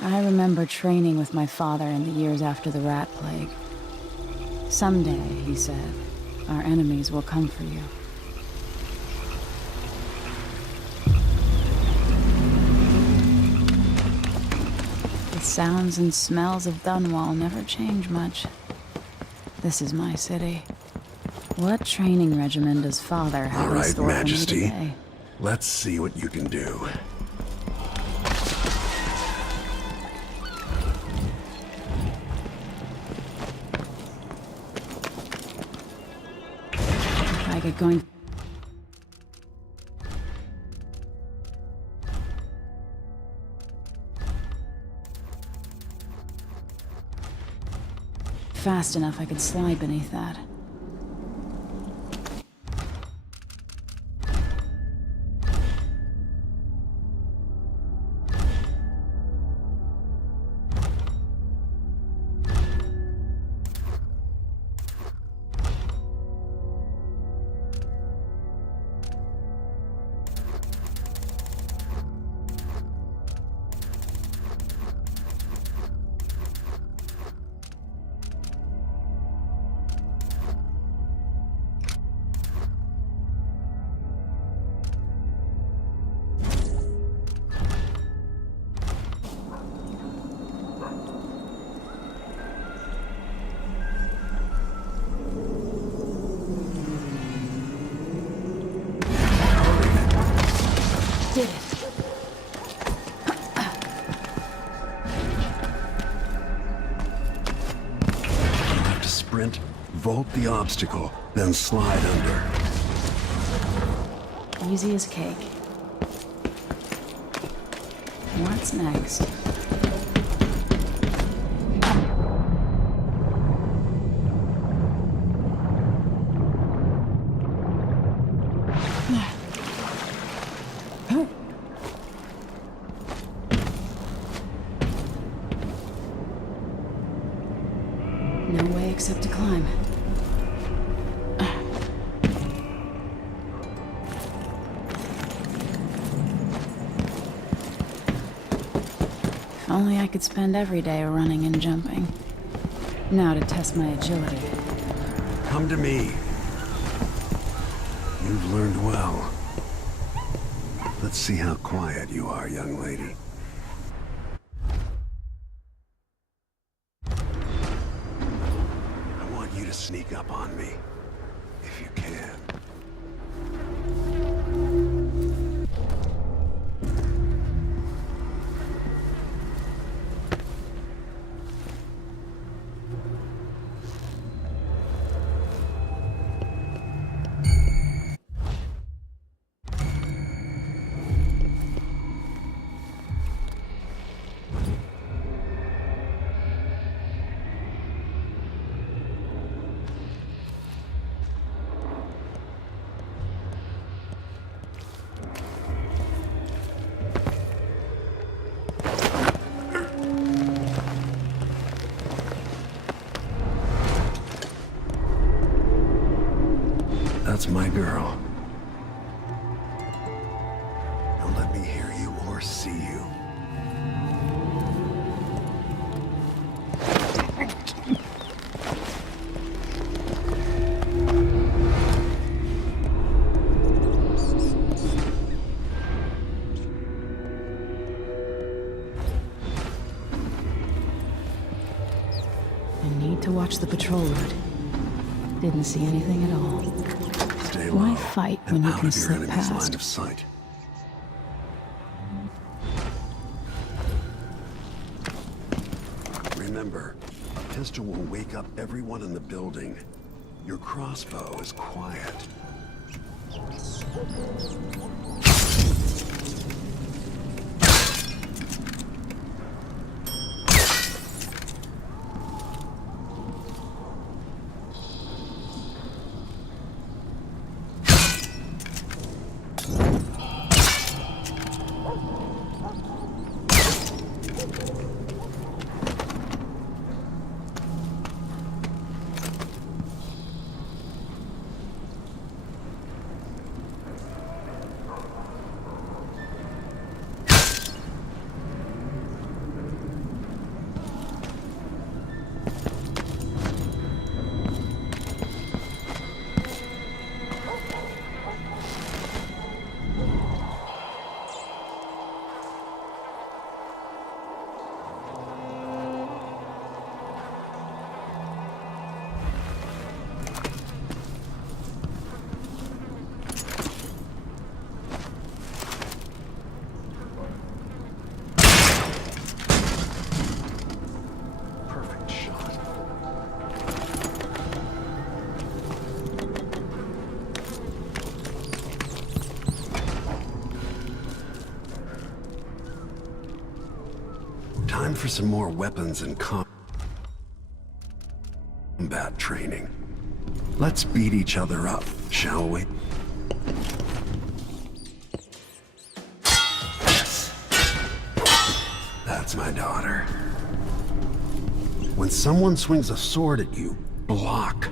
I remember training with my father in the years after the rat plague. Someday, he said, our enemies will come for you. The sounds and smells of Dunwall never change much. This is my city. What training regimen does Father have in store Majesty. for me today? Let's see what you can do. If I get going... fast enough, I could slide beneath that. Did it. You have to sprint, vault the obstacle, then slide under. Easy as cake. What's next? No way except to climb. If only I could spend every day running and jumping. Now to test my agility. Come to me. You've learned well. Let's see how quiet you are, young lady. I want you to sneak up on me, if you can. That's my girl. Don't let me hear you or see you. I need to watch the patrol route. Didn't see anything at all. Stay Why low fight and when you out can of your slip enemy's past? line of sight. Remember, a pistol will wake up everyone in the building. Your crossbow is quiet. Time for some more weapons and combat training. Let's beat each other up, shall we? Yes. That's my daughter. When someone swings a sword at you, block.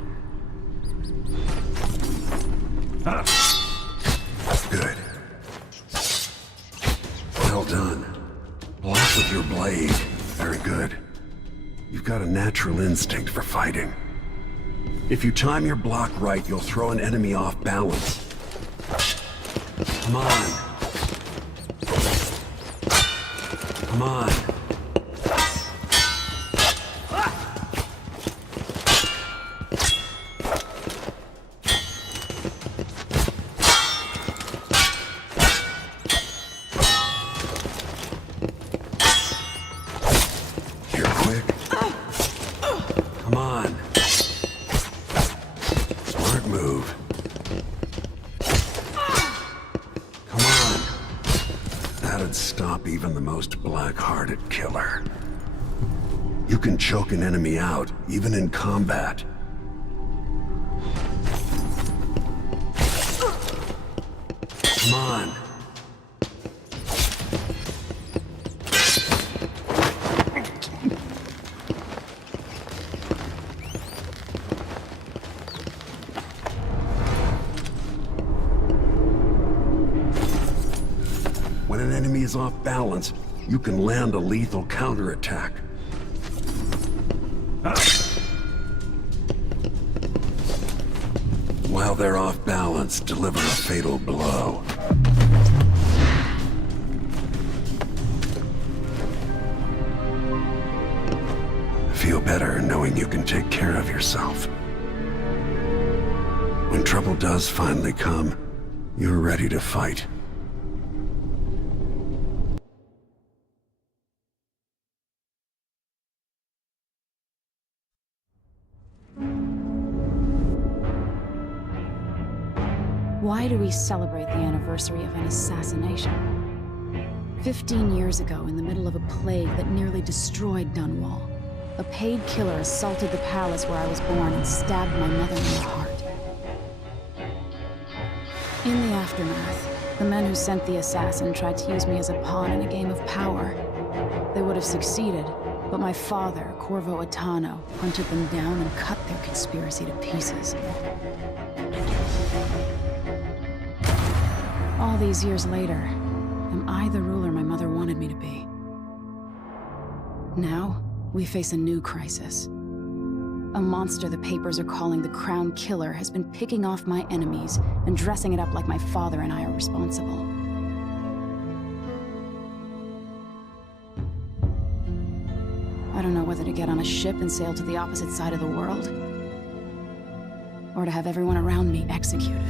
Good. Well done. Block with your blade. Very good. You've got a natural instinct for fighting. If you time your block right, you'll throw an enemy off balance. Come on. Come on. Black-hearted killer. You can choke an enemy out, even in combat. Come on. When an enemy is off balance, you can land a lethal counterattack. While they're off balance, deliver a fatal blow. Feel better knowing you can take care of yourself. When trouble does finally come, you're ready to fight. Why do we celebrate the anniversary of an assassination? 15 years ago, in the middle of a plague that nearly destroyed Dunwall, a paid killer assaulted the palace where I was born and stabbed my mother in the heart. In the aftermath, the men who sent the assassin tried to use me as a pawn in a game of power. They would have succeeded, but my father, Corvo, hunted them down and cut their conspiracy to pieces. All these years later, am I the ruler my mother wanted me to be? Now, we face a new crisis. A monster the papers are calling the Crown Killer has been picking off my enemies and dressing it up like my father and I are responsible. I don't know whether to get on a ship and sail to the opposite side of the world, or to have everyone around me executed.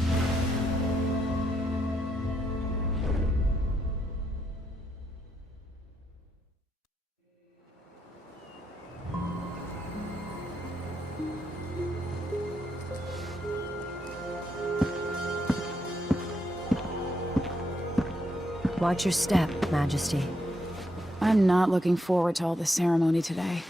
Watch your step, Majesty. I'm not looking forward to all the ceremony today.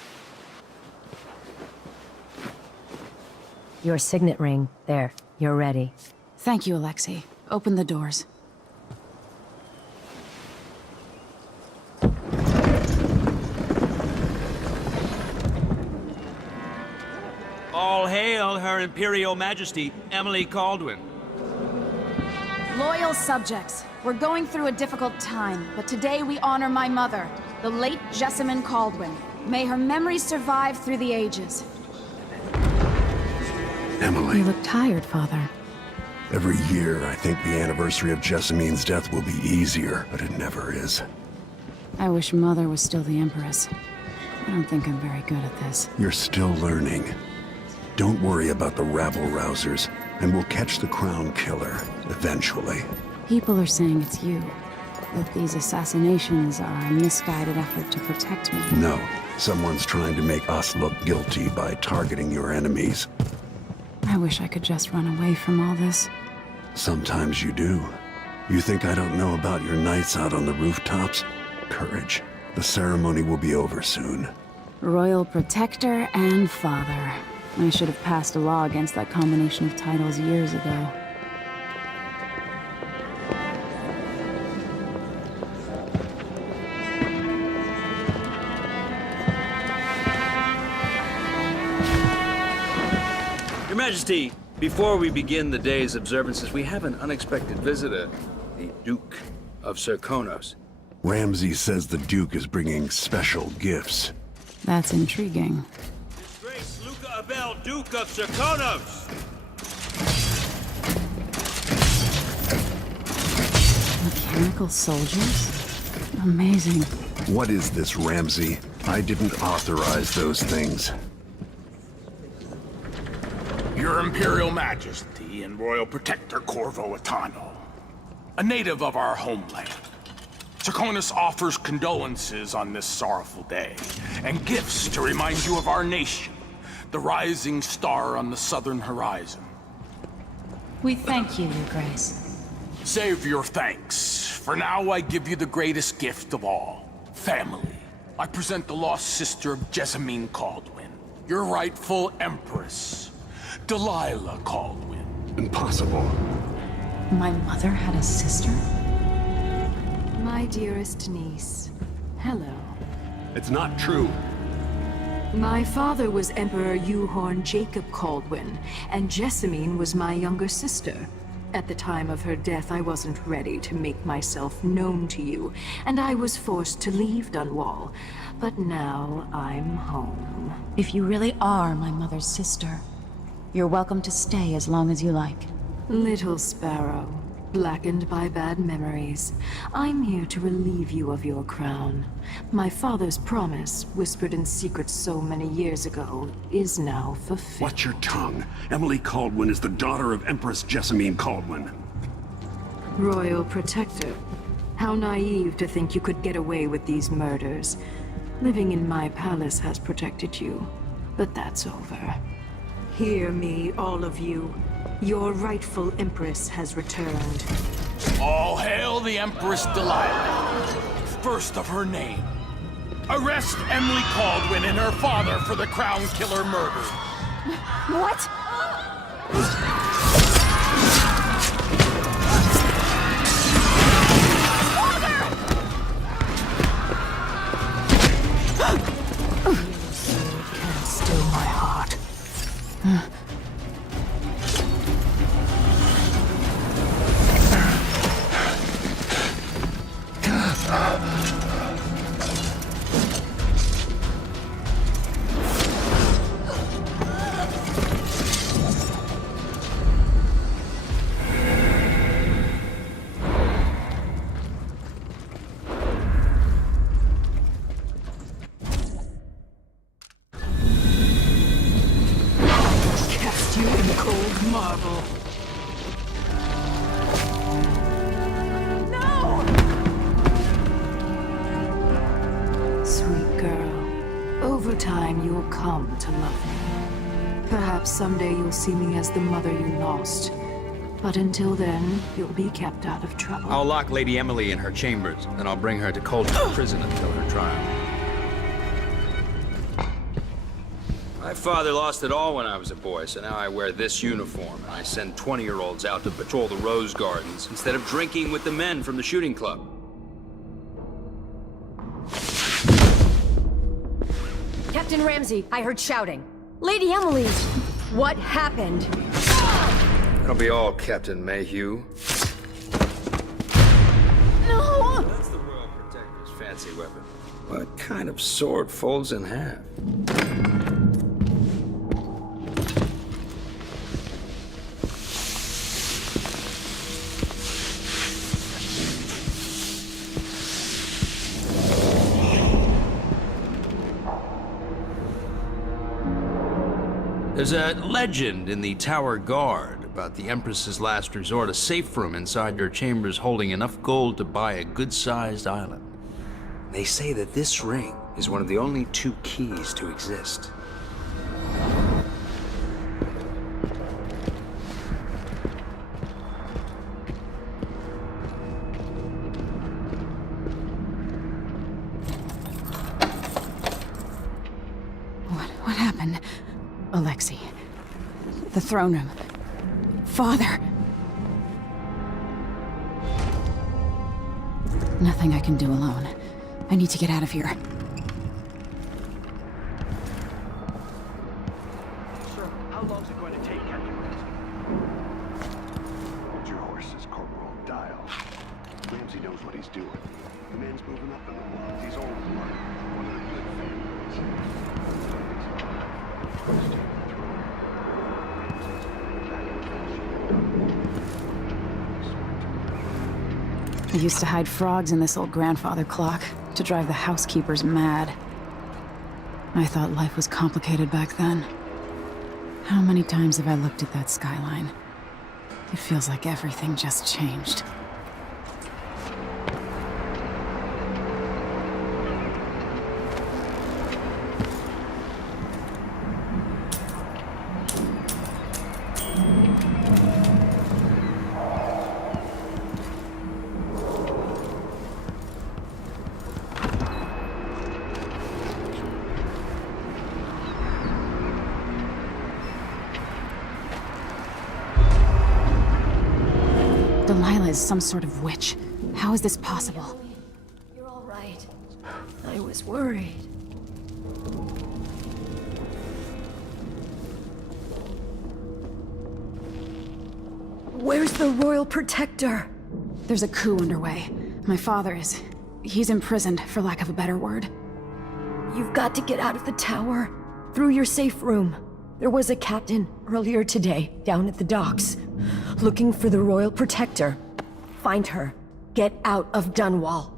Your signet ring. There. You're ready. Thank you, Alexei. Open the doors. All hail Her Imperial Majesty, Emily Kaldwin. Loyal subjects, we're going through a difficult time, but today we honor my mother, the late Jessamine Kaldwin. May her memory survive through the ages. Emily. You look tired, Father. Every year, I think the anniversary of Jessamine's death will be easier, but it never is. I wish Mother was still the Empress. I don't think I'm very good at this. You're still learning. Don't worry about the rabble-rousers, and we'll catch the Crown Killer, eventually. People are saying it's you. That these assassinations are a misguided effort to protect me. No. Someone's trying to make us look guilty by targeting your enemies. I wish I could just run away from all this. Sometimes you do. You think I don't know about your nights out on the rooftops? Courage. The ceremony will be over soon. Royal Protector and Father. I should have passed a law against that combination of titles years ago. Your Majesty, before we begin the day's observances, we have an unexpected visitor, the Duke of Serkonos. Ramsay says the Duke is bringing special gifts. That's intriguing. His Grace Luca Abel, Duke of Serkonos! Mechanical soldiers? Amazing. What is this, Ramsay? I didn't authorize those things. Your Imperial Majesty and Royal Protector Corvo Atano, a native of our homeland. Serkonos offers condolences on this sorrowful day, and gifts to remind you of our nation, the rising star on the southern horizon. We thank you, Your Grace. Save your thanks. For now, I give you the greatest gift of all, family. I present the lost sister of Emily Kaldwin, your rightful Empress, Delilah Kaldwin. Impossible. My mother had a sister? My dearest niece, hello. It's not true. My father was Emperor Uhorn Jacob Kaldwin, and Jessamine was my younger sister. At the time of her death, I wasn't ready to make myself known to you, and I was forced to leave Dunwall. But now I'm home. If you really are my mother's sister, you're welcome to stay as long as you like. Little sparrow, blackened by bad memories, I'm here to relieve you of your crown. My father's promise, whispered in secret so many years ago, is now fulfilled. Watch your tongue. Emily Kaldwin is the daughter of Empress Jessamine Kaldwin. Royal Protector, how naive to think you could get away with these murders. Living in my palace has protected you, but that's over. Hear me, all of you. Your rightful Empress has returned. All hail the Empress Delilah, first of her name. Arrest Emily Kaldwin and her father for the Crown Killer murder. What? Can't still my heart. Cast you in cold marble. Sweet girl, over time you'll come to love me. Perhaps someday you'll see me as the mother you lost. But until then, you'll be kept out of trouble. I'll lock Lady Emily in her chambers, and I'll bring her to Coldstream Prison until her trial. My father lost it all when I was a boy, so now I wear this uniform, and I send 20-year-olds out to patrol the rose gardens instead of drinking with the men from the shooting club. Captain Ramsay, I heard shouting. Lady Emily, what happened? That'll be all, Captain Mayhew. No! That's the Royal Protector's fancy weapon. What kind of sword folds in half? There's a legend in the Tower Guard about the Empress's last resort, a safe room inside her chambers holding enough gold to buy a good-sized island. They say that this ring is one of the only 2 keys to exist. happened? Alexei. The throne room. Father! Nothing I can do alone. I need to get out of here. Sir, how long is it going to take, Captain Ramsey? Hold your horses, Corporal. Dial. Ramsey knows what he's doing. The man's moving up in the world. He's old blood. One of the good families. First take the throne. I used to hide frogs in this old grandfather clock to drive the housekeepers mad. I thought life was complicated back then. How many times have I looked at that skyline? It feels like everything just changed. Delilah is some sort of witch. How is this possible? You're all right. I was worried. Where's the Royal Protector? There's a coup underway. My father is... he's imprisoned, for lack of a better word. You've got to get out of the tower. Through your safe room. There was a captain earlier today, down at the docks, looking for the Royal Protector. Find her. Get out of Dunwall.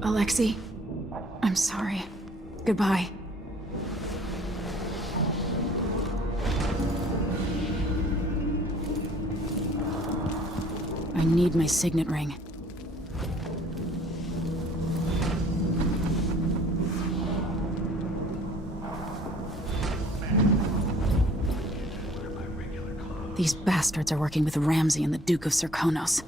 Alexei, I'm sorry. Goodbye. I need my signet ring. These bastards are working with Ramsey and the Duke of Serkonos.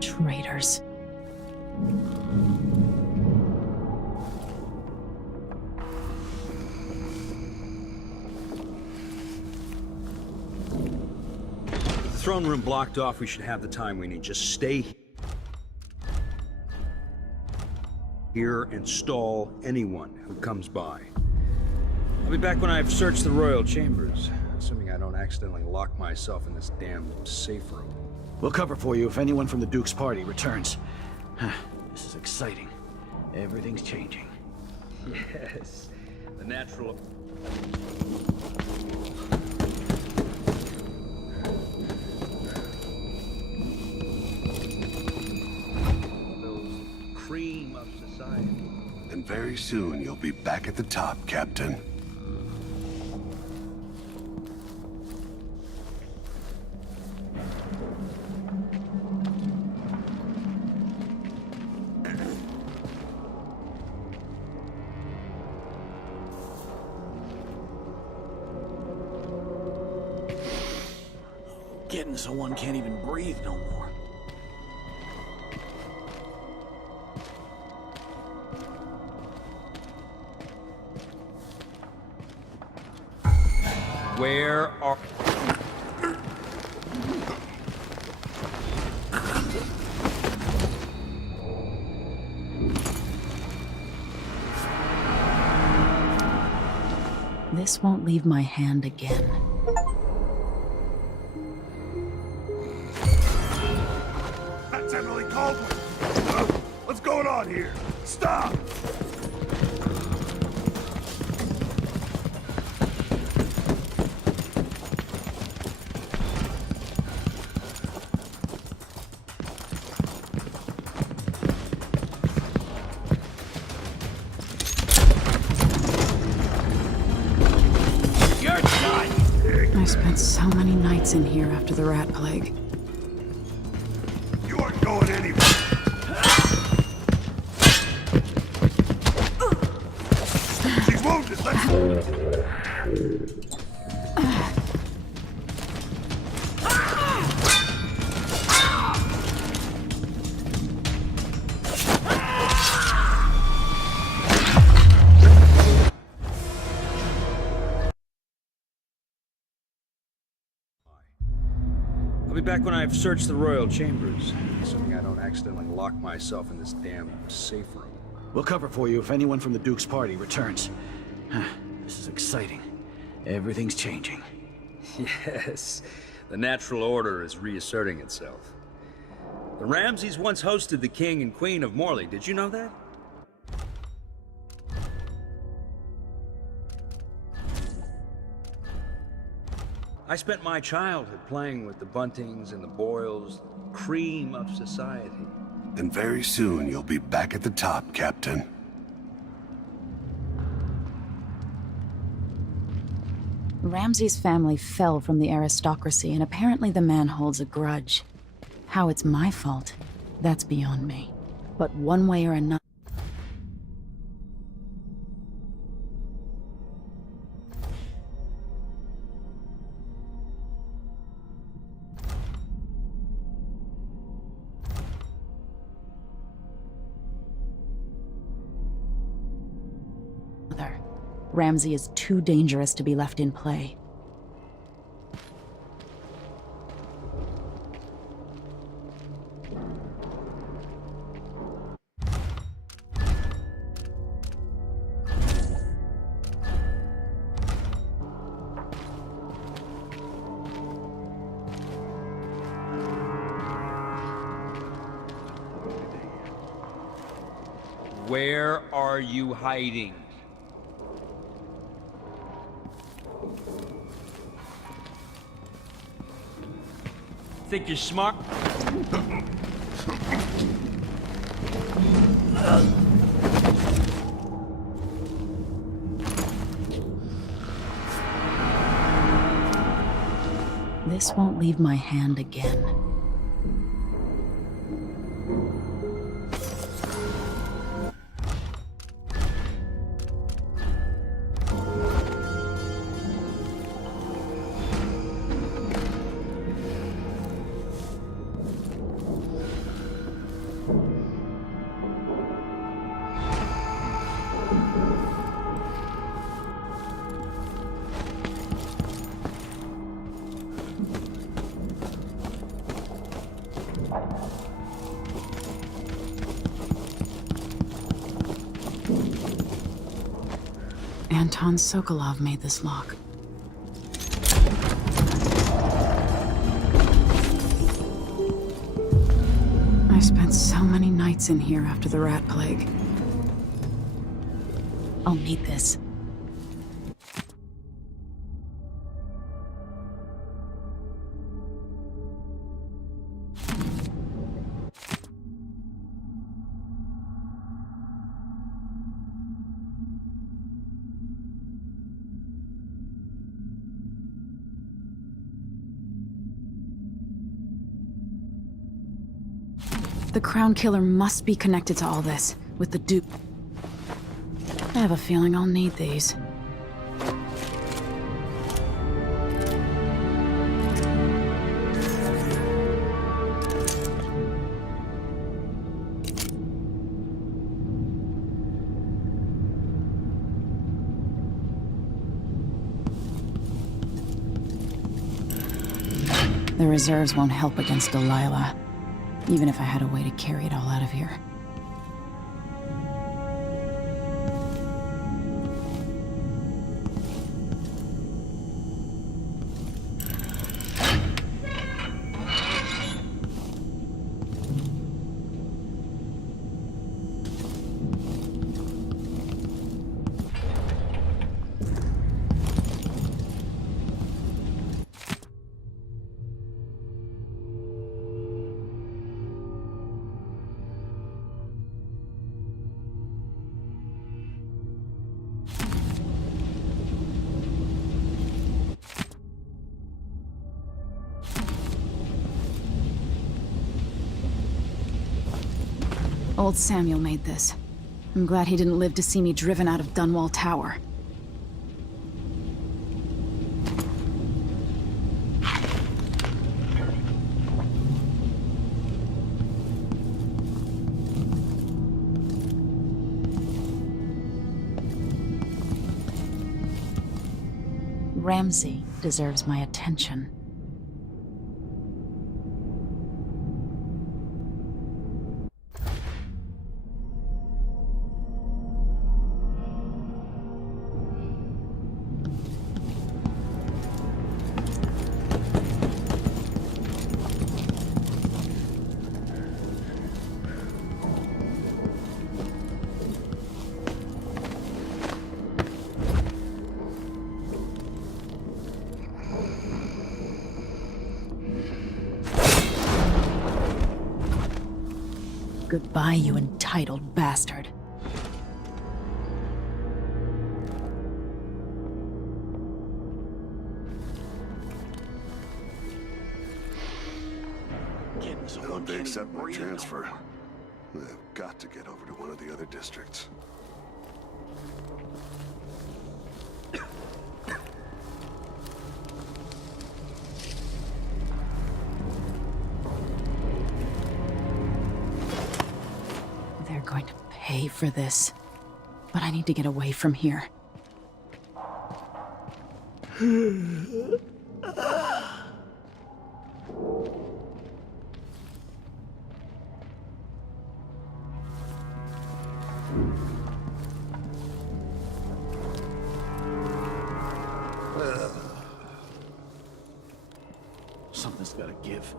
Traitors. The throne room blocked off. We should have the time we need. Just stay here and stall anyone who comes by. I'll be back when I've searched the royal chambers, assuming I don't accidentally lock myself in this damn safe room. We'll cover for you if anyone from the Duke's party returns. This is exciting. Everything's changing. Yes, the natural... Those cream of society. And very soon you'll be back at the top, Captain. getting so one can't even breathe no more. Where are... This won't leave my hand again. That's Emily Kaldwin! What's going on here? Stop! I spent so many nights in here after the rat plague. You aren't going anywhere! She's wounded, I'll be back when I've searched the royal chambers, assuming I don't accidentally lock myself in this damn safe room. We'll cover for you if anyone from the Duke's party returns. This is exciting. Everything's changing. Yes, the natural order is reasserting itself. The Ramseys once hosted the King and Queen of Morley. Did you know that? I spent my childhood playing with the Buntings and the Boyles, the cream of society. And very soon you'll be back at the top, Captain. Ramsay's family fell from the aristocracy, and apparently the man holds a grudge. How it's my fault, that's beyond me. But one way or another... Ramsay is too dangerous to be left in play. Where are you hiding? Think you're smart? This won't leave my hand again. Anton Sokolov made this lock. I spent so many nights in here after the rat plague. I'll need this. The Crown Killer must be connected to all this, with the Duke. I have a feeling I'll need these. The reserves won't help against Delilah, even if I had a way to carry it all out of here. Old Samuel made this. I'm glad he didn't live to see me driven out of Dunwall Tower. Ramsay deserves my attention. Goodbye, you entitled bastard. Don't they accept my transfer? I've got to get over to one of the other districts. They're going to pay for this. But I need to get away from here. Something's gotta give.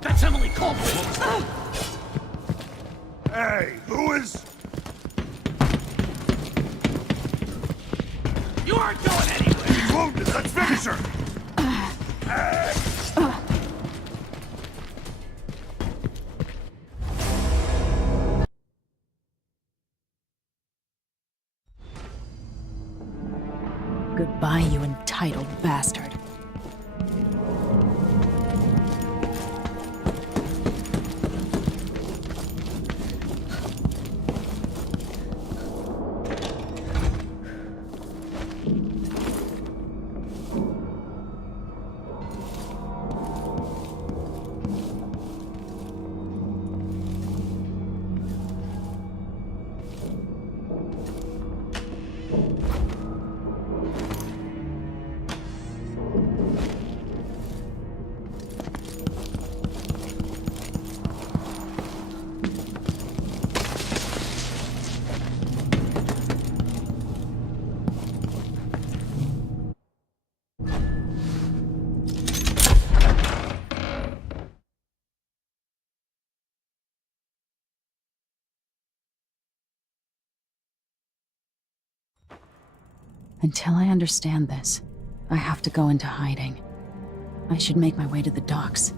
That's Emily Kaldwin! Hey, who is... You aren't going anywhere! He's wounded! Let's finish her! Goodbye, you entitled bastard. Until I understand this, I have to go into hiding. I should make my way to the docks.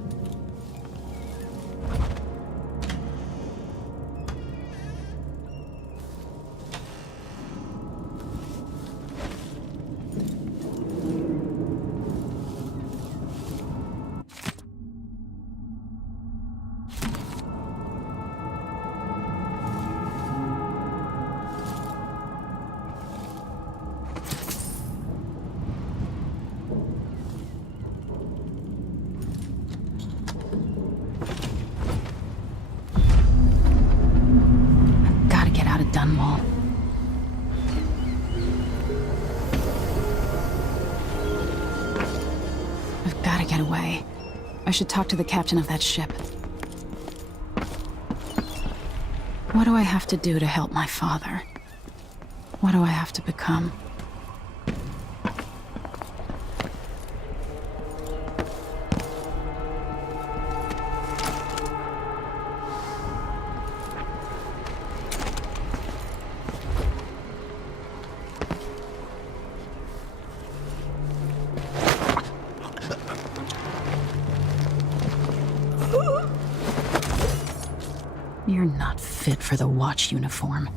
Dunwall. I've got to get away. I should talk to the captain of that ship. What do I have to do to help my father? What do I have to become? You're not fit for the watch uniform.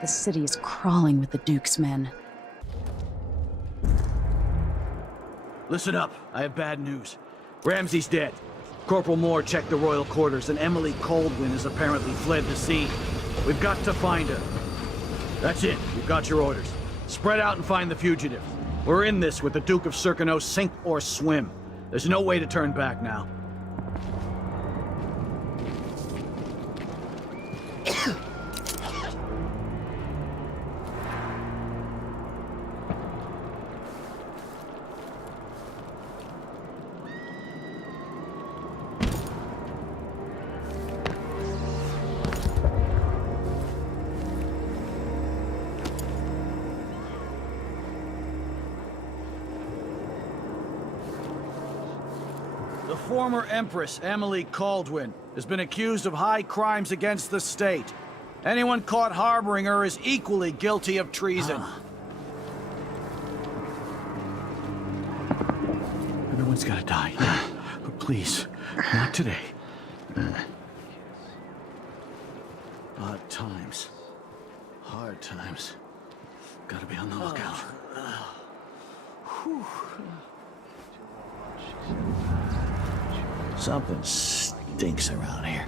The city is crawling with the Duke's men. Listen up, I have bad news. Ramsey's dead. Corporal Moore checked the royal quarters, and Emily Kaldwin has apparently fled the sea. We've got to find her. That's it, you've got your orders. Spread out and find the fugitive. We're in this with the Duke of Serkino, sink or swim. There's no way to turn back now. The former Empress Emily Kaldwin has been accused of high crimes against the state. Anyone caught harboring her is equally guilty of treason. Everyone's gotta die, yeah. But please, not today. Odd times. Hard times. Gotta be on the lookout. Something stinks around here.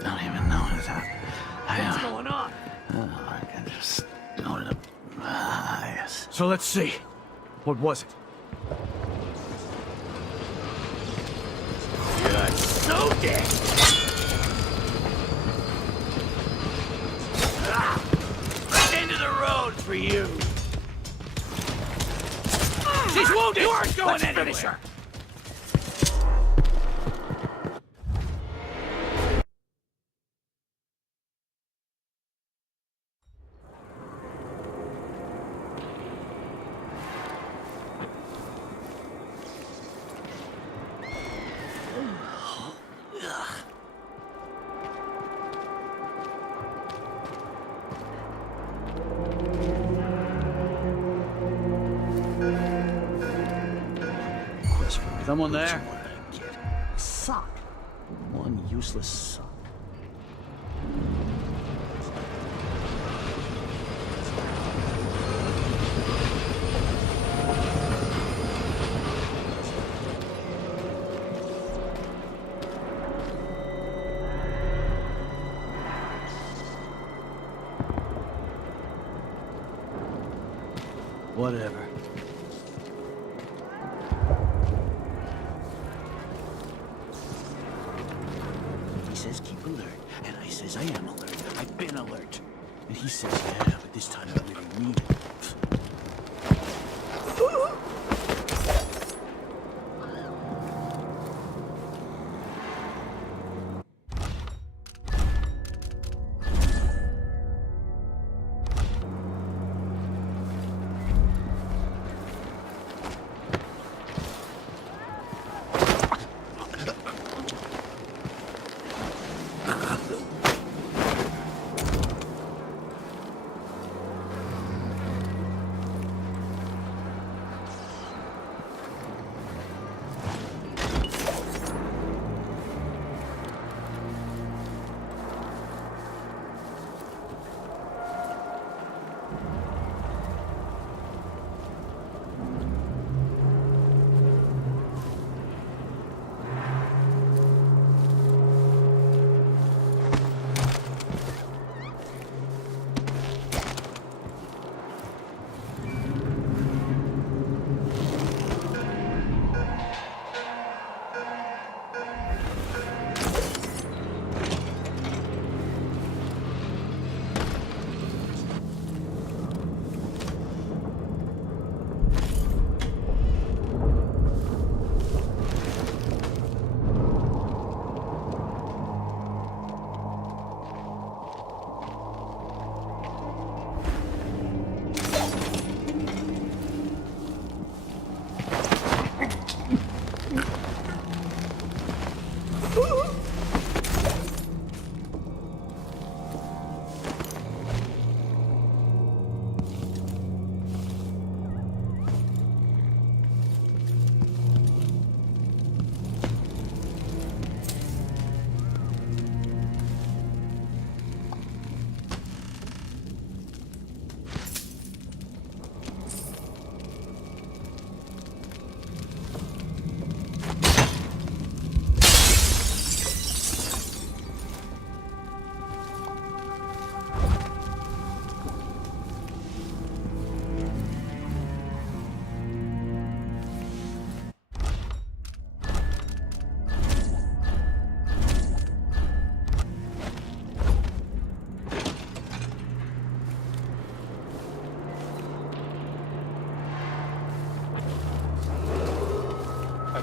Don't even know what's going on. I can just go to the eyes. So let's see. What was it? You're so dead. Into the road for you. She's wounded. You aren't going anywhere. Someone there? Sock. One useless sock. Whatever. says, keep alert. And I says, I am alert. I've been alert. And he says, yeah, but this time I really mean it.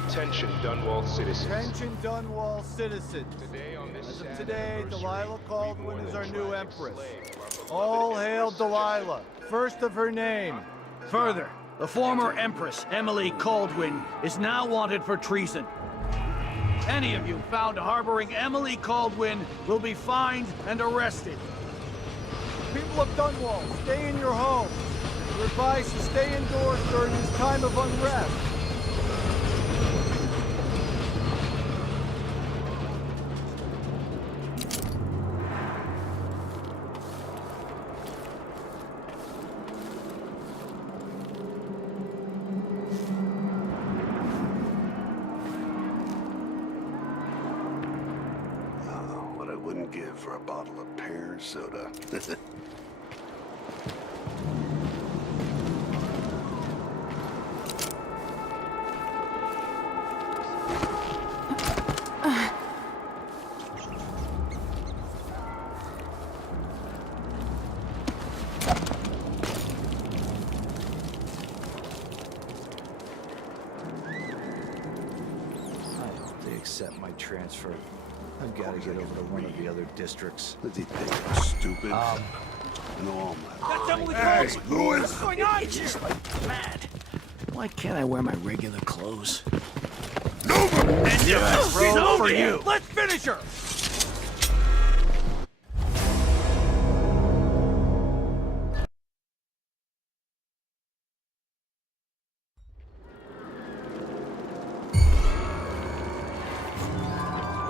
Attention, Dunwall citizens. Attention, Dunwall citizens. As of today, Delilah Kaldwin is our new Empress. All hail Delilah, first of her name. Further, the former Empress Emily Kaldwin is now wanted for treason. Any of you found harboring Emily Kaldwin will be fined and arrested. People of Dunwall, stay in your homes. You're advised to stay indoors during this time of unrest. What I wouldn't give for a bottle of pear soda. Accept my transfer. I've got to get over to one of the other districts. Does he think I'm stupid? No, I'm not. That's Emily Hey, Kaldwin! Louis! What's going on? It's just like mad. Why can't I wear my regular clothes? And she's over you! Let's finish her!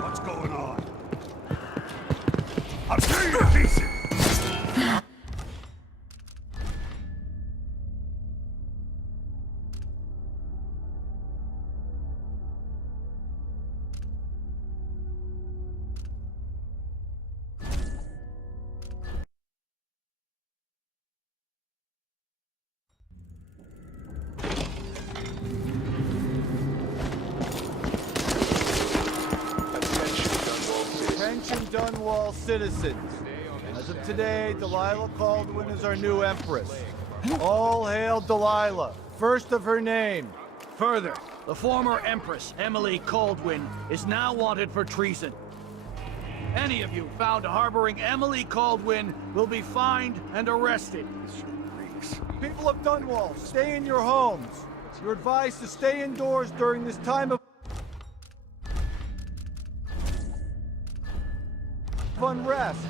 What's going on? I'll tear you to pieces! Attention Dunwall citizens. As of today, Delilah Kaldwin is our new Empress. All hail Delilah, first of her name. Further, the former Empress Emily Kaldwin is now wanted for treason. Any of you found harboring Emily Kaldwin will be fined and arrested. People of Dunwall, stay in your homes. You're advised to stay indoors during this time of unrest.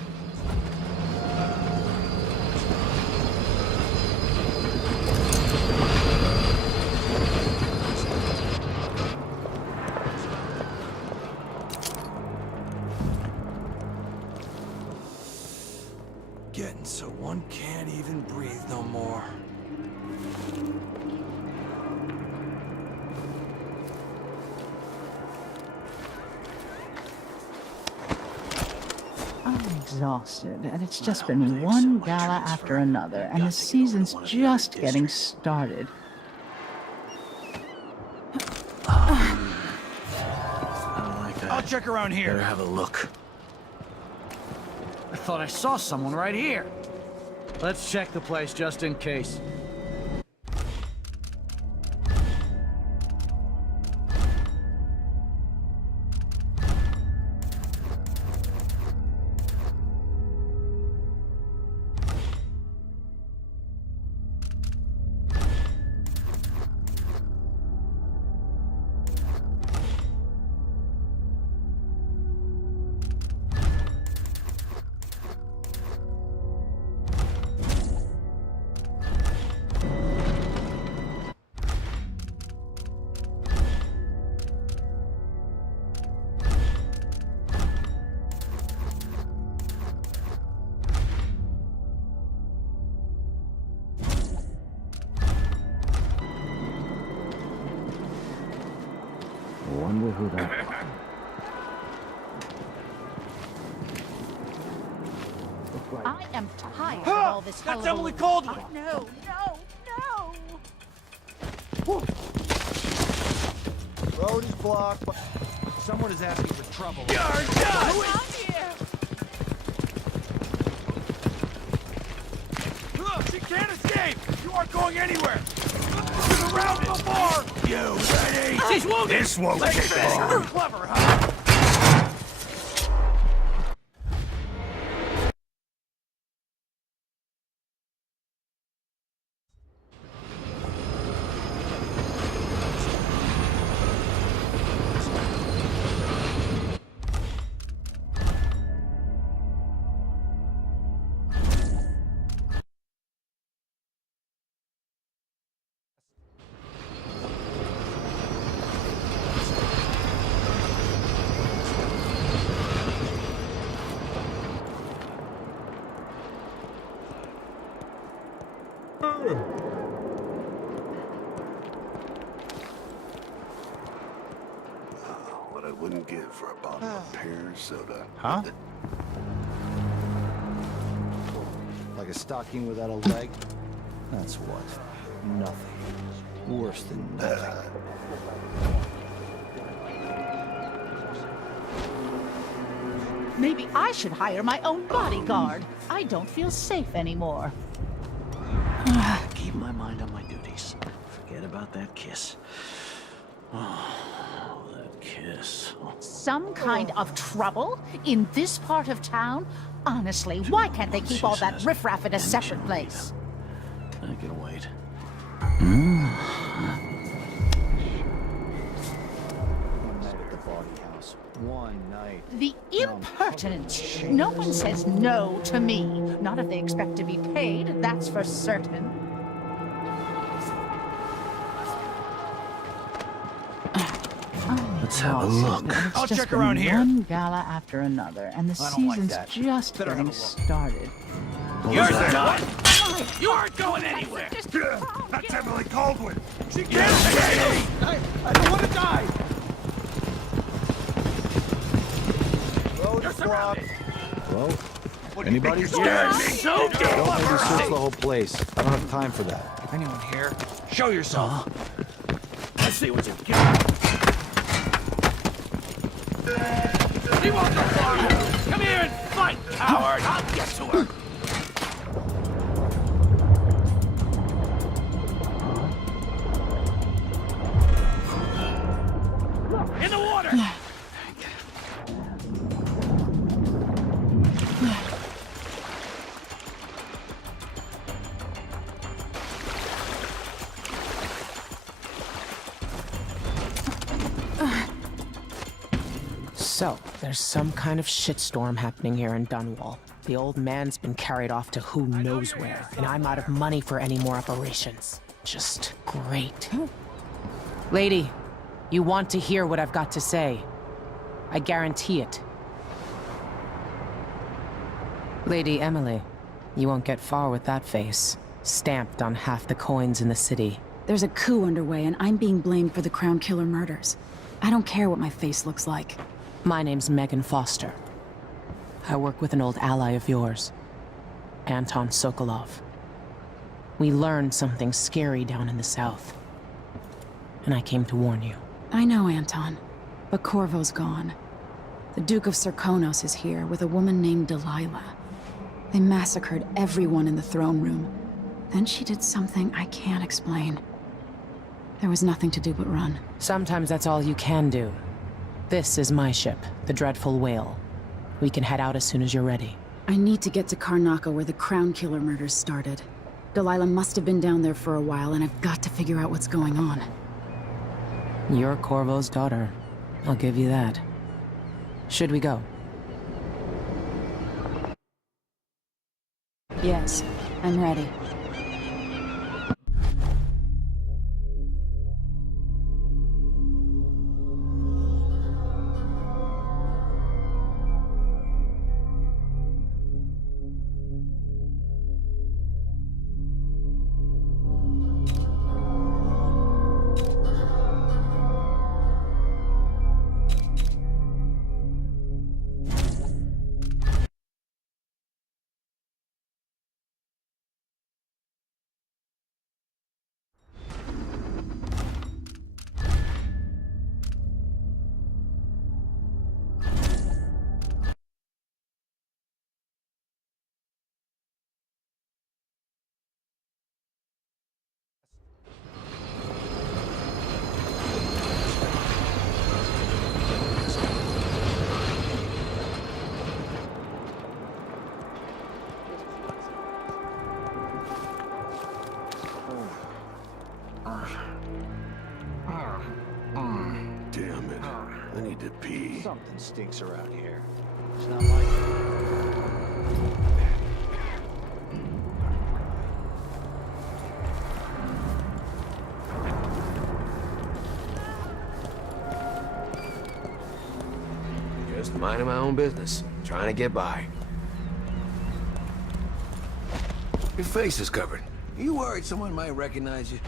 Getting so one can't even breathe no more. I'm exhausted, and it's just been one gala after another, and the season's just getting started. I don't like that. I'll check around here. Better have a look. I thought I saw someone right here. Let's check the place just in case. Wonder who that... I am tired of all this That's hullabaloo. Emily Kaldwin! Oh, no, no, no! Road is blocked. Someone is asking for trouble. I'm here! She can't escape! You aren't going anywhere! She's around the bar! You ready? She's wounded! This won't take long. Clever, huh? What I wouldn't give for a bottle of pear soda. Huh? Like a stocking without a leg? That's what? Nothing. Worse than nothing. Maybe I should hire my own bodyguard. I don't feel safe anymore. Keep my mind on my duties. Forget about that kiss. Oh, that kiss. Some kind of trouble in this part of town? Honestly, why can't they keep all that riffraff in a separate place? I can wait. One night at the body house. One night. The impertinence! No one says no to me. Not if they expect to be paid, that's for certain. Let's have a look. I'll check around here. One gala after another, and the I don't like season's that. just Better getting have a look. started. Yours is done! You aren't going anywhere! That's Emily Kaldwin! She can't escape! I don't want to die! Road You're is blocked. surrounded! Well, anybody? So damn Don't maybe clever! search the whole place. I don't have time for that. Anyone here? Show yourself. Let's see what you got. He won't go far! Come here and fight, coward! I'll get to her! In the water! So, there's some kind of shitstorm happening here in Dunwall. The old man's been carried off to who knows where, and I'm out of money for any more operations. Just great. Lady, you want to hear what I've got to say. I guarantee it. Lady Emily, you won't get far with that face. Stamped on half the coins in the city. There's a coup underway, and I'm being blamed for the Crown Killer murders. I don't care what my face looks like. My name's Megan Foster. I work with an old ally of yours, Anton Sokolov. We learned something scary down in the south, and I came to warn you. I know, Anton, but Corvo's gone. The Duke of Serkonos is here with a woman named Delilah. They massacred everyone in the throne room. Then she did something I can't explain. There was nothing to do but run. Sometimes that's all you can do. This is my ship, the Dreadful Whale. We can head out as soon as you're ready. I need to get to Karnaca where the Crown Killer murders started. Delilah must have been down there for a while, and I've got to figure out what's going on. You're Corvo's daughter. I'll give you that. Should we go? Yes, I'm ready. Damn it. I need to pee. Something stinks around here. It's not like Just minding my own business, trying to get by. Your face is covered. Are you worried someone might recognize you?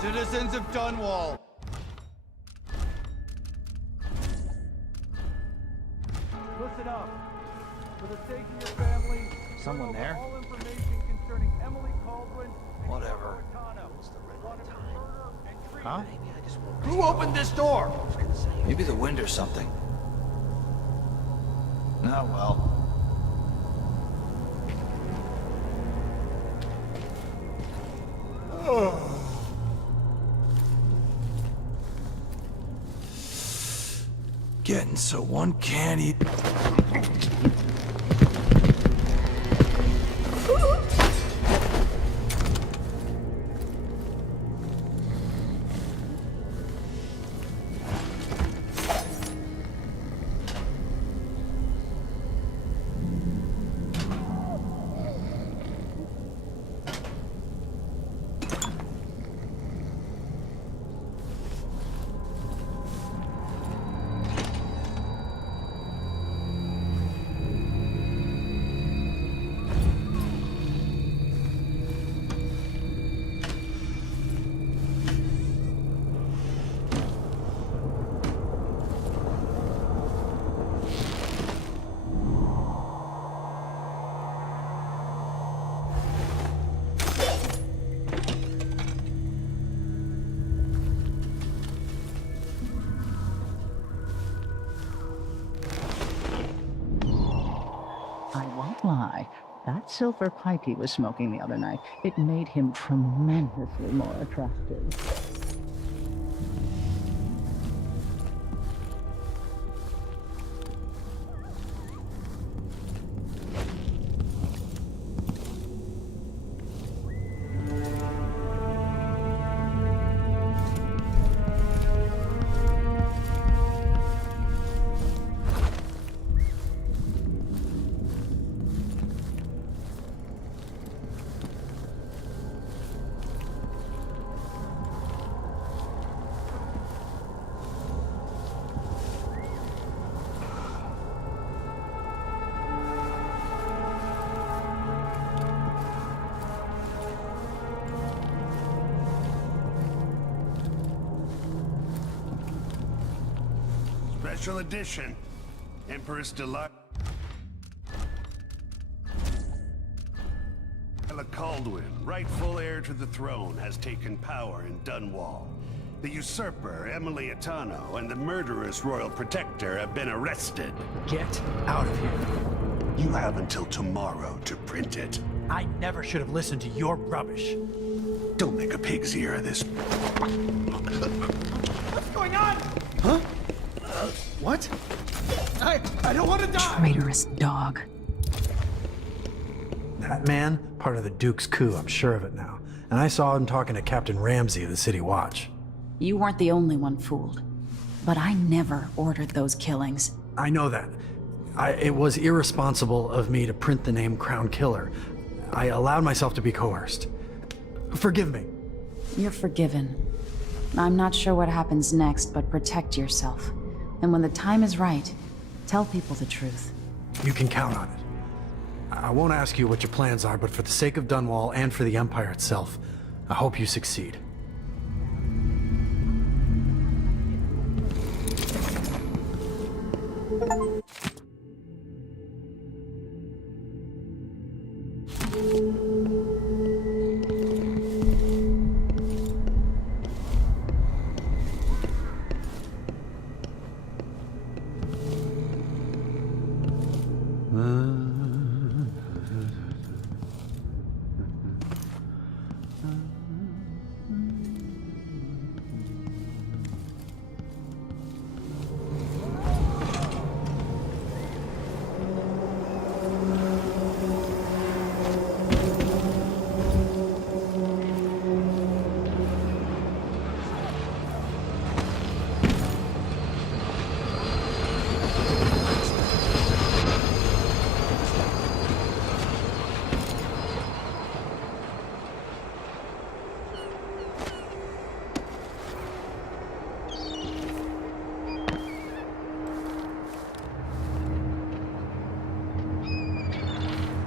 Citizens of Dunwall. Listen up. For the sake of your family, someone there? all information concerning Emily Kaldwin and Whatever. Huh? Who opened this door? Maybe the wind or something. Oh well. Getting so one can't eat. Why, that silver pipe he was smoking the other night, it made him tremendously more attractive. Special edition. Empress Emily Kaldwin, rightful heir to the throne, has taken power in Dunwall. The usurper, Emily Kaldwin, and the murderous royal protector have been arrested. Get out of here. You have until tomorrow to print it. I never should have listened to your rubbish. Don't make a pig's ear of this. What's going on? Huh? What? I don't want to die! Traitorous dog. That man, part of the Duke's coup, I'm sure of it now. And I saw him talking to Captain Ramsey of the City Watch. You weren't the only one fooled. But I never ordered those killings. I know that. It was irresponsible of me to print the name Crown Killer. I allowed myself to be coerced. Forgive me. You're forgiven. I'm not sure what happens next, but protect yourself. And when the time is right, tell people the truth. You can count on it. I won't ask you what your plans are, but for the sake of Dunwall and for the Empire itself, I hope you succeed.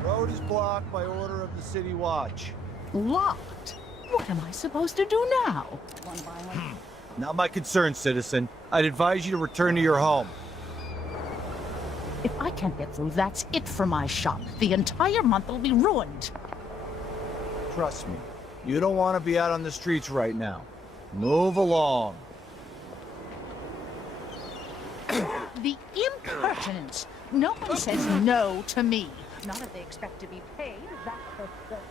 Road is blocked by order of the City Watch. Locked? What am I supposed to do now? Not my concern, citizen. I'd advise you to return to your home. If I can't get through, that's it for my shop. The entire month will be ruined. Trust me, you don't want to be out on the streets right now. Move along. The impertinence! No one says no to me. Not if they expect to be paid, that's for certain.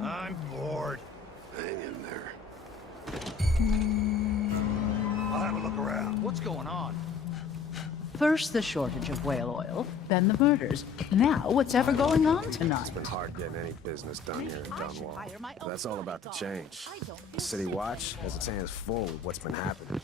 I'm bored. Hang in there. I'll have a look around. What's going on? First the shortage of whale oil, then the murders. Now what's ever going on tonight? It's been hard getting any business done here in Dunwall. But that's all about to change. The City Watch has its hands full with what's been happening.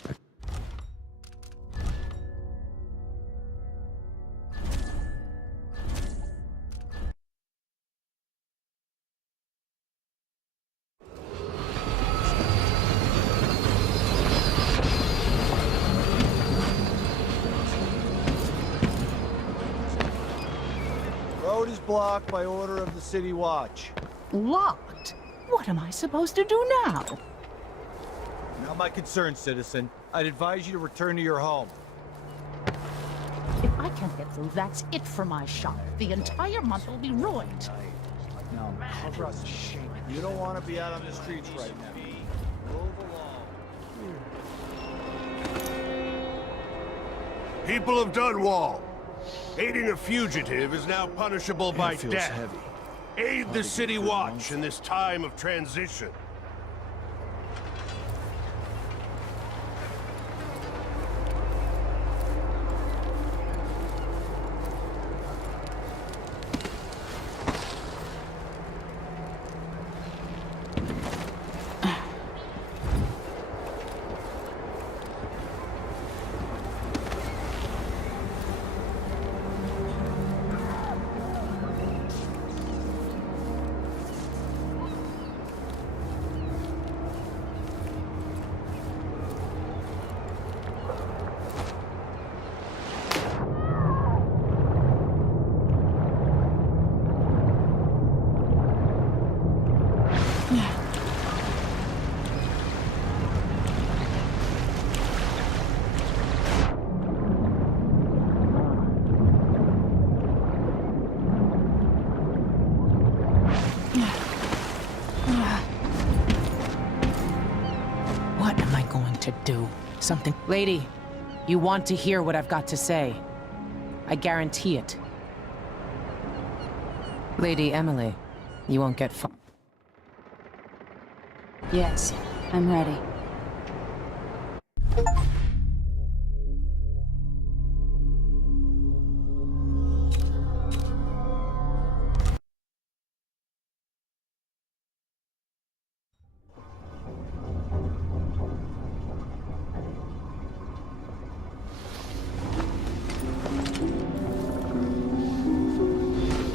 Road is blocked by order of the City Watch. Locked? What am I supposed to do now? Not my concern, citizen. I'd advise you to return to your home. If I can't get through, that's it for my shop. The entire month will be ruined. Now, trust me. You don't want to be out on the streets right now. Move along. People of Dunwall, aiding a fugitive is now punishable by death. Heavy. Aid the City Watch in this time of transition. What am I going to do? Something. Lady, you want to hear what I've got to say. I guarantee it. Lady Emily, you won't get far. Yes, I'm ready.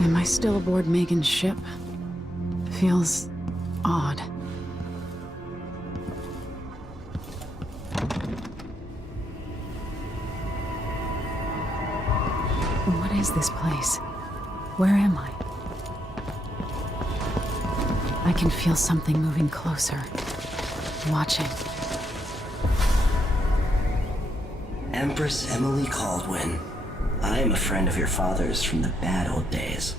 Am I still aboard Megan's ship? Feels odd. What is this place? Where am I? I can feel something moving closer. Watching. Empress Emily Kaldwin. I am a friend of your father's from the bad old days.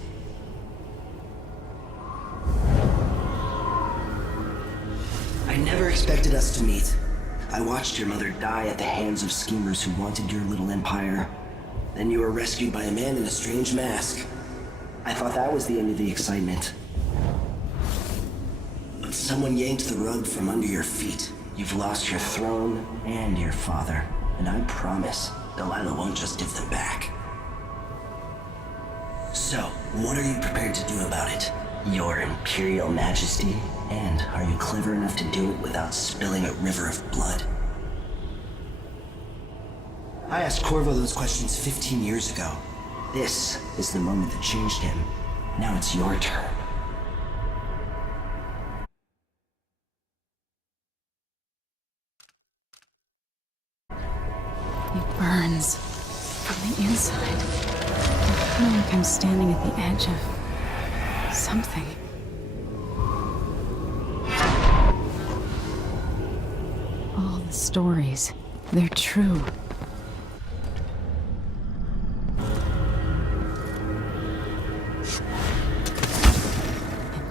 I never expected us to meet. I watched your mother die at the hands of schemers who wanted your little empire. Then you were rescued by a man in a strange mask. I thought that was the end of the excitement. But someone yanked the rug from under your feet. You've lost your throne and your father. And I promise, Delilah won't just give them back. So, what are you prepared to do about it? Your Imperial Majesty? And are you clever enough to do it without spilling a river of blood? I asked Corvo those questions 15 years ago. This is the moment that changed him. Now it's your turn. It burns from the inside. I feel like I'm standing at the edge of something. All the stories, they're true.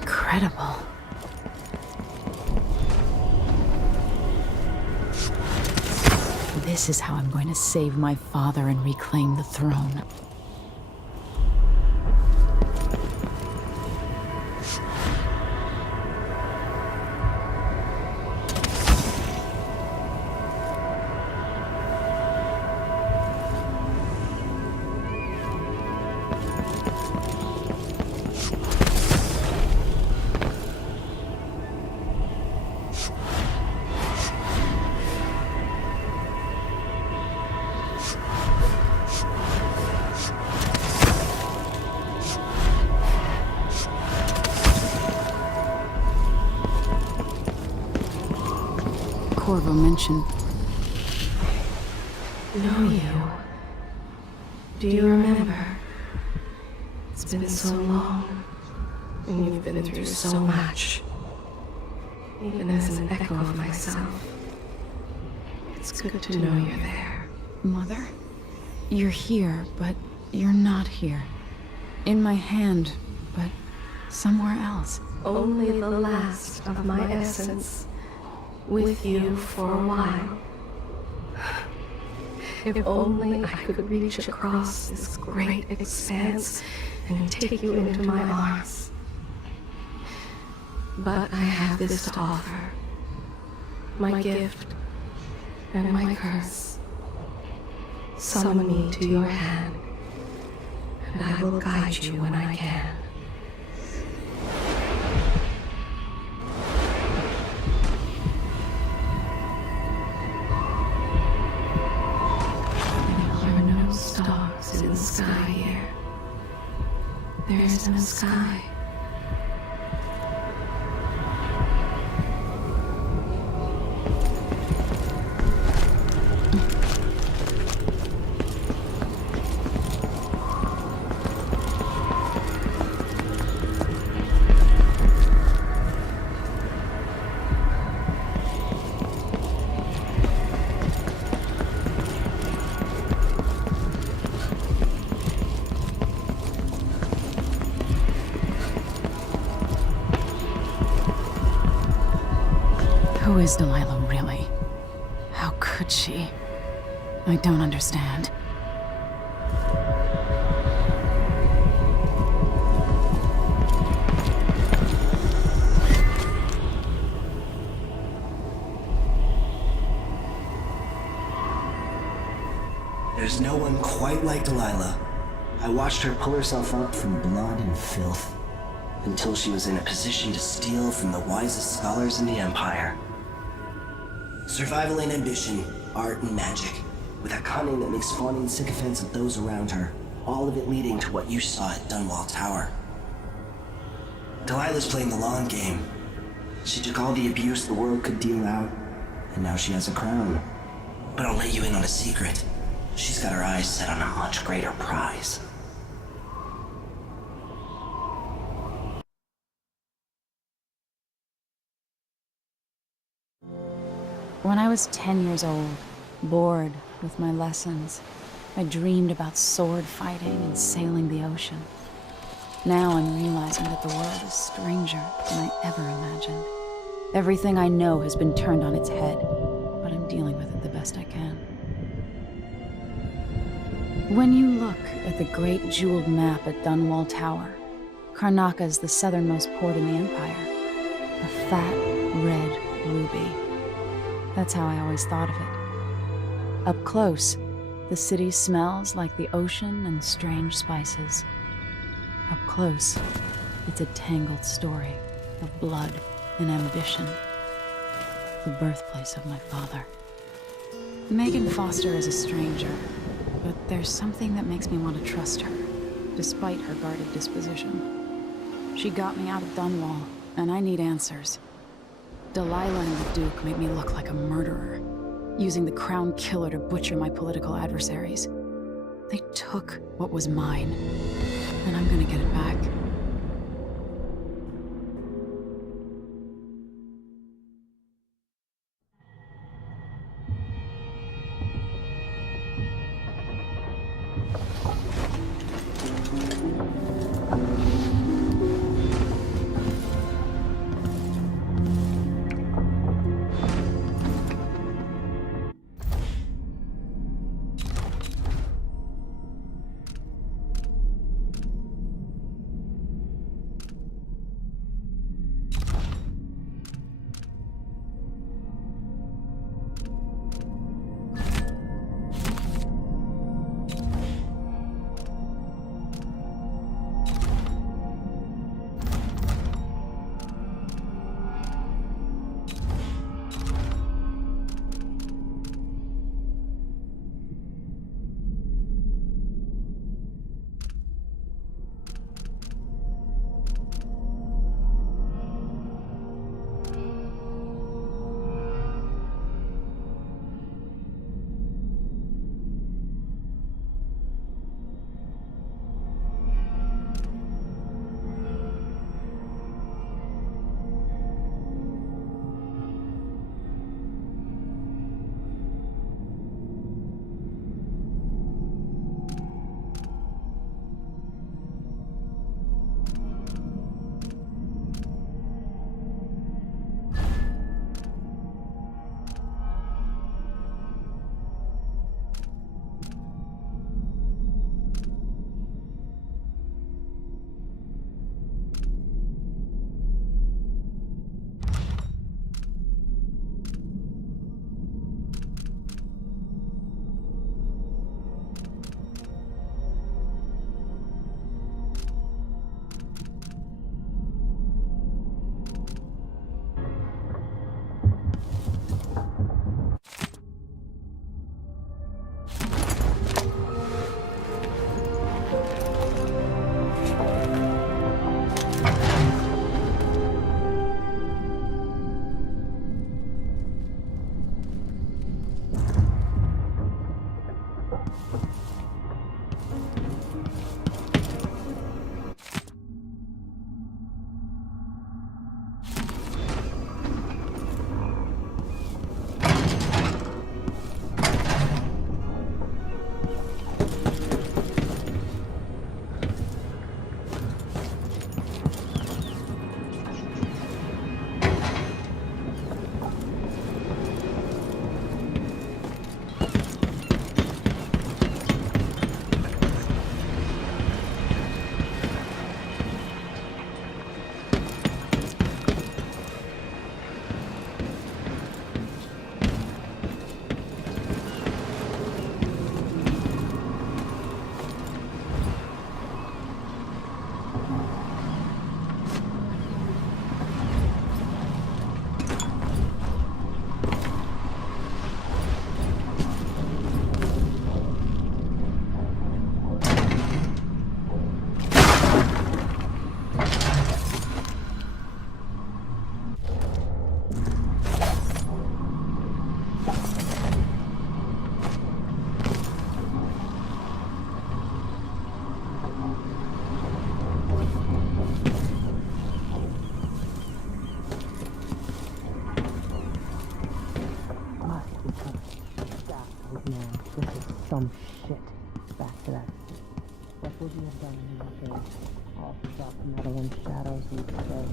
Incredible. This is how I'm going to save my father and reclaim the throne. Corvo mentioned. Know you. Do you remember? It's been so long, and you've been through so much. Even as an echo of myself, it's good to know you're there. Mother? You're here, but you're not here. In my hand, but somewhere else. Only the last of my essence, with you for a while. If only I could reach across this great expanse and take you into my arms. But I have this to offer. My gift and my curse. Summon me to your hand, and I will guide you when I can. There are no stars in the sky here. There is no sky. Who is Delilah really? How could she? I don't understand. There's no one quite like Delilah. I watched her pull herself up from blood and filth, until she was in a position to steal from the wisest scholars in the Empire. Survival and ambition, art and magic, with a cunning that makes fawning sycophants of those around her, all of it leading to what you saw at Dunwall Tower. Delilah's playing the long game. She took all the abuse the world could deal out, and now she has a crown. But I'll let you in on a secret. She's got her eyes set on a much greater prize. When I was 10 years old, bored with my lessons, I dreamed about sword fighting and sailing the ocean. Now I'm realizing that the world is stranger than I ever imagined. Everything I know has been turned on its head, but I'm dealing with it the best I can. When you look at the great jeweled map at Dunwall Tower, Karnaca is the southernmost port in the Empire. A fat, red ruby. That's how I always thought of it. Up close, the city smells like the ocean and strange spices. Up close, it's a tangled story of blood and ambition. The birthplace of my father. Megan Foster is a stranger, but there's something that makes me want to trust her, despite her guarded disposition. She got me out of Dunwall, and I need answers. Delilah and the Duke made me look like a murderer, using the Crown Killer to butcher my political adversaries. They took what was mine, and I'm gonna get it back. Old man, this is some shit. Back to that. What would you have done in your days? All soft metal and shadows, we'd say.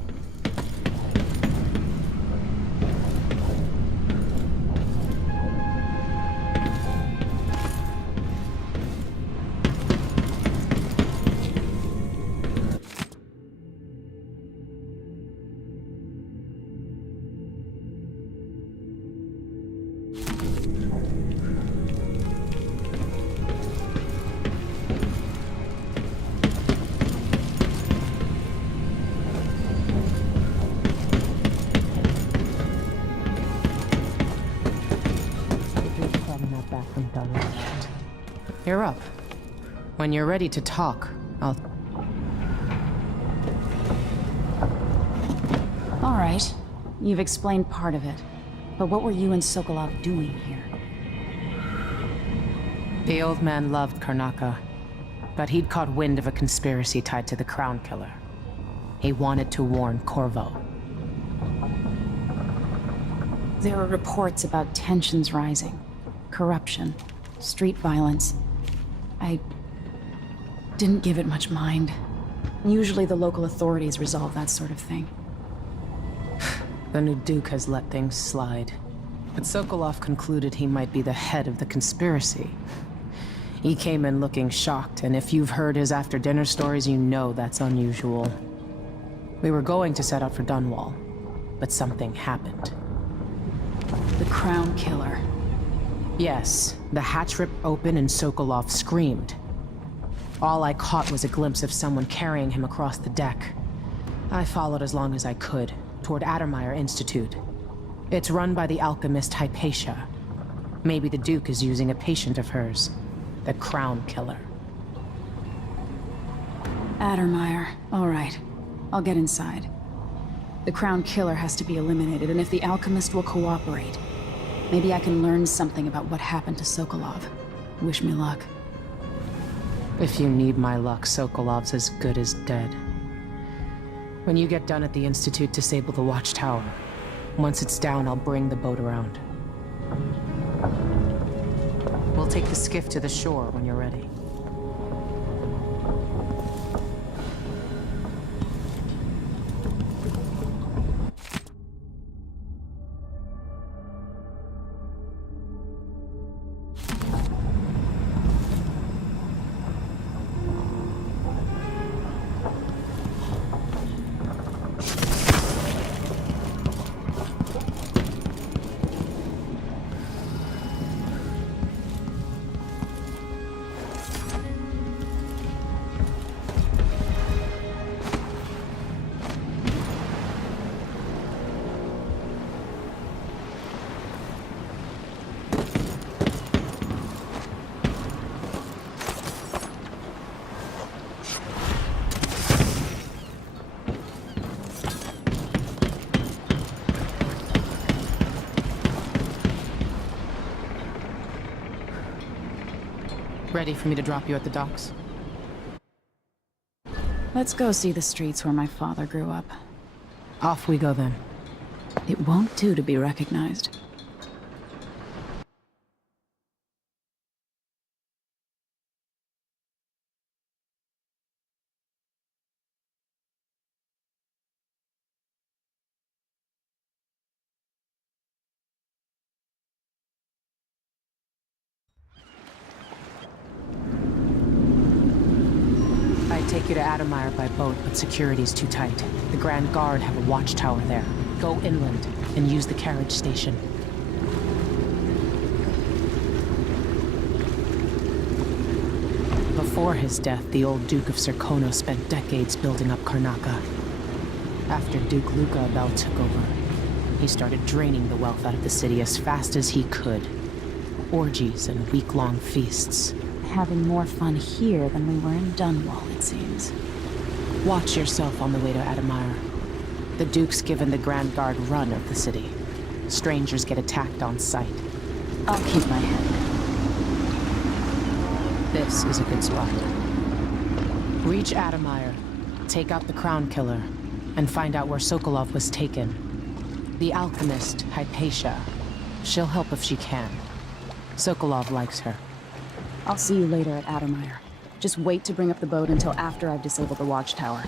You're up. When you're ready to talk, I'll... All right. You've explained part of it. But what were you and Sokolov doing here? The old man loved Karnaca, but he'd caught wind of a conspiracy tied to the Crown Killer. He wanted to warn Corvo. There were reports about tensions rising, corruption, street violence. I didn't give it much mind. Usually the local authorities resolve that sort of thing. The new Duke has let things slide. But Sokolov concluded he might be the head of the conspiracy. He came in looking shocked, and if you've heard his after-dinner stories, you know that's unusual. We were going to set out for Dunwall, but something happened. The Crown Killer. Yes, the hatch ripped open and Sokolov screamed. All I caught was a glimpse of someone carrying him across the deck. I followed as long as I could, toward Addermeyer Institute. It's run by the alchemist Hypatia. Maybe the Duke is using a patient of hers, the Crown Killer. Addermeyer. All right. I'll get inside. The Crown Killer has to be eliminated, and if the alchemist will cooperate, maybe I can learn something about what happened to Sokolov. Wish me luck. If you need my luck, Sokolov's as good as dead. When you get done at the Institute, disable the watchtower. Once it's down, I'll bring the boat around. We'll take the skiff to the shore when you're ready. Ready for me to drop you at the docks? Let's go see the streets where my father grew up. Off we go then. It won't do to be recognized. Take you to Addermeyer by boat, but security's too tight. The Grand Guard have a watchtower there. Go inland and use the carriage station. Before his death, the old Duke of Serkono spent decades building up Karnaca. After Duke Luca Abel took over, he started draining the wealth out of the city as fast as he could. Orgies and week-long feasts. Having more fun here than we were in Dunwall, it seems. Watch yourself on the way to Addermeyer. The Duke's given the Grand Guard run of the city. Strangers get attacked on sight. I'll keep my head. This is a good spot. Reach Addermeyer, take out the Crown Killer, and find out where Sokolov was taken. The alchemist, Hypatia. She'll help if she can. Sokolov likes her. I'll see you later at Addermire. Just wait to bring up the boat until after I've disabled the watchtower.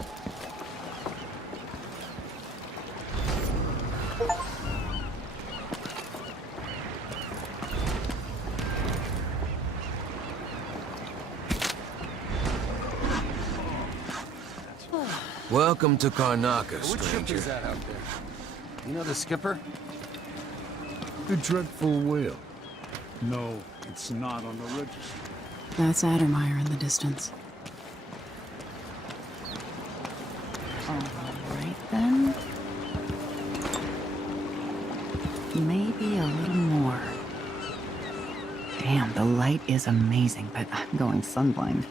Welcome to Karnaca, Which ship stranger. is that out there? You know the skipper? The dreadful whale. No, it's not on the register. That's Addermire in the distance. Alright then. Maybe a little more. Damn, the light is amazing, but I'm going sunblind.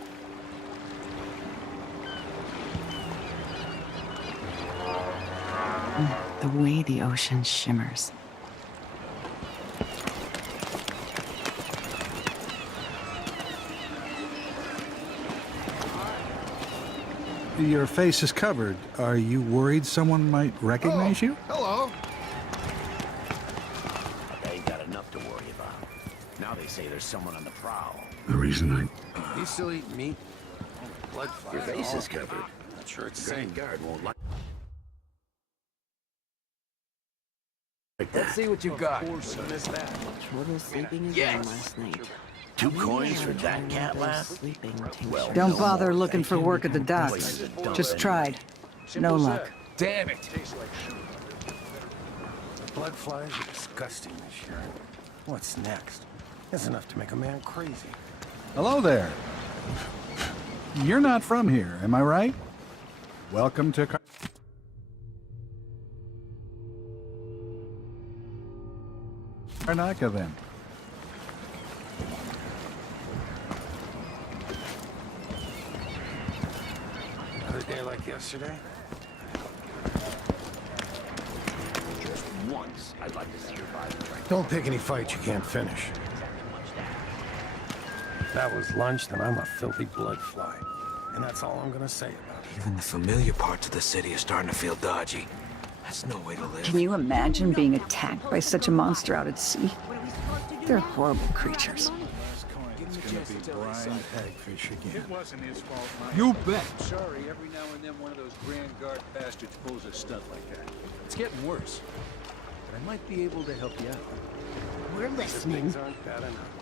The way the ocean shimmers. Your face is covered. Are you worried someone might recognize you? Hello. They ain't got enough to worry about. Now they say there's someone on the prowl. The reason You still eat meat? Blood flies. Your face is covered. Not sure it's The safe. Grand Guard won't like Let's see what you got. Trouble sleeping again last night. 2 coins for that cat laugh? Well, Don't bother looking for work at the docks. Just tried. No luck. Damn it! Blood flies are disgusting this year. What's next? That's enough to make a man crazy. Hello there. You're not from here, am I right? Welcome to Karnaca, then. Another day like yesterday? just once. I'd like to see your body right. Don't pick any fights you can't finish. If that was lunch, then I'm a filthy blood fly. And that's all I'm gonna say about it. Even the familiar parts of the city are starting to feel dodgy. That's no way to live. Can you imagine being attacked by such a monster out at sea? They're horrible creatures. It's gonna be Brian Hagfish again. It wasn't his fault, Mike. You bet. Sorry, every now and then one of those Grand Guard bastards pulls a stunt like that. It's getting worse. But I might be able to help you out. We're listening.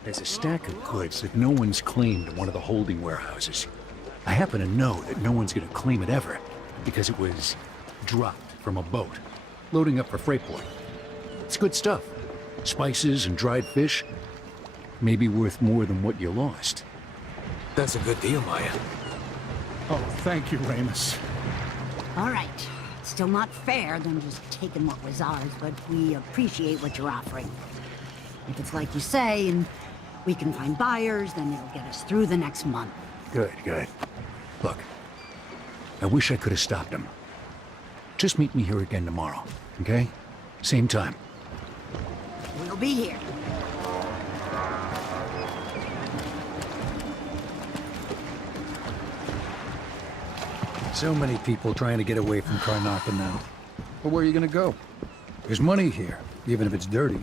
There's a stack of goods that no one's claimed in one of the holding warehouses. I happen to know that no one's gonna claim it ever, because it was dropped from a boat, loading up for Freightport. It's good stuff. Spices and dried fish. Maybe worth more than what you lost. That's a good deal, Maya. Oh, thank you, Ramus. All right. Still not fair, them just taking what was ours, but we appreciate what you're offering. If it's like you say, and we can find buyers, then it'll get us through the next month. Good, good. Look, I wish I could have stopped him. Just meet me here again tomorrow, okay? Same time. We'll be here. So many people trying to get away from Karnaca now. But where are you gonna go? There's money here, even if it's dirty.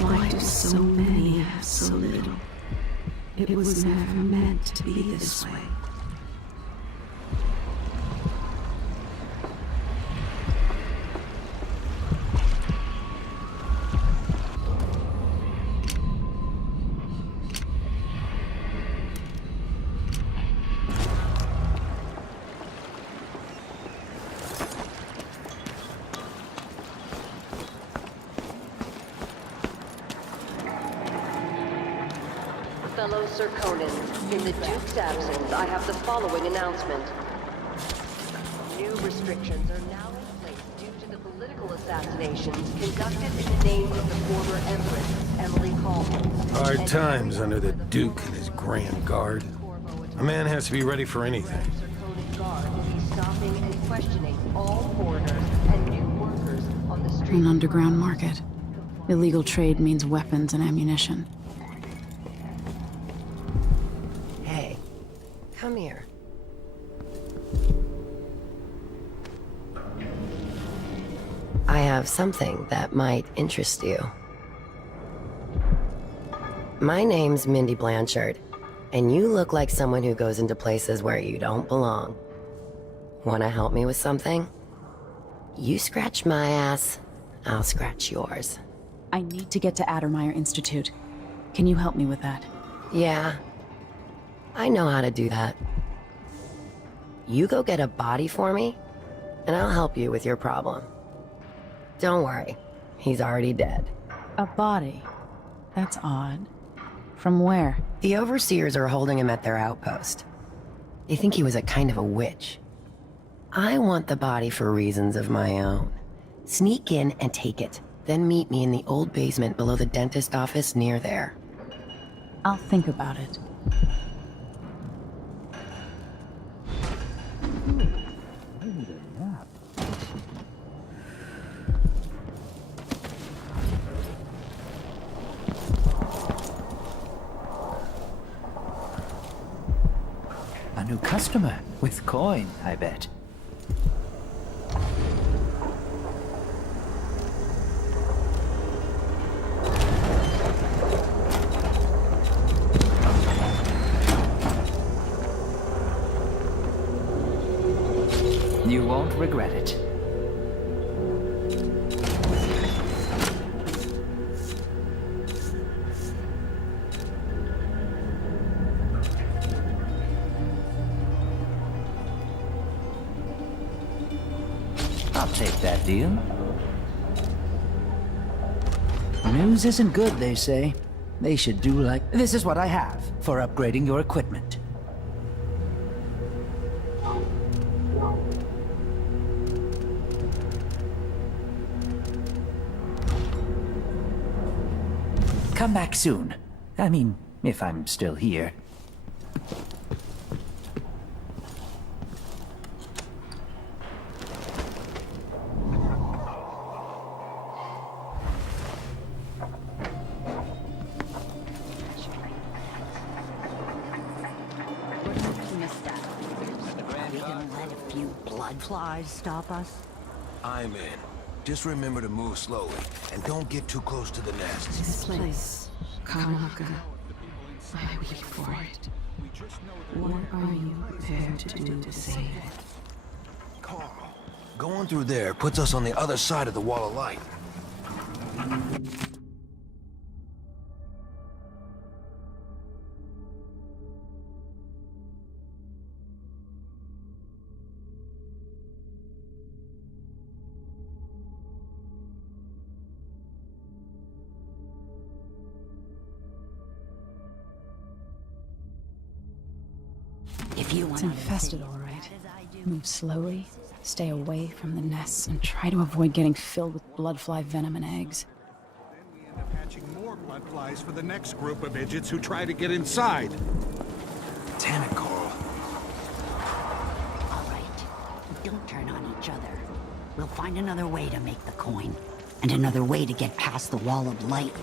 Why do so many have so little? It was never meant to be this way. Fellow Sir Conan, in the Duke's absence, I have the following announcement. New restrictions are now in place due to the political assassinations conducted in the name of the former Empress Emily Kaldwin. Hard times under the Duke and his Grand Guard. A man has to be ready for anything. Guard will be stopping and questioning all foreigners and new workers on the street. An underground market. Illegal trade means weapons and ammunition. Hey, come here. I have something that might interest you. My name's Mindy Blanchard, and you look like someone who goes into places where you don't belong. Wanna help me with something? You scratch my ass, I'll scratch yours. I need to get to Addermeyer Institute. Can you help me with that? Yeah, I know how to do that. You go get a body for me, and I'll help you with your problem. Don't worry, he's already dead. A body? That's odd. From where? The overseers are holding him at their outpost. They think he was a kind of a witch. I want the body for reasons of my own. Sneak in and take it, then meet me in the old basement below the dentist office near there. I'll think about it. A new customer with coin, I bet. You won't regret it. I'll take that deal. News isn't good, they say. They should do like... This is what I have for upgrading your equipment. Come back soon. I mean, if I'm still here. We gonna let a few blood flies stop us? I'm in. Just remember to move slowly, and don't get too close to the nests. This place, Karnaca, I weep for it. What are you prepared to do to save it? Carl, going through there puts us on the other side of the wall of light. It's infested, all right. Move slowly, stay away from the nests, and try to avoid getting filled with bloodfly venom and eggs. Then we end up hatching more blood flies for the next group of idiots who try to get inside. Damn it, Carl. All right, don't turn on each other. We'll find another way to make the coin, and another way to get past the wall of light.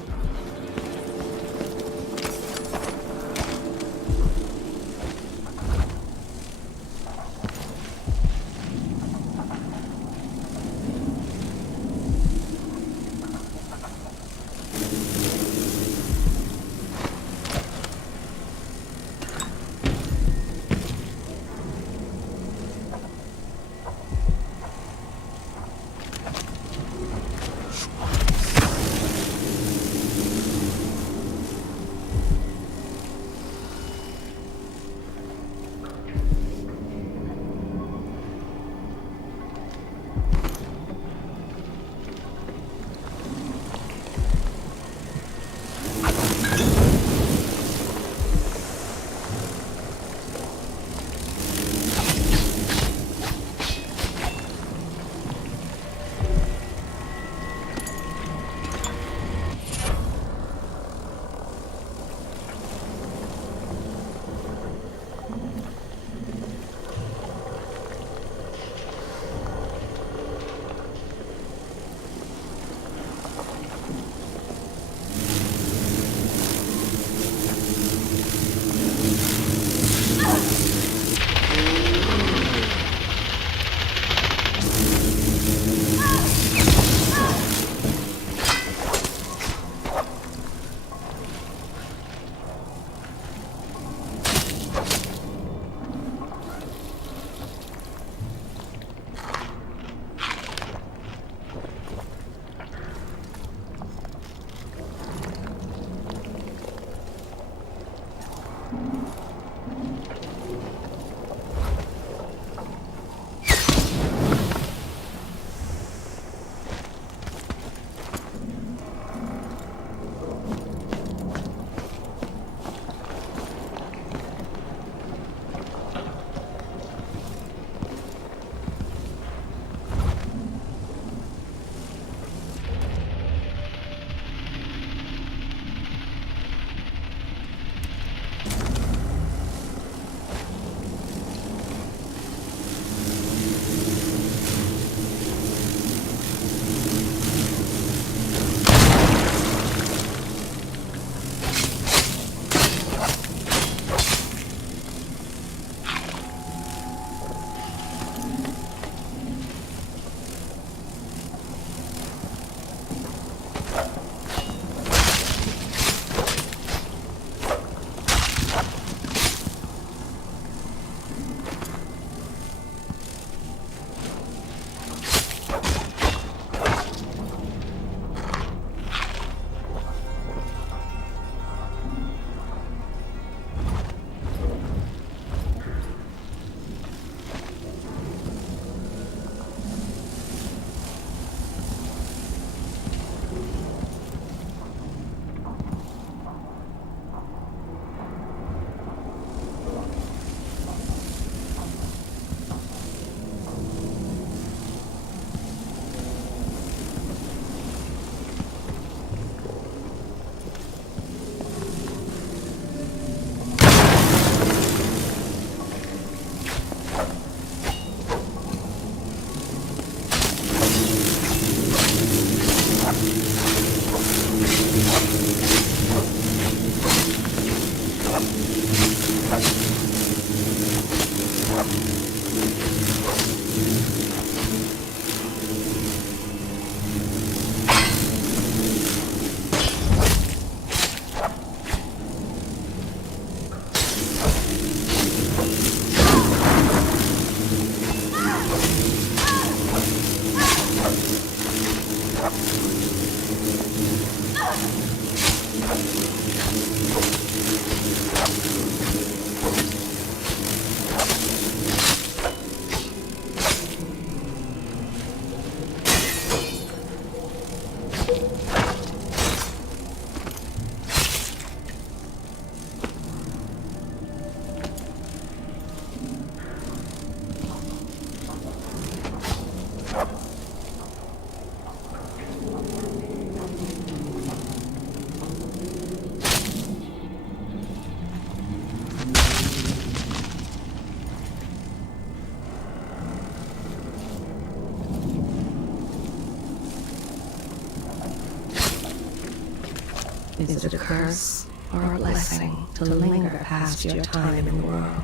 Is it a curse or a blessing to linger past your time in the world?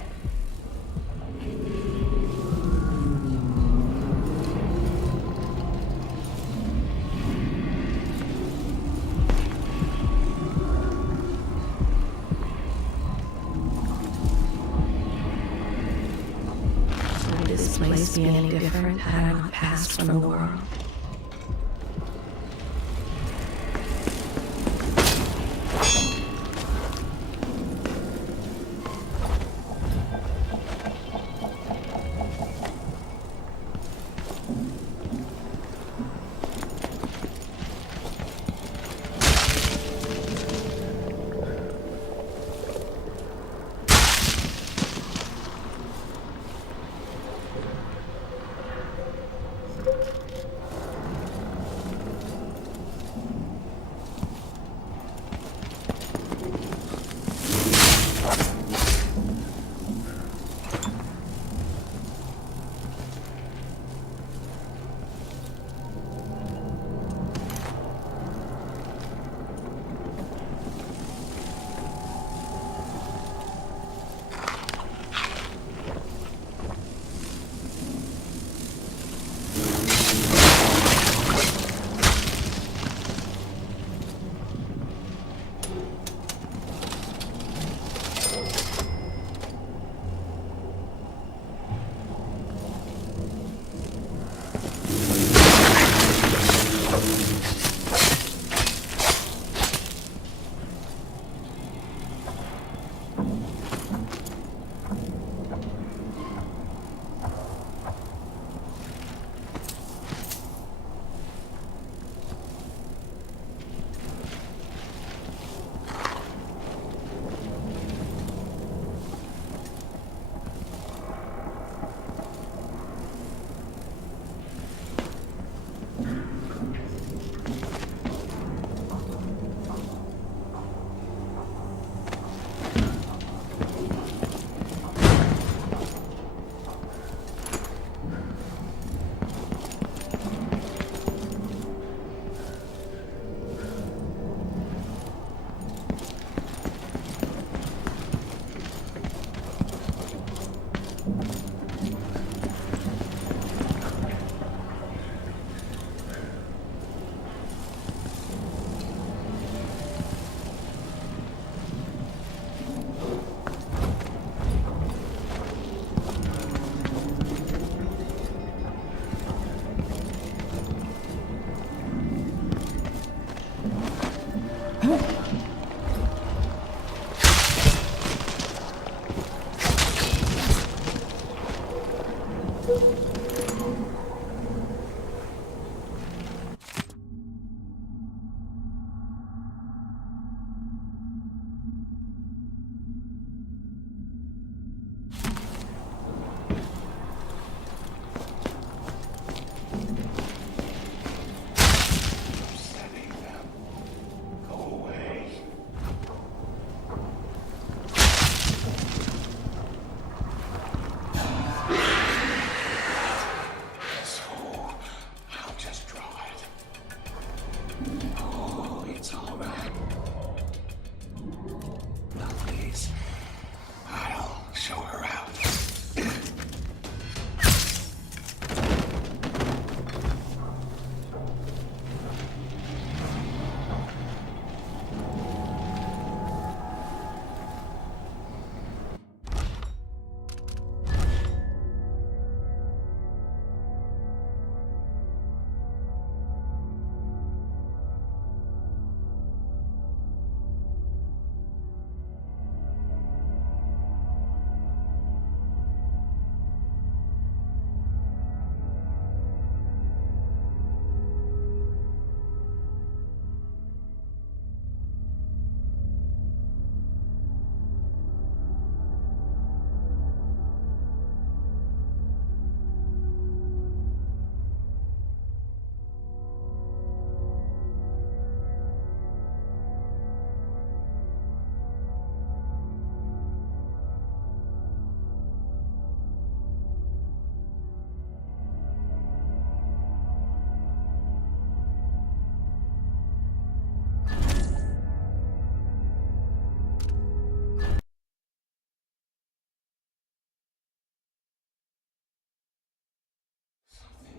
Would this place be any different had I not passed from the world?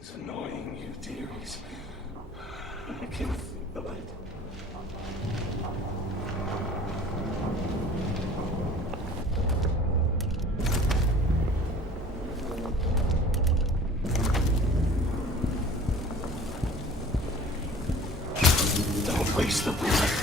Something's annoying you, dearies. I can feel it. Don't waste the bullet.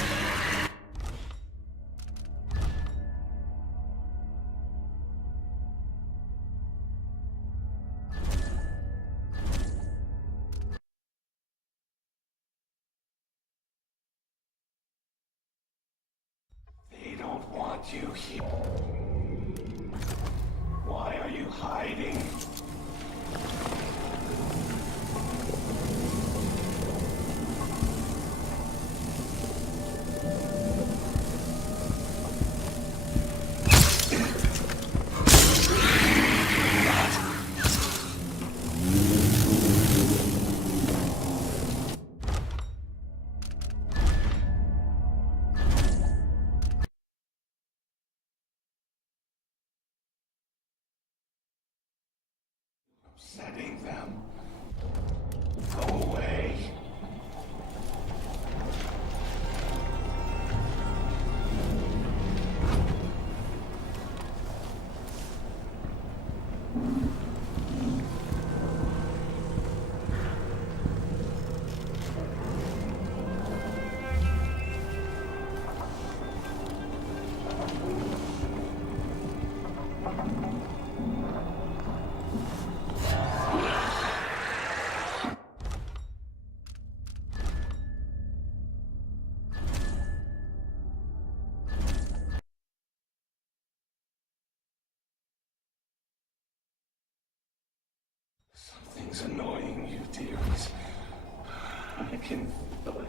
They don't want you here. Why are you hiding? Upsetting them. Go away. Something's annoying you, dearies. I can feel it.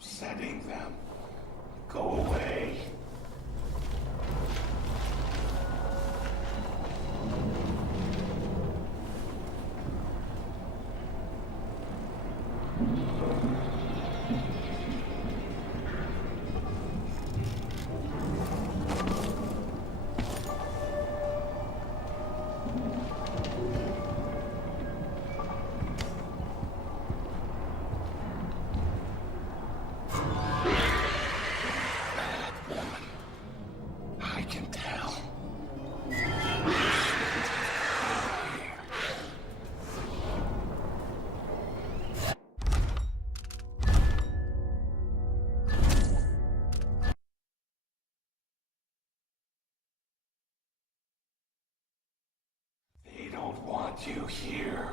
Upsetting them. Go away. I can tell. They don't want you here.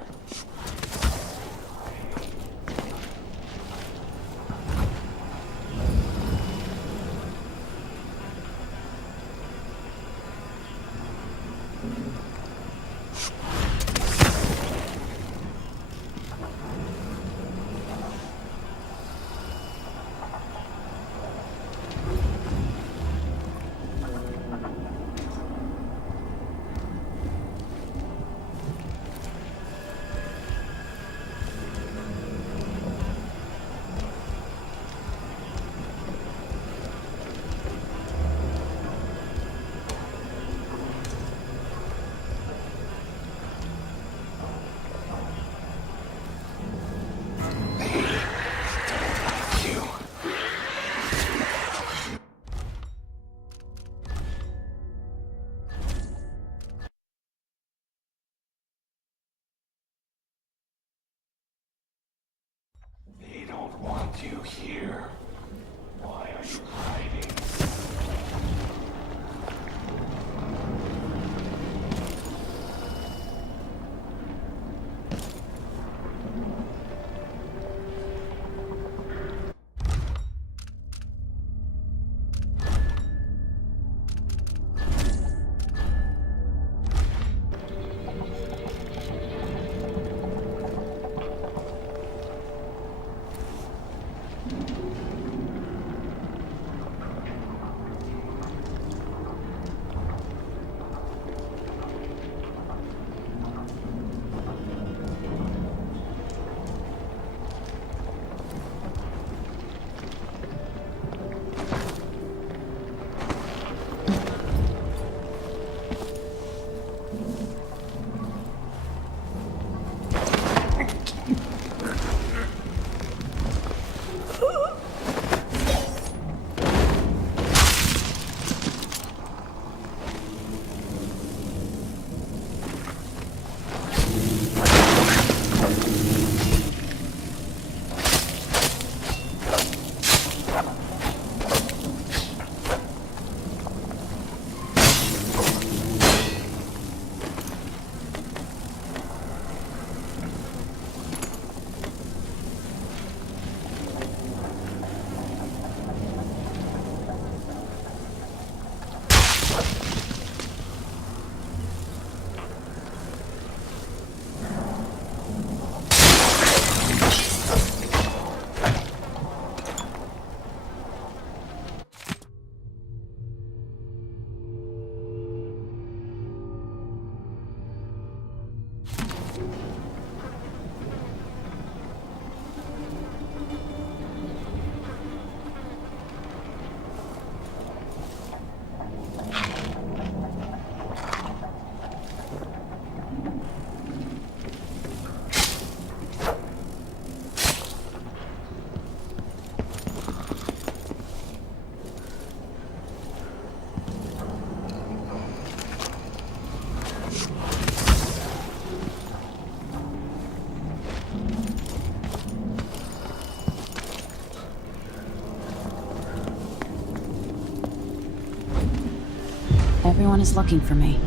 Everyone is looking for me.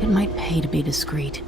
It might pay to be discreet.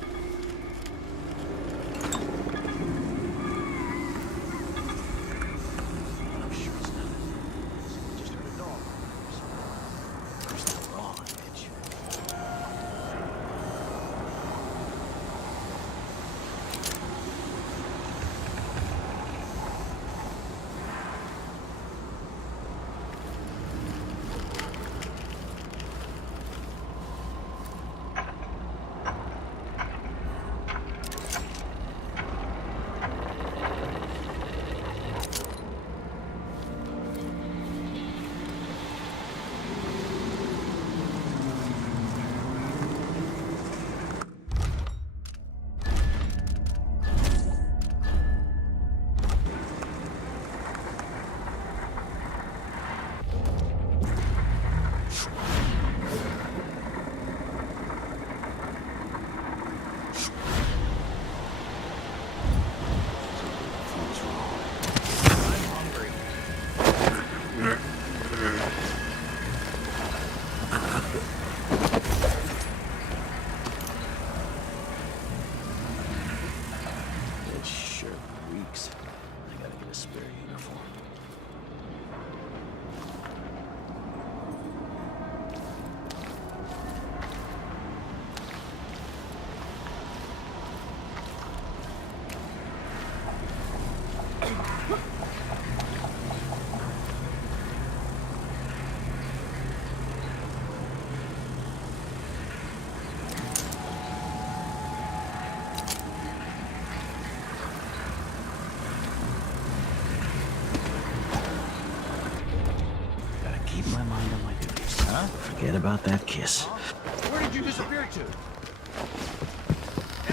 Forget about that kiss. Where did you disappear to?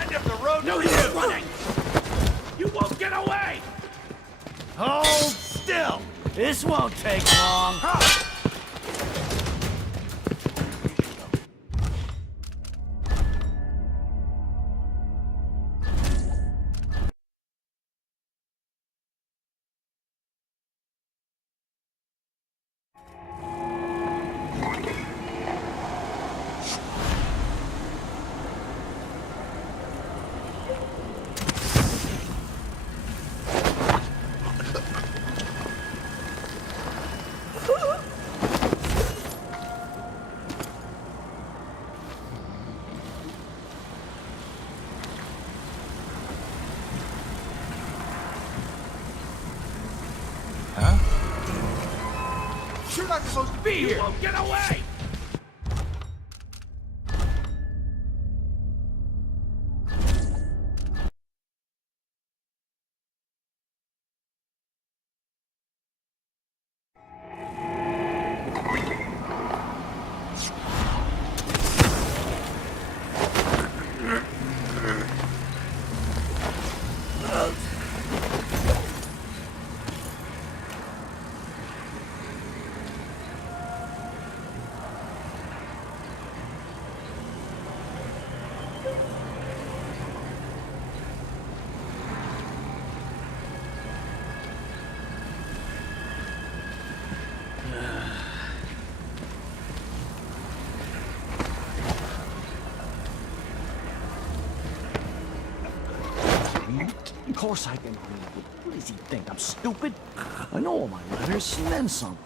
End of the road. No, he's running! You won't get away! Hold still. This won't take long. You're not supposed to be here! You won't get away! Of course I can read. What does he think? I'm stupid? I know all my letters, and then some.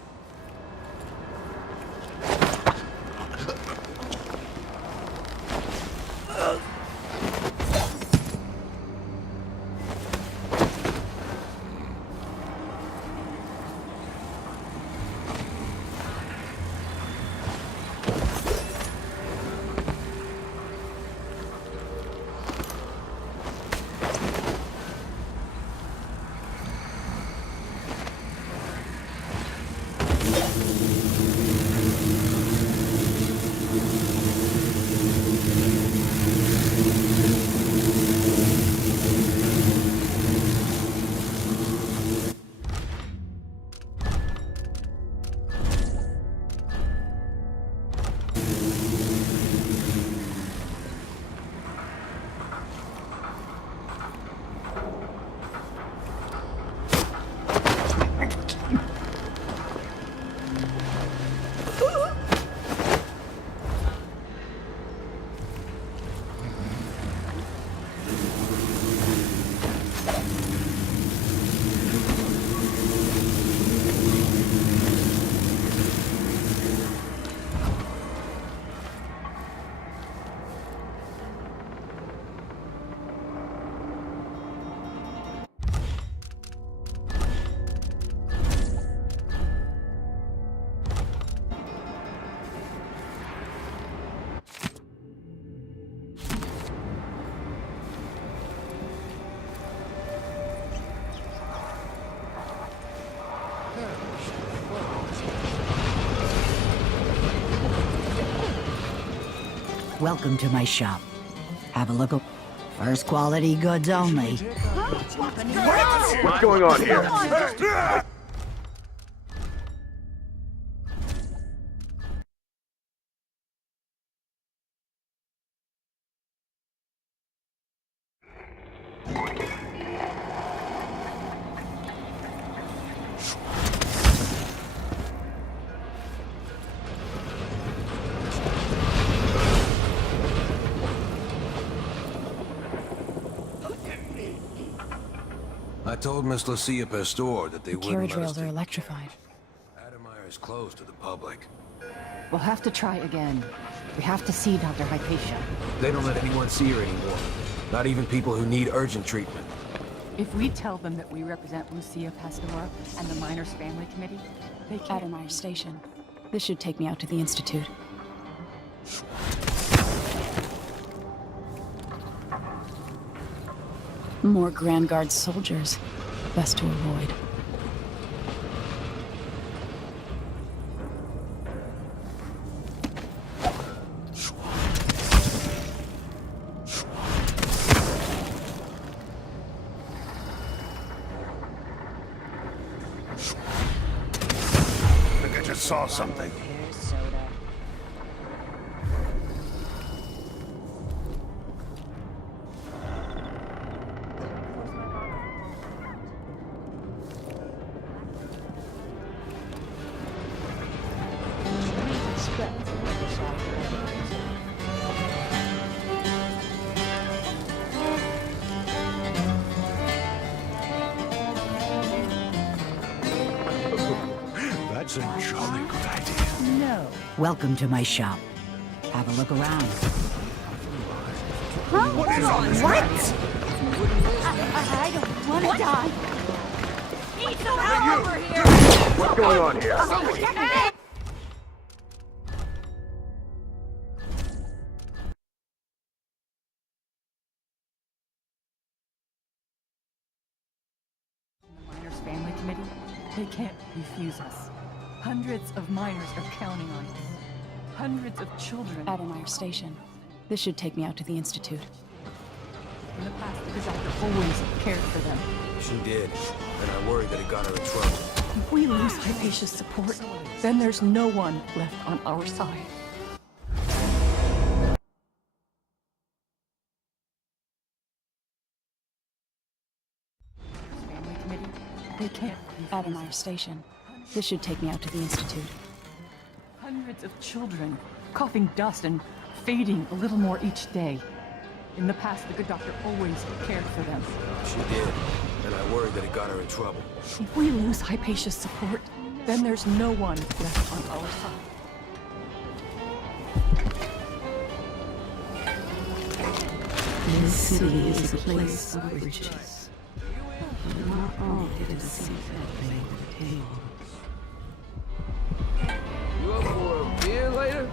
Welcome to my shop. Have a look. First quality goods only. What's going on here? I told Miss Lucia Pastor that they The wouldn't carriage let us rails are electrified. Adamire is closed to the public. We'll have to try again. We have to see Dr. Hypatia. They don't let anyone see her anymore. Not even people who need urgent treatment. If we tell them that we represent Lucia Pastor and the Miners Family Committee, they can't... Adamire Station. This should take me out to the Institute. More Grand Guard soldiers. Best to avoid. I think I just saw something. That's a jolly good idea. No. Welcome to my shop. Have a look around. What is on this What? map? I don't want to die. Need some help over here! What's going on here? The Miners Family Committee, they can't refuse us. Hundreds of miners are counting on us. Hundreds of children. Adamire Station. This should take me out to the Institute. In the past, the doctor always cared for them. She did, and I worry that it got her in trouble. If we lose Hypatia's support, then there's no one left on our side. Family Committee, they can't. Adamire Station. This should take me out to the Institute. Hundreds of children, coughing dust and fading a little more each day. In the past, the good doctor always cared for them. She did, and I worry that it got her in trouble. If we lose Hypatia's support, then there's no one left on our side. This city is a place of riches. But not all get a seat at the table. You up for a beer later?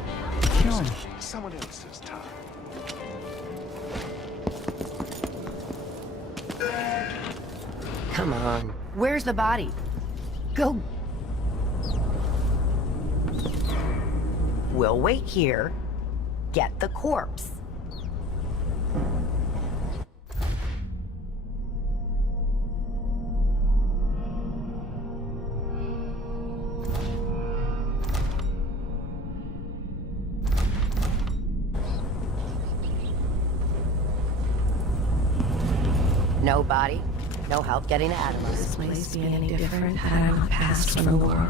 John. Someone else's time. Come on. Where's the body? Go. We'll wait here. Get the corpse. No body, no help getting to Adamire. Will this place be any different had I not passed from the world?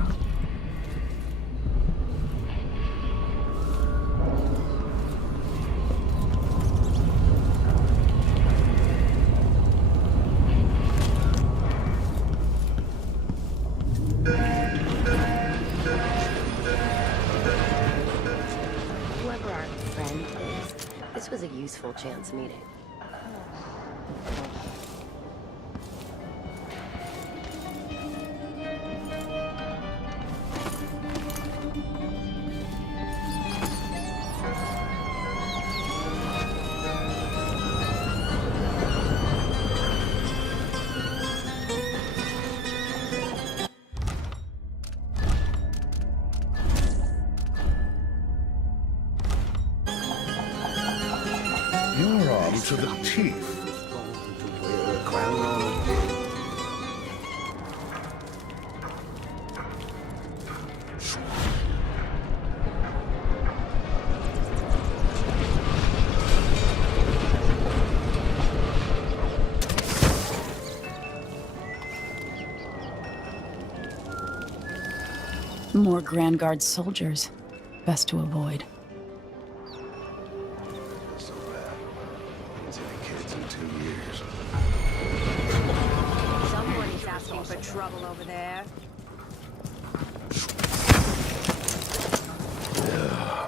Whoever our friend is, this was a useful chance meeting. Down to the teeth. More Grand Guard soldiers. Best to avoid. So bad. It's any kids in 2 years. Somebody's asking for trouble over there.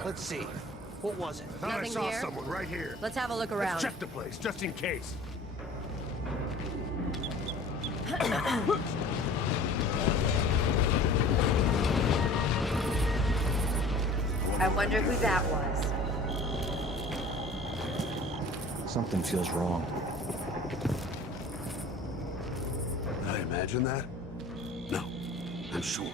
Let's see. What was it? Thought I Nothing saw here? someone right here. Let's have a look around. Let's check the place, just in case. I wonder who that was. Something feels wrong. Did I imagine that? No, I'm sure.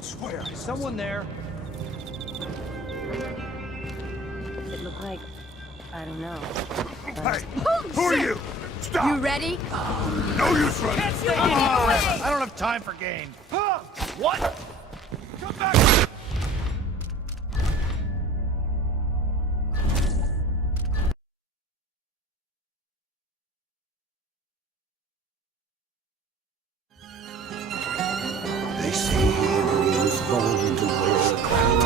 Swear, is someone there? It looked like, I don't know. Hey, who are you? Stop! You ready? No use running! I don't have time for games. What? Come back! They say Emily was born to wear a crown.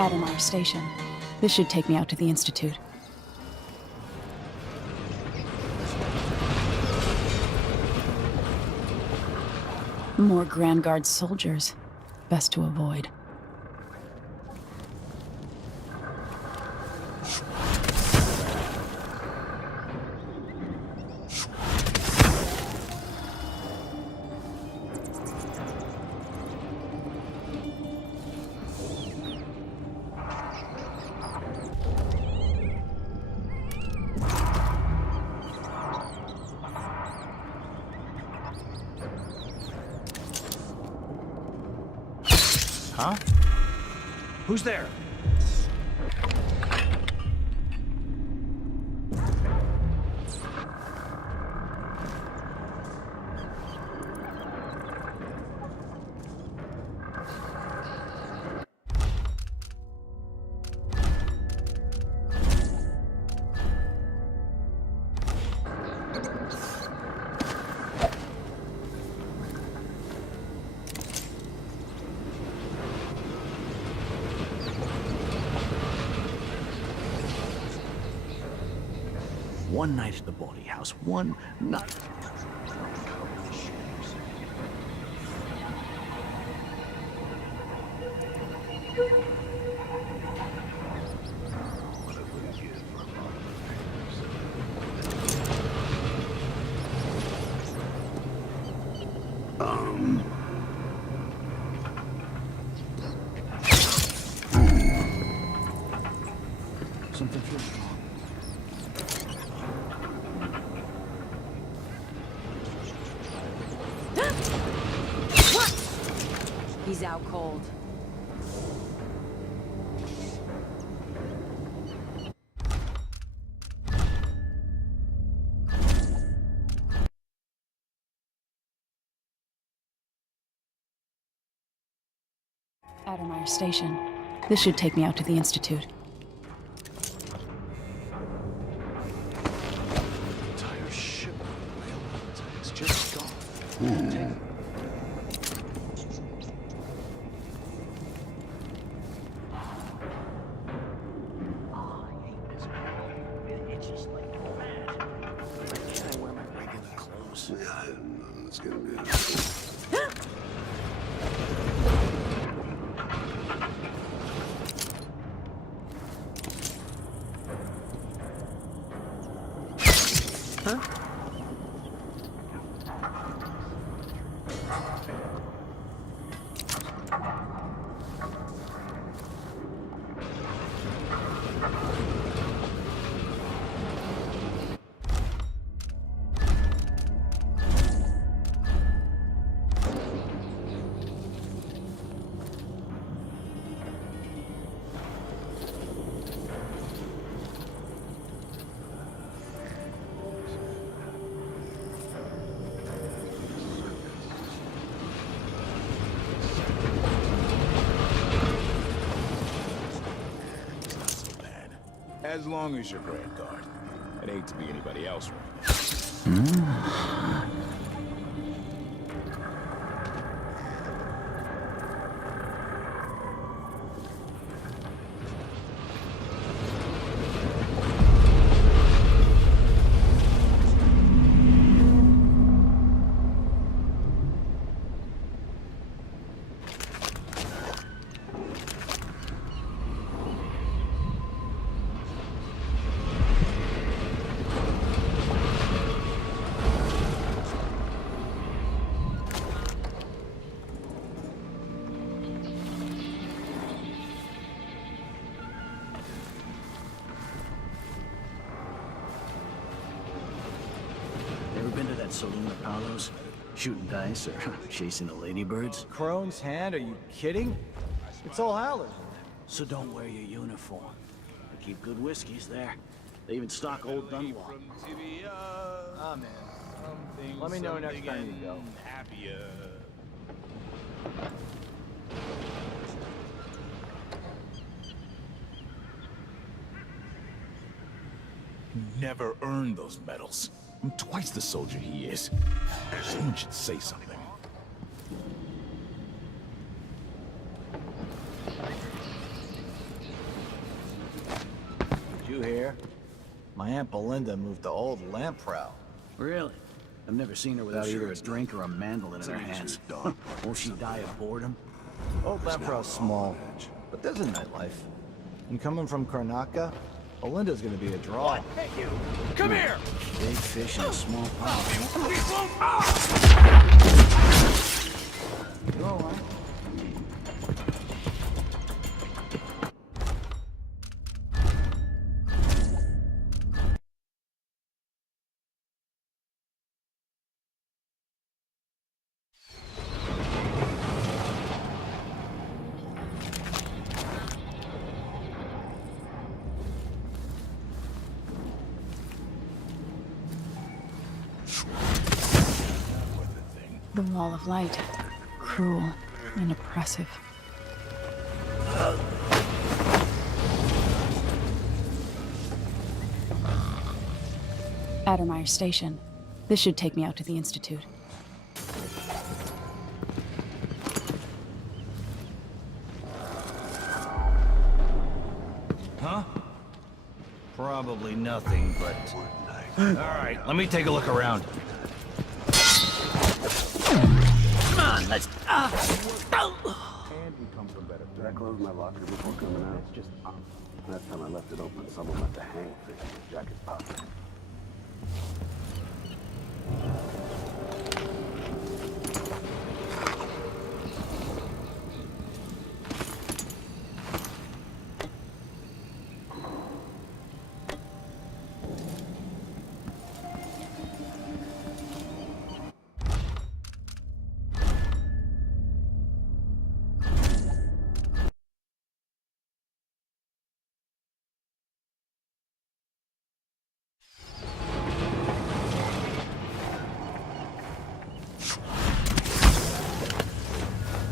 Adamar Station. This should take me out to the Institute. More Grand Guard soldiers. Best to avoid. Huh? Who's there? One night at the body house, one night. Something feels wrong. He's out cold. Adamar Station. This should take me out to the Institute. Entire ship of railroads. It's just gone. Yeah, it's gonna be. Huh? As long as you're Grand Guard. I'd hate to be anybody else right now. Saloon of Palos? Shooting dice or chasing the ladybirds? Crone's Hand? Are you kidding? It's all howlers. So don't wear your uniform. They keep good whiskeys there. They even stock old Dunwall. Ah, man. Let me know next time you go. Happier. Never earned those medals. I'm twice the soldier he is. Someone should say something. Did you hear? My Aunt Belinda moved to old Lamprow. Really? I've never seen her without either a drink or a mandolin in her hands. Won't she die of boredom? Old Lamprow's small, but there's a nightlife. And coming from Karnaca, Belinda's gonna be a draw. Hey, you! Come here! Big fish in a small pond. You all right? The Wall of Light. Cruel and oppressive. Addermeyer Station. This should take me out to the Institute. Huh? Probably nothing, but... Alright, let me take a look around. Come on, let's... And we come from better. Did I close my locker before coming out? It's just... last time I left it open, someone left a hangfish in his jacket pocket.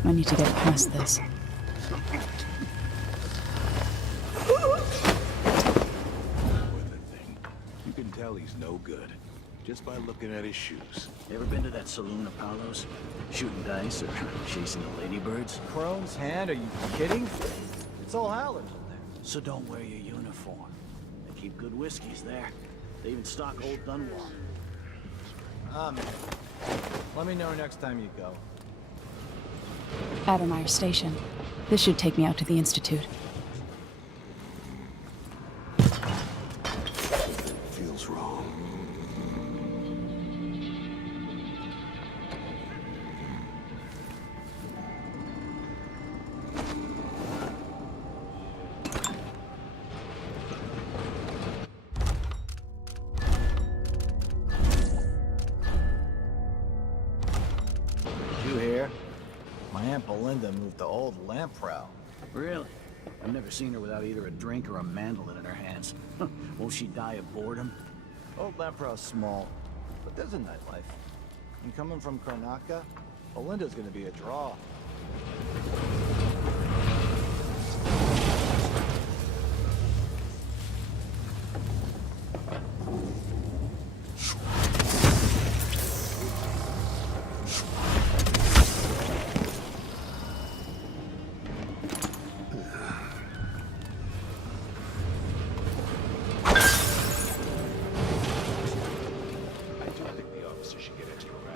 I need to get past this. You can tell he's no good, just by looking at his shoes. Ever been to that Saloon of Palos? Shooting dice or chasing the ladybirds? Crone's Hand? Are you kidding? It's all howlers in there. So don't wear your uniform. They keep good whiskeys there. They even stock old Dunwall. Ah, man. Let me know next time you go. Addermeyer Station. This should take me out to the Institute. Feels wrong. Did you hear? My Aunt Belinda moved to old Lamprow. Really? I've never seen her without either a drink or a mandolin in her hands. Won't she die of boredom? Old Lamprow's small, but there's a nightlife. And coming from Karnaca, Belinda's gonna be a draw.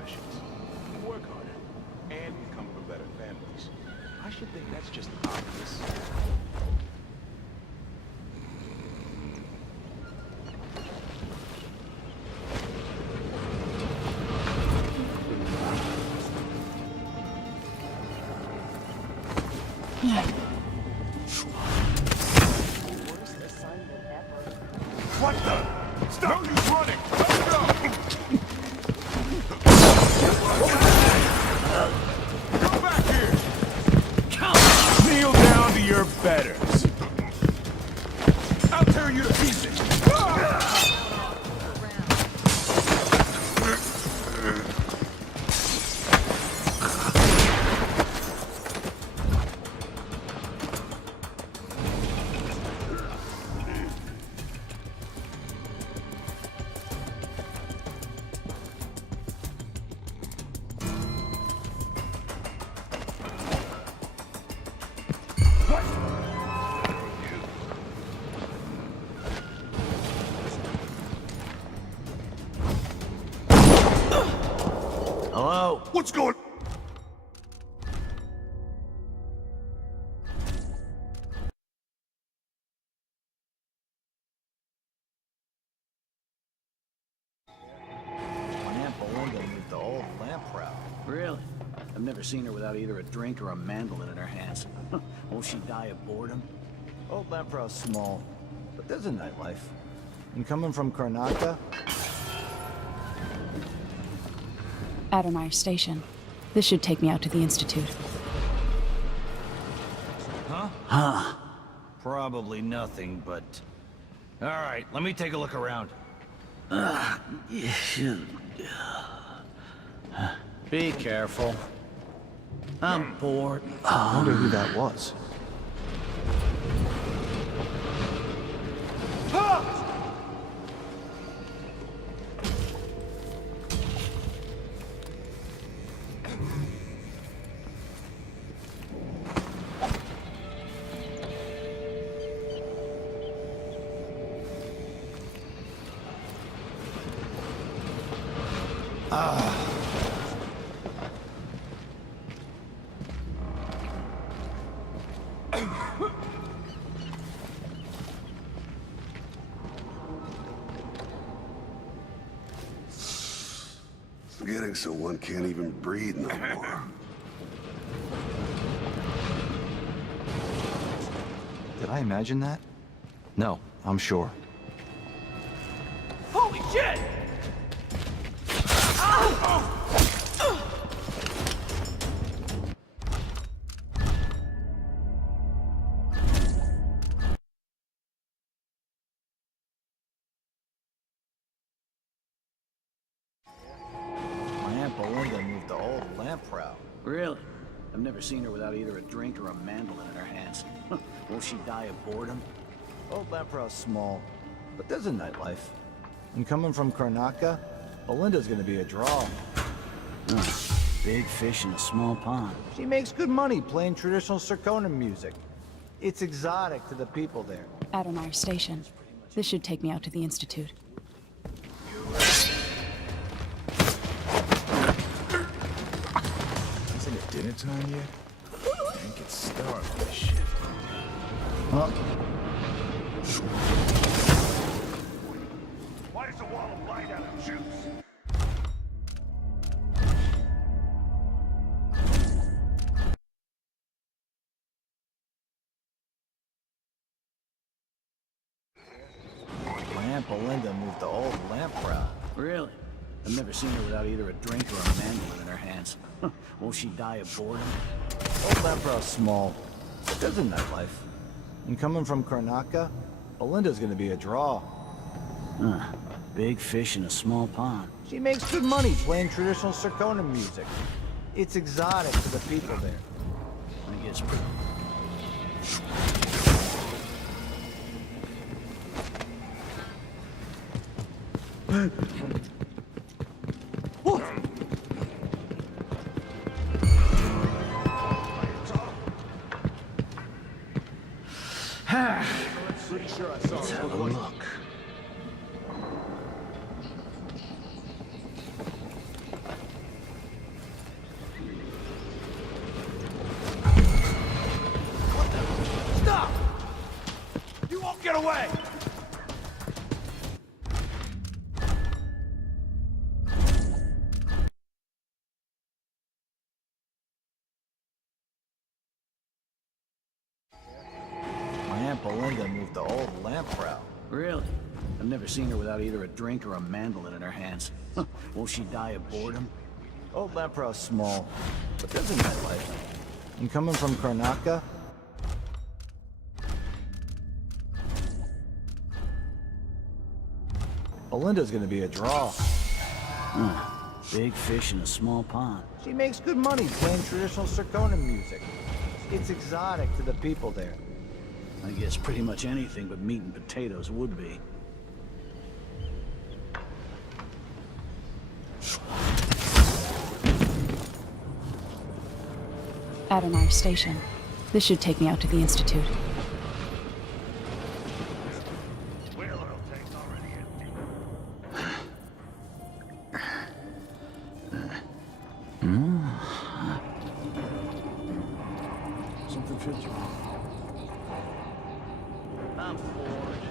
professions. We work harder, and we come from better families. I should think that's just obvious. What the? Stop! No use running! Let's go! Come back here! Kneel down to your betters. I'll tear you to pieces. Hello? What's going... My Aunt Belinda moved the old lamp proud. Really? I've never seen her without either a drink or a mandolin in her hands. Won't she die of boredom? Old Lamprow's small, but there's a nightlife. And coming from Karnaca, Addermeyer Station. This should take me out to the Institute. Huh? Huh. Probably nothing, but... Alright, let me take a look around. Be careful. I'm bored. I wonder who that was. Getting so one can't even breathe no more. Did I imagine that? No, I'm sure. Holy shit! My Aunt Belinda moved the old lamp proud. Really? I've never seen her without either a drink or a mandolin in her hands. Won't she die of boredom? Old Lamprow's small, but there's a nightlife. And coming from Karnaca, Belinda's gonna be a draw. Big fish in a small pond. She makes good money playing traditional Serkonan music. It's exotic to the people there. Addermeyer Station. This should take me out to the Institute. Isn't it dinner time yet? Can't get started with this shit. Why does the wall of light out of juice? My Aunt Belinda moved the old lamp proud. Really? I've never seen her without either a drink or a mandolin in her hands. Won't she die of boredom? Old Lamprow's small, but there's a nightlife. And coming from Karnaca, Belinda's gonna be a draw. Big fish in a small pond. She makes good money playing traditional Serkonan music. It's exotic to the people there. I guess. Pretty sure I saw Let's have a look. Linda moved the old lamp prow. Really? I've never seen her without either a drink or a mandolin in her hands. Will she die of boredom? Old lamp prow's small, but there's a nightlight. And coming from Karnaca, Belinda's gonna be a draw. Big fish in a small pond. She makes good money playing traditional Serkonan music. It's exotic to the people there. I guess pretty much anything but meat and potatoes would be. Adonai Station. This should take me out to the Institute. Something fits you. I'm bored.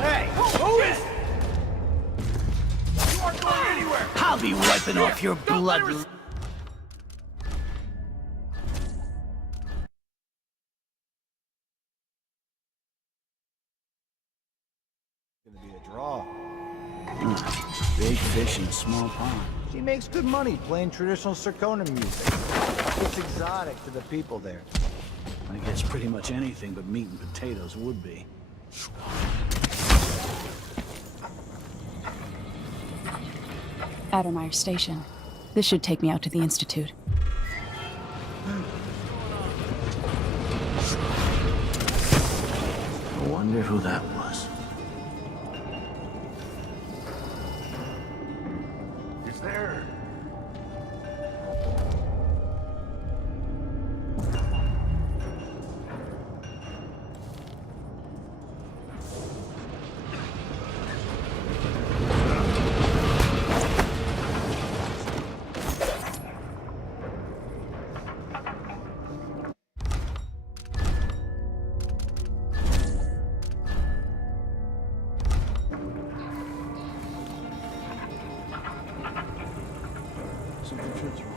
Hey! Who is it? You aren't going anywhere! I'll be wiping off your blood. Gonna be a draw. Big fish in a small pond. She makes good money playing traditional Serkonan music. It's exotic to the people there. I guess pretty much anything but meat and potatoes would be. Adonai Station. This should take me out to the Institute. I wonder who that was. It's there. Something fits wrong.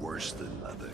Worse than nothing.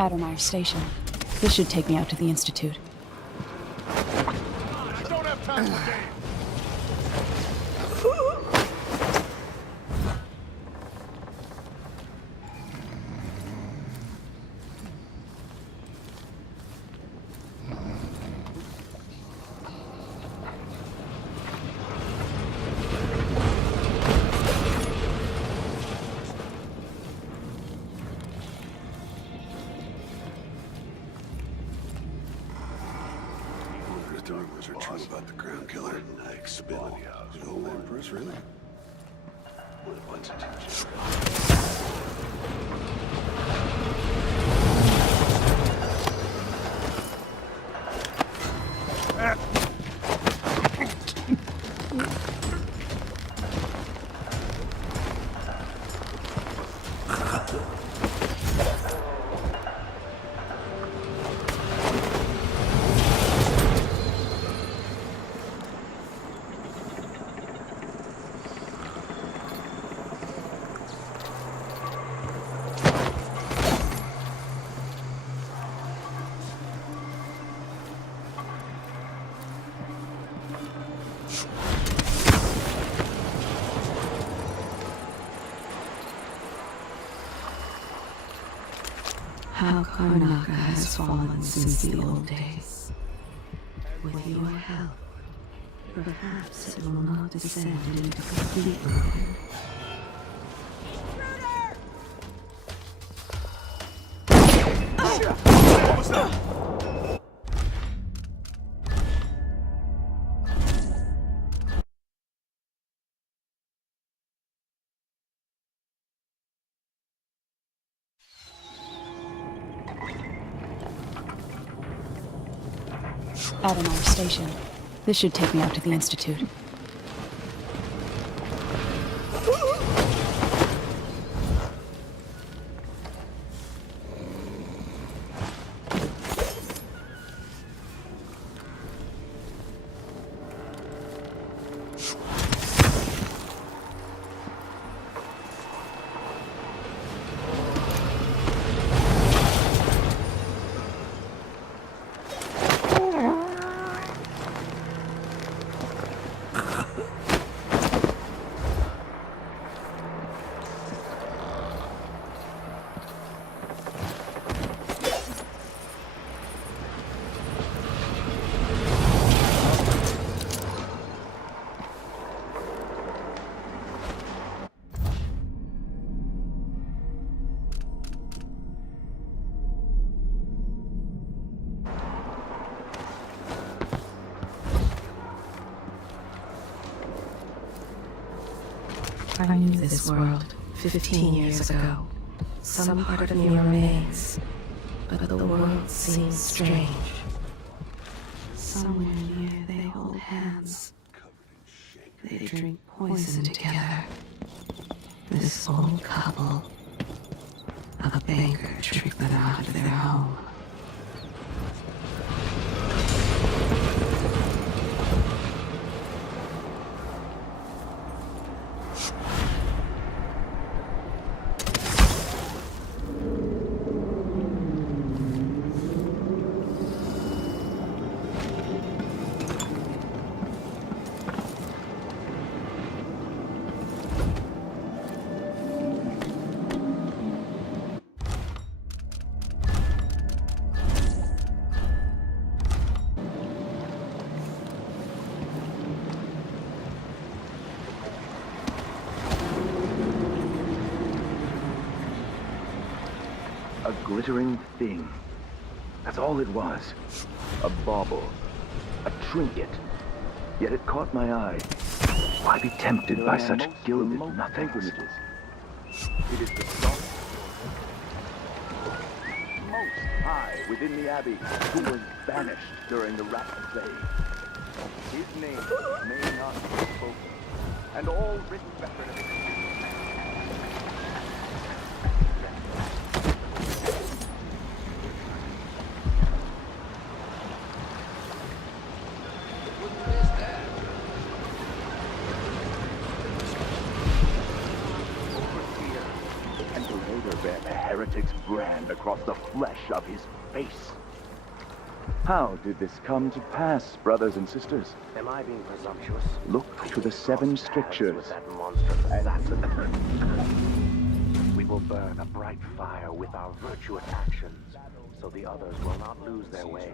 Adonai Station. This should take me out to the Institute. I don't have time for games. About the crown killer. I expelled the old Empress, really? What's How Karnaca has fallen since the old days. With your help, perhaps it will not descend into complete ruin. What was that? Adenauer Station. This should take me out to the Institute. I knew this world 15 years ago. Some part of me remains, but the world seems strange. Somewhere near they hold hands. They drink poison together. This old couple. A banker tricked them out of their home. A glittering thing. That's all it was. A bauble. A trinket. Yet it caught my eye. Why be tempted by such gilded nothings? It is the salt most high within the Abbey, who was banished during the Rat Plague. His name may not be spoken, and all written record of it. Bear the heretic's brand across the flesh of his face. How did this come to pass, brothers and sisters? Am I being presumptuous? Look to the 7 strictures. With that monstrous assassin. We will burn a bright fire with our virtuous actions, so the others will not lose their way.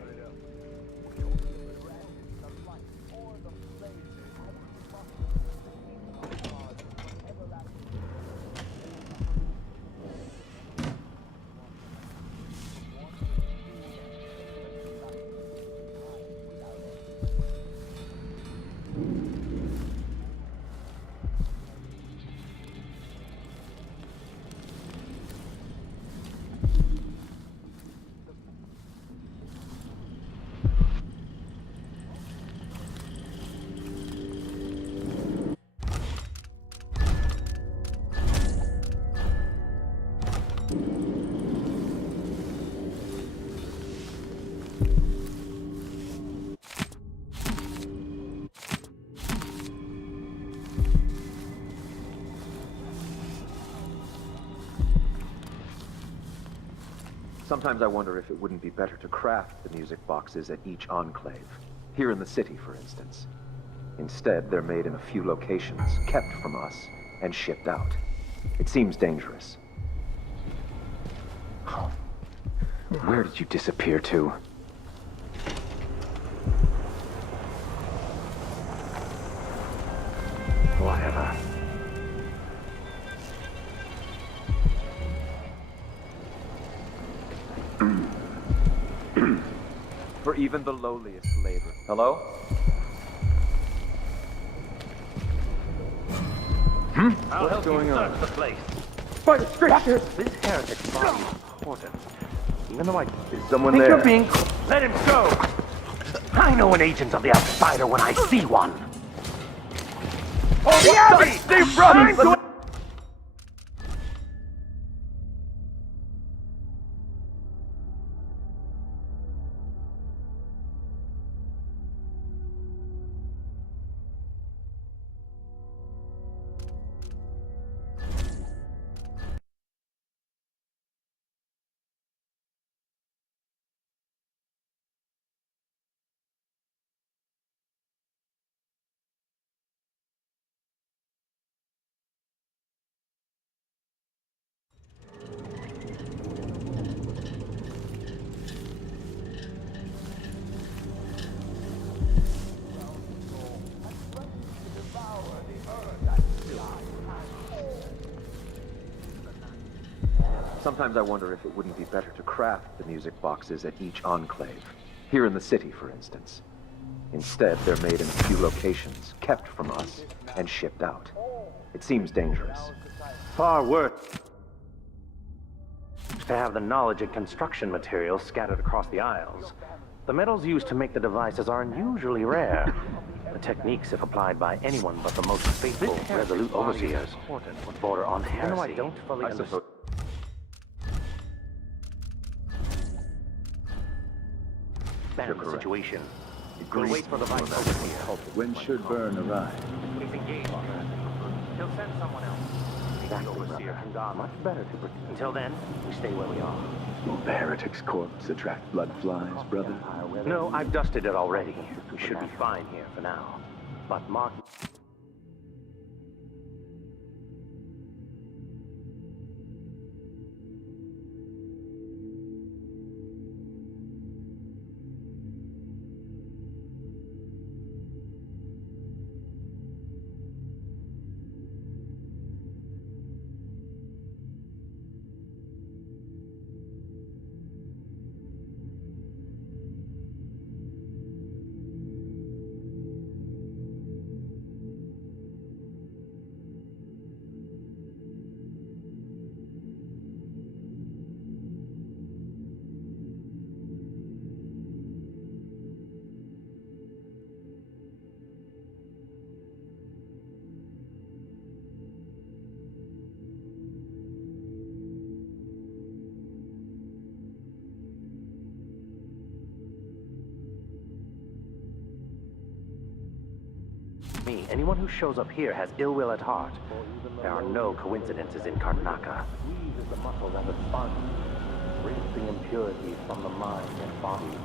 Sometimes I wonder if it wouldn't be better to craft the music boxes at each enclave. Here in the city, for instance. Instead, they're made in a few locations, kept from us, and shipped out. It seems dangerous. Where did you disappear to? Whatever. For even the lowliest labor. Hello? What's going on? The place. By the scriptures! This heretic's body is important. Even though I Is someone think there? you're being... Let him go! I know an agent of the outsider when I see one. Oh, the Abbey! Stay running! Sometimes I wonder if it wouldn't be better to craft the music boxes at each enclave. Here in the city, for instance. Instead, they're made in a few locations, kept from us, and shipped out. It seems dangerous. Far worse to have the knowledge and construction materials scattered across the Isles. The metals used to make the devices are unusually rare. The techniques, if applied by anyone but the most faithful, resolute overseers, would border on heresy. I don't fully understand. The situation. We'll wait for the vice overseer. When should Burn arrive? He's engaged. He'll send someone else. The overseer can guard much better to protect. Until then, we stay where we are. Will the heretic's corpse attract blood flies, brother? No, I've dusted it already. We should be fine here for now. But mark... Anyone who shows up here has ill will at heart. There are no coincidences in Karnaca. Squeeze is the muscle that the sponge, rinsing impurities from the mind and body.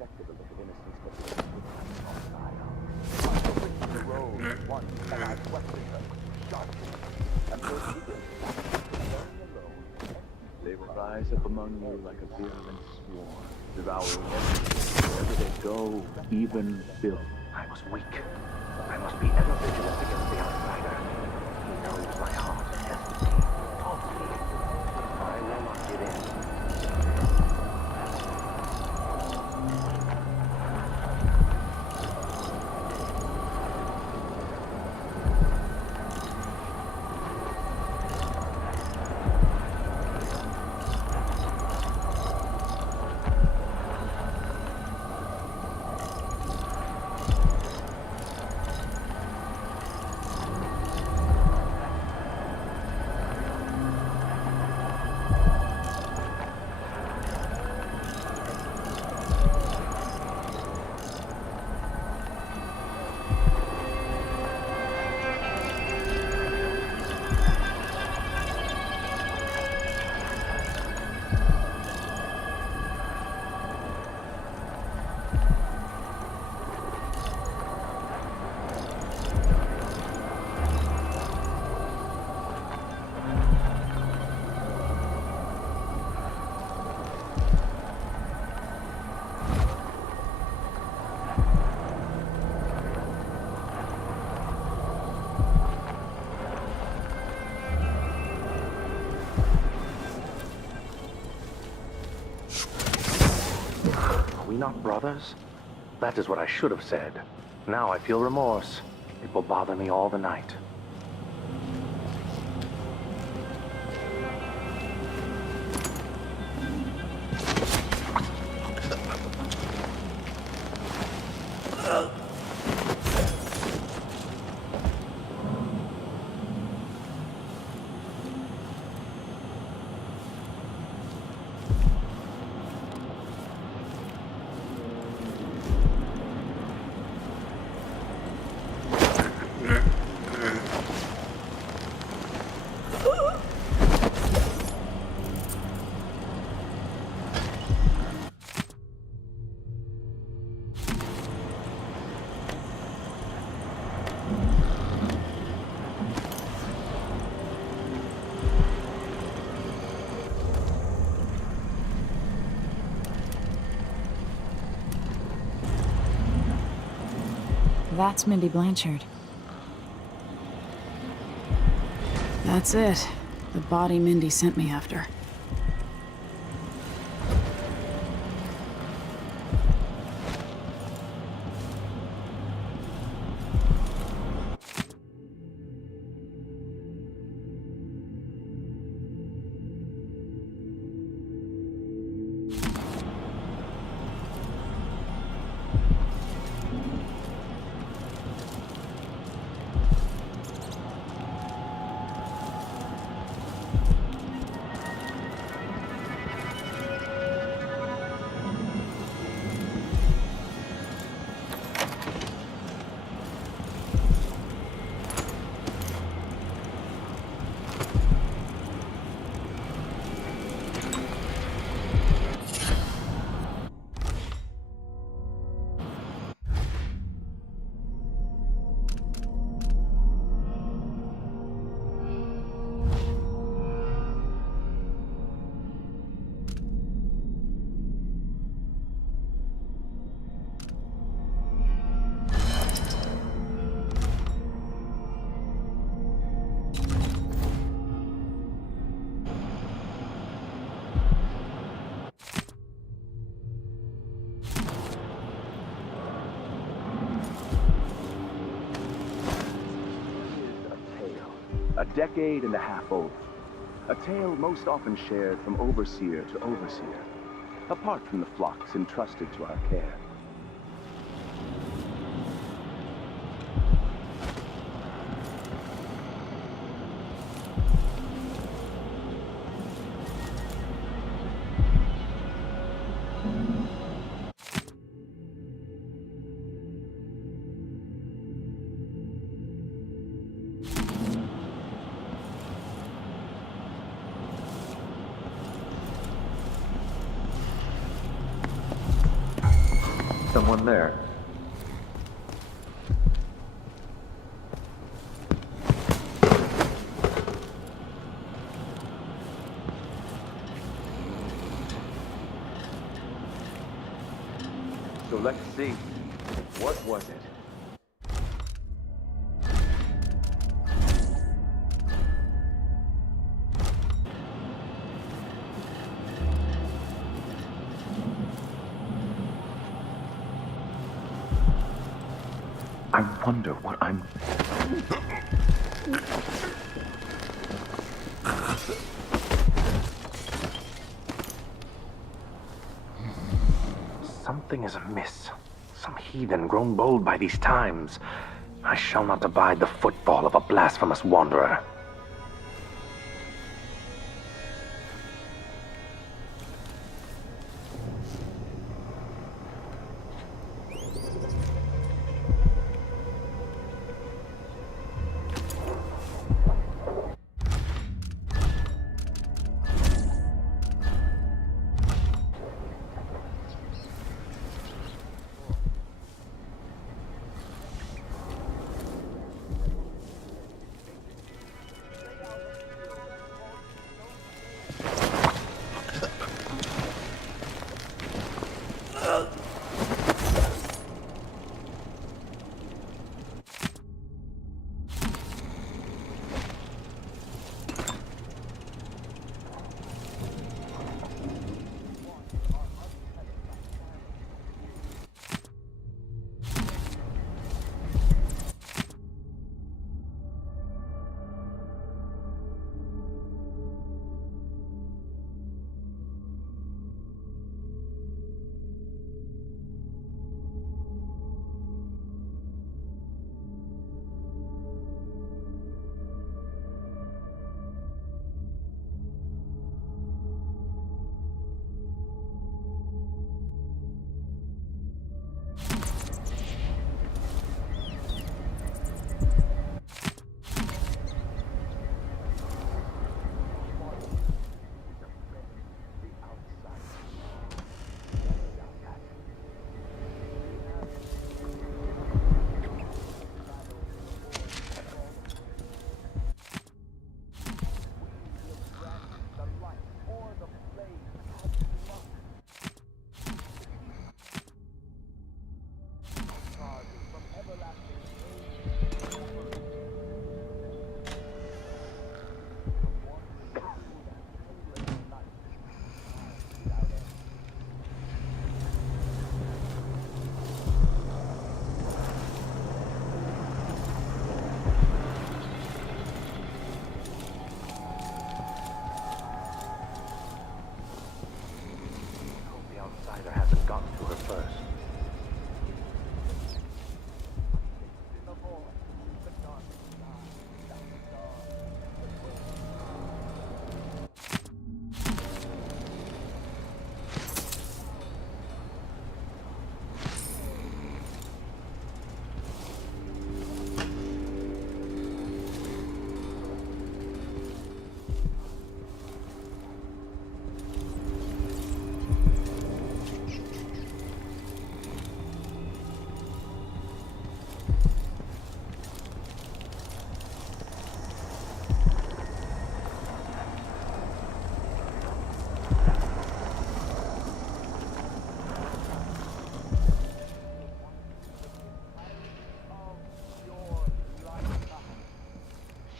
irrespective of the innocence that lives within on the isle. The road once, and I questioned her sharply, until she was very alone. They will rise up among you like a virulent swarm, devouring everything, wherever they go, even filth. I was weak. I must be ever vigilant against the outsider. He knows my heart and destiny. Totally. I will not give in. Are we not brothers? That is what I should have said. Now I feel remorse. It will bother me all the night. That's Mindy Blanchard. That's it. The body Mindy sent me after. A decade and a half old. A tale most often shared from overseer to overseer, apart from the flocks entrusted to our care. Someone there. So let's see. What was it? I wonder what I'm... Something is amiss. Some heathen grown bold by these times. I shall not abide the footfall of a blasphemous wanderer.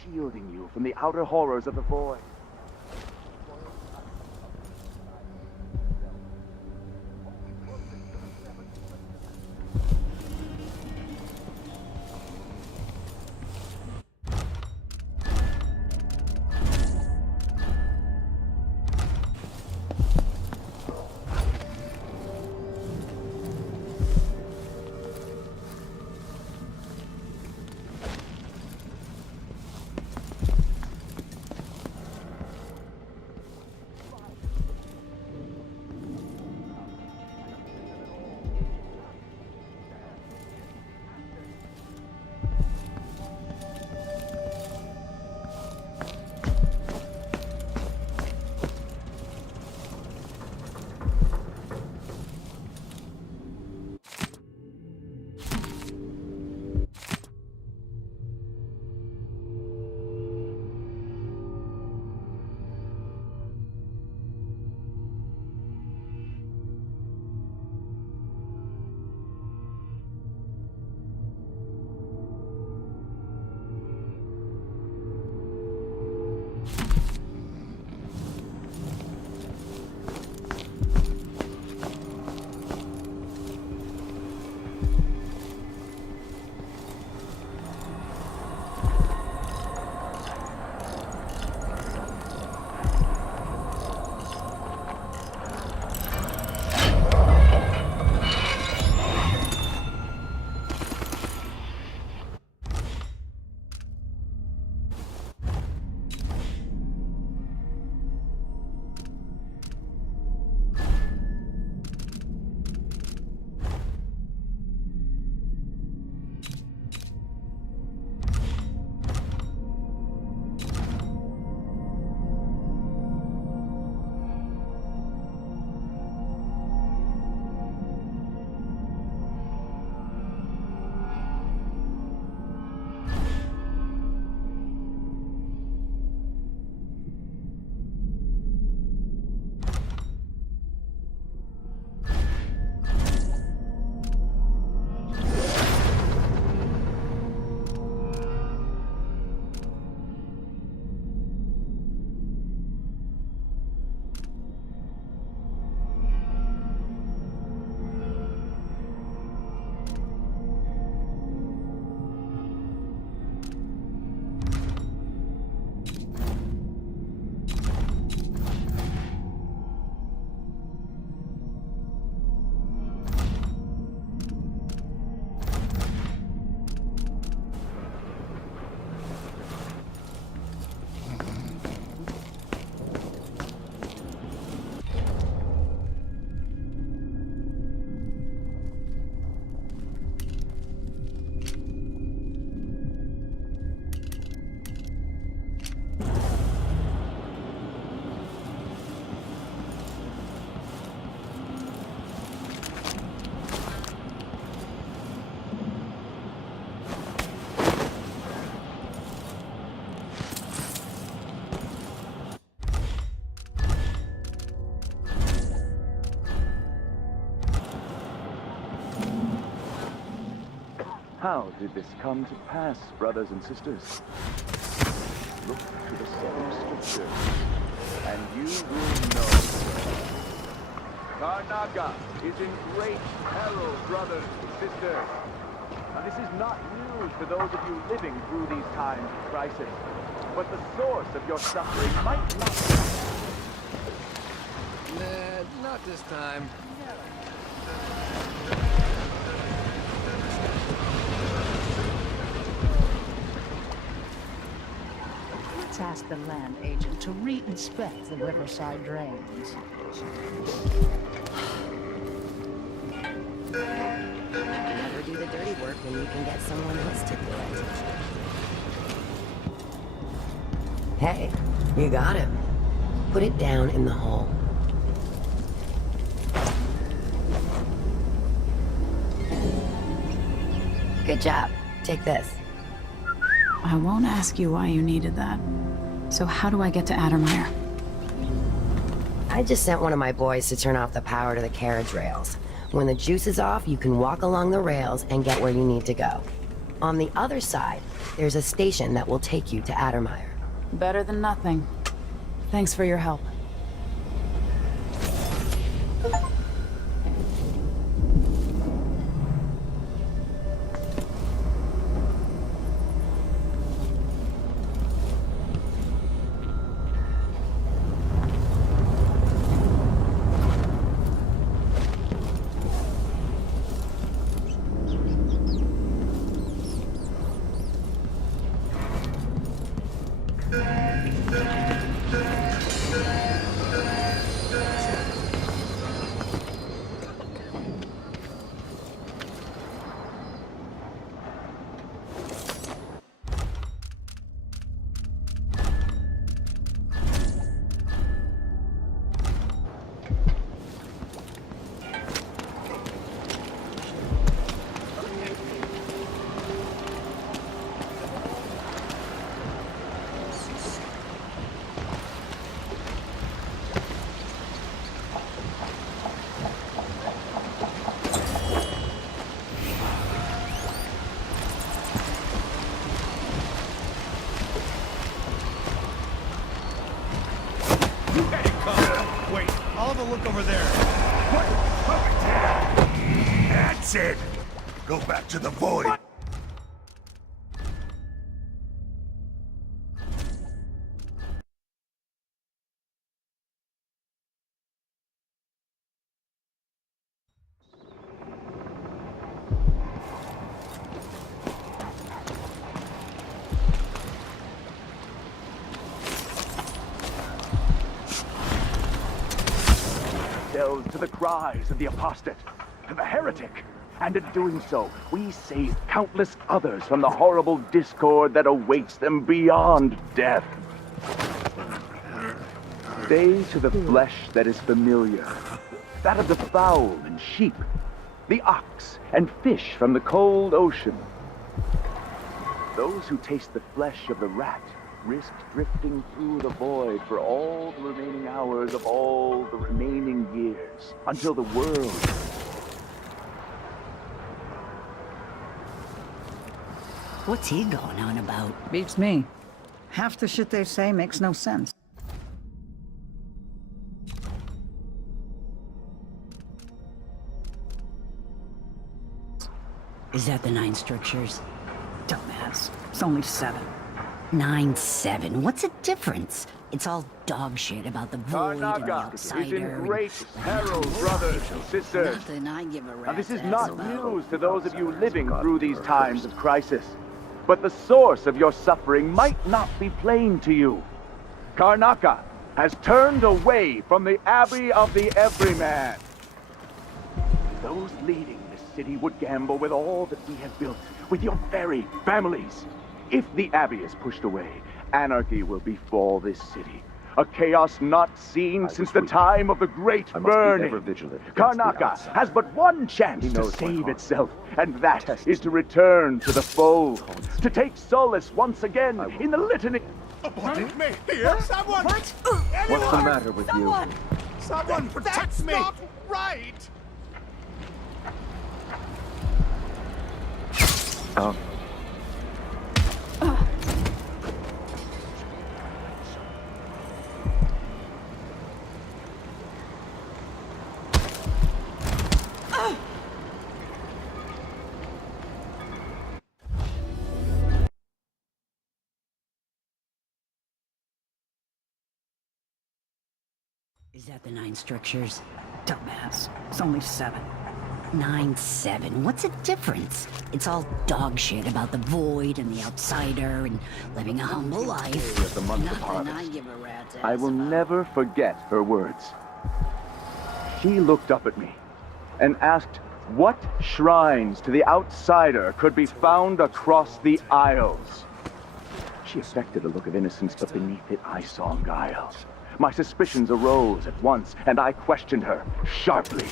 Shielding you from the outer horrors of the void. How did this come to pass, brothers and sisters? Look to the seven scriptures, and you will know. Karnaca is in great peril, brothers and sisters. Now, this is not news to those of you living through these times of crisis, but the source of your suffering might not be. Nah, not this time. Let's ask the land agent to re-inspect the riverside drains. Never do the dirty work when you can get someone else to do it. Hey, you got him. Put it down in the hole. Good job. Take this. I won't ask you why you needed that. So how do I get to Addermire? I just sent one of my boys to turn off the power to the carriage rails. When the juice is off, you can walk along the rails and get where you need to go. On the other side, there's a station that will take you to Addermire. Better than nothing. Thanks for your help. Look over there. That's it. Go back to the void. What? To the cries of the apostate, to the heretic, and in doing so, we save countless others from the horrible discord that awaits them beyond death. Say to the flesh that is familiar, that of the fowl and sheep, the ox and fish from the cold ocean. Those who taste the flesh of the rat risk drifting through the void for all the remaining hours of all the remaining years, until the world... What's he going on about? Beats me. Half the shit they say makes no sense. Is that the 9 strictures? Dumbass. It's only 7. 9-7. What's the difference? It's all dog shit about the void and the outsider. Is in great peril, brothers and sisters. Nothing I give a rat's Now, this is ass not about. news to those of you living through these times of crisis. But the source of your suffering might not be plain to you. Karnaca has turned away from the Abbey of the Everyman. Those leading this city would gamble with all that we have built, with your very families. If the Abbey is pushed away, anarchy will befall this city. A chaos not seen since the time of the Great Burning. Karnaca has but one chance to save itself, and that is to return to the fold, to take solace once again in the litany. Me here! Someone! What? What's the matter with you? Someone protect me! That's not right! Is that the 9 strictures? Dumbass. It's only 7. 9-7. What's the difference? It's all dog shit about the void and the outsider and living a humble life. At the month of Nothing I harvest. give a rat's ass I will about. never forget her words. She looked up at me and asked what shrines to the outsider could be found across the Isles. She affected a look of innocence, but beneath it I saw guile. My suspicions arose at once, and I questioned her sharply,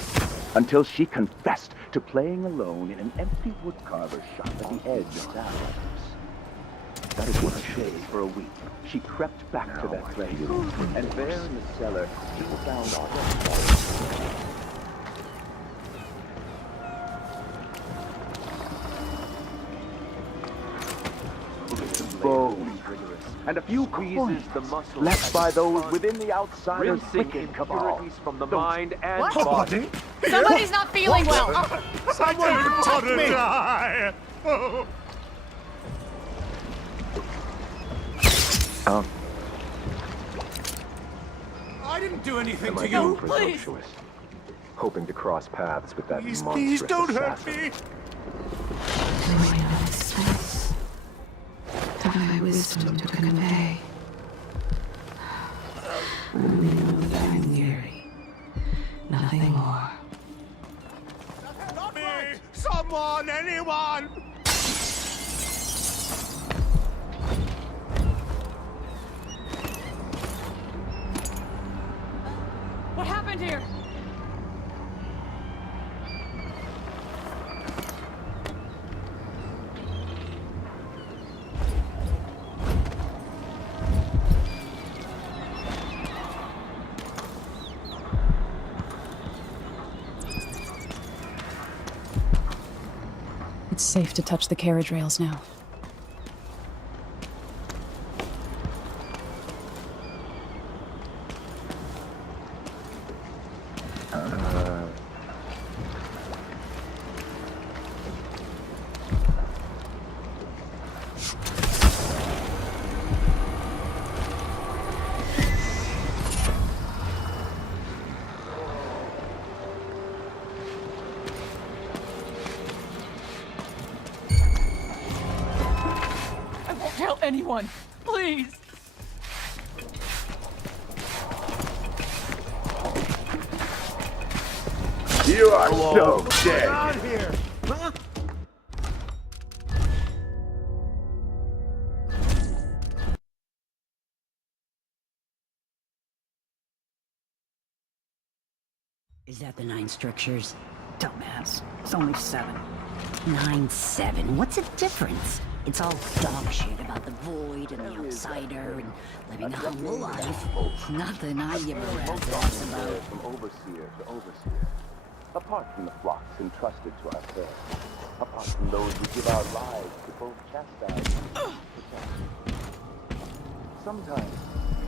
until she confessed to playing alone in an empty woodcarver's shop at the edge of Dallas. That is what I shaved for a week. She crept back to that place, and there in the cellar, she found our bone, and a few coins left by those within the outsider's wicked cabal. From the mind and What? body. Somebody's not feeling well. Someone protect me! Die! I didn't do anything Am to I you. being presumptuous? Hoping to cross paths with that Please, monstrous please don't hurt assassin. me. Doing on its face. Have my wisdom to convey. Only know that I'm weary. Nothing more. Not me! Someone! Anyone! What happened here? It's safe to touch the carriage rails now. I won't tell anyone. Please. You are so dead. Out here. Huh? Is that the 9 strictures? Dumbass. It's only 7. 9-7. What's the difference? It's all dog shit about the void and the outsider and living a humble life. Nothing I give a rat's ass about. From overseer to overseer. Apart from the flocks entrusted to our care. Apart from those who give our lives to both chastise and protect. Sometimes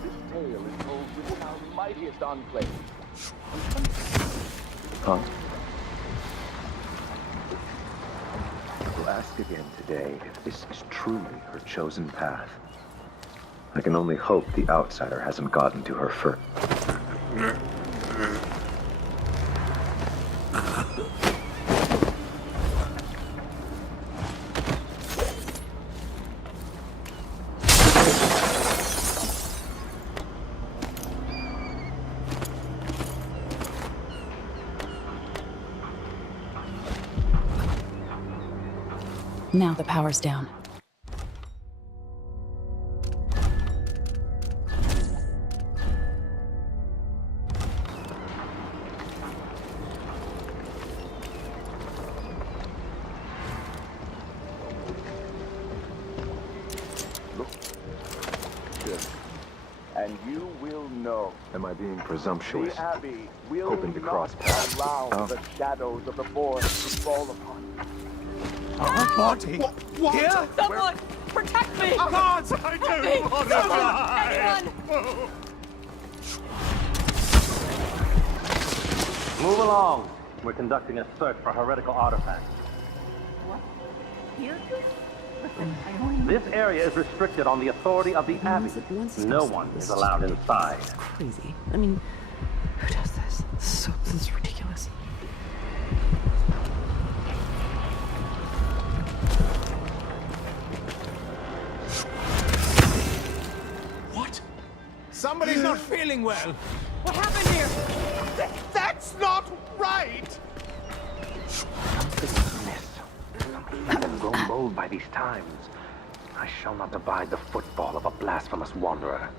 this tale is told within our mightiest enclave. Huh? We'll ask again today if this is truly her chosen path. I can only hope the outsider hasn't gotten to her first. Now the power's down. And you will know. Am I being presumptuous? The Abbey will Hoping to cross not paths. allow the shadows of the forest to fall upon you. Our body? What? Here? Someone! Protect me! Guards! I don't want to die! Anyone! Move along. We're conducting a search for heretical artifacts. What? Here? Listen, I only... This area is restricted on the authority of the Abbey. No one is allowed inside. It's crazy. I mean, who does this? This is ridiculous. What? Somebody's not feeling well. What happened here? That's not right! I have grown bold by these times. I shall not abide the footfall of a blasphemous wanderer.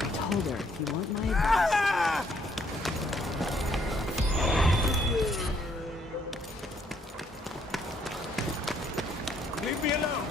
I told her if you want my advice. Leave me alone.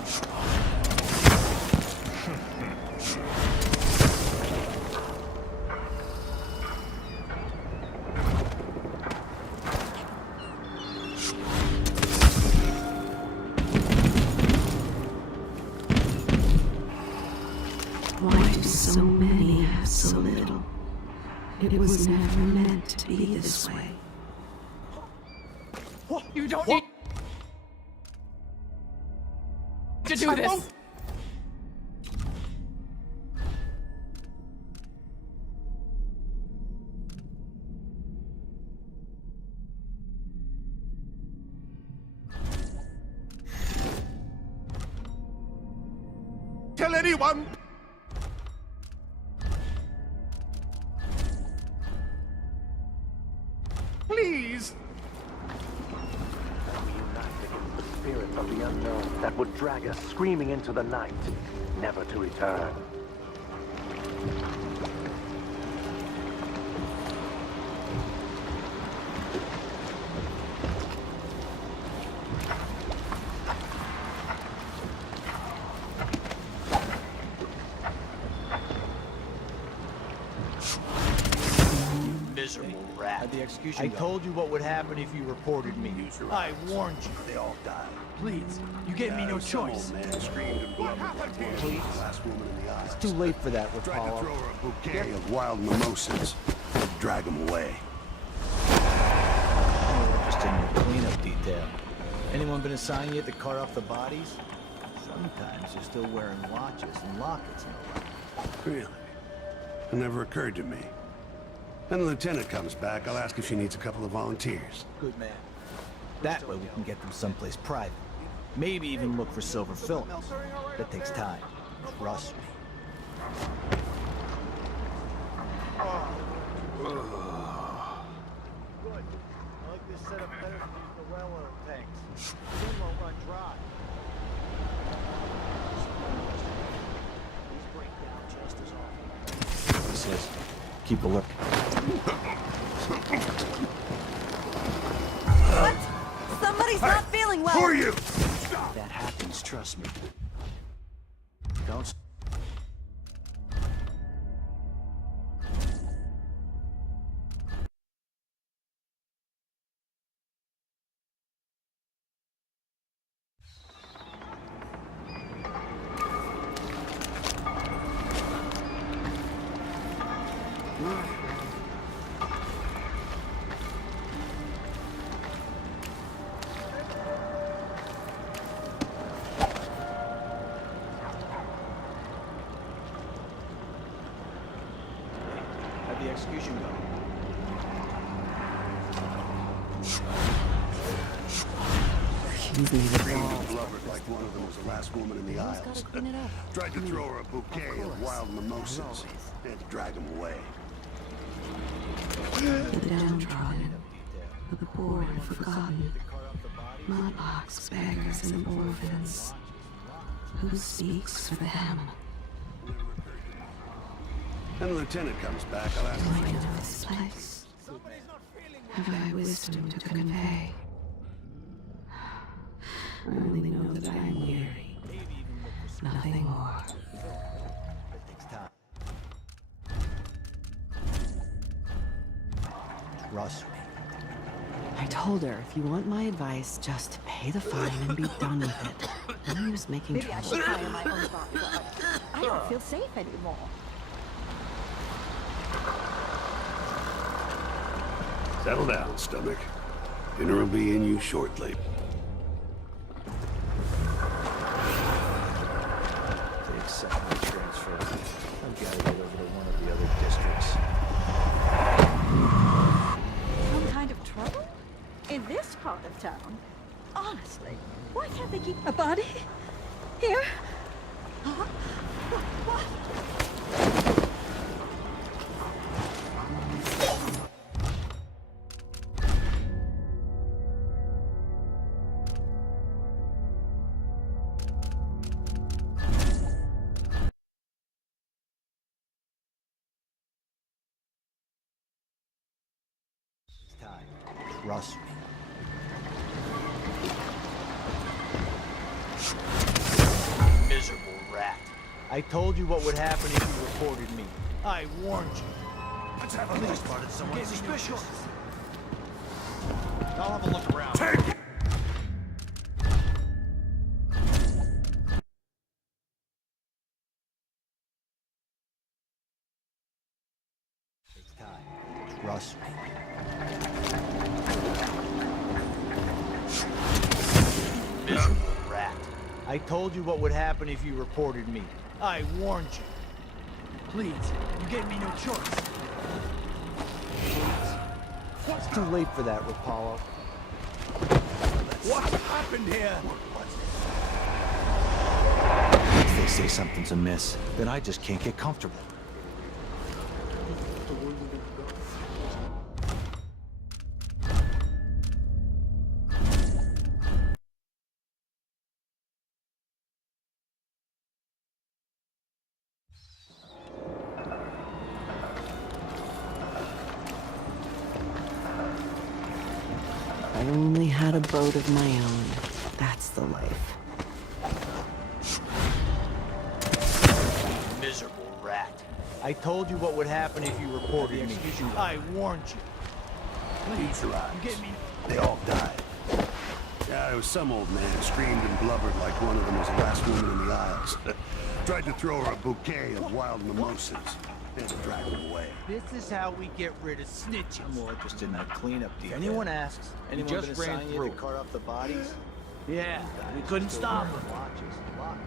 Why do so many have so little? It was never meant to be this way. What? You don't need to do this. Tell anyone! Please! We unite against the spirits of the unknown that would drag us screaming into the night, never to return. Miserable rat. At the execution I told you what would happen if you reported me. I warned you. They all died. Please, you gave me no choice. Man screamed and blood. Please. Last woman in the aisle. It's too late for that, Tried to Rapallo. throw her a bouquet of wild mimosas. Drag them away. More interested in the cleanup detail. Anyone been assigned yet to cart off the bodies? Sometimes you're still wearing watches and lockets and the like. Really? It never occurred to me. When the lieutenant comes back, I'll ask if she needs a couple of volunteers. Good man. That way we can get them someplace private. Maybe even look for silver filaments. That takes time. Trust me. Good. I like this setup better than using the well oil tanks. The wind won't run dry. These break down just as often. He says, keep a look. What? Somebody's not feeling well. Who are you? That happens, trust me. Don't... How'd the execution go? Excuse me, blubbered like one of them was the last woman in the aisles. Tried to throw her a bouquet of wild mimosas. Had to drag them away. The downtrodden, the poor and forgotten, mudbox beggars and orphans. Who speaks for them? When the lieutenant comes back, I'll ask Do I him. know this place? Have I wisdom to convey? I only know that I am weary. Nothing more. That takes time. Trust me. I told told her, if you want my advice, just pay the fine and be done with it. No use making Maybe I trouble. should hire my own bodyguard. I don't feel safe anymore. Settle down, stomach. Dinner will be in you shortly. They accept my transfer. I've got to get over to one of the other districts. Some kind of trouble? In this part of town? Honestly, why can't they keep a body here? Huh? What? Russ. Miserable rat. I told you what would happen if you reported me. I warned you. Let's have a look. Spotted someone suspicious. I'll have a look around. Take it! It's time. Russ. Miserable rat. I told you what would happen if you reported me. I warned you. Please, you gave me no choice. It's too late for that, Rapallo. What happened here? If they say something's amiss, then I just can't get comfortable. I only had a boat of my own. That's the life. Miserable rat. I told you what would happen if you reported me. I warned you. Please, they all died. Yeah, there was some old man screamed and blubbered like one of them was the last woman in the Isles. Tried to throw her a bouquet of wild mimosas. Had to drag them away. This is how we get rid of snitches. I'm more interested in that cleanup deal. If anyone asks, Anyone just been ran assigned you through. to cart off the bodies? Yeah, we couldn't stop them. Watches, locked.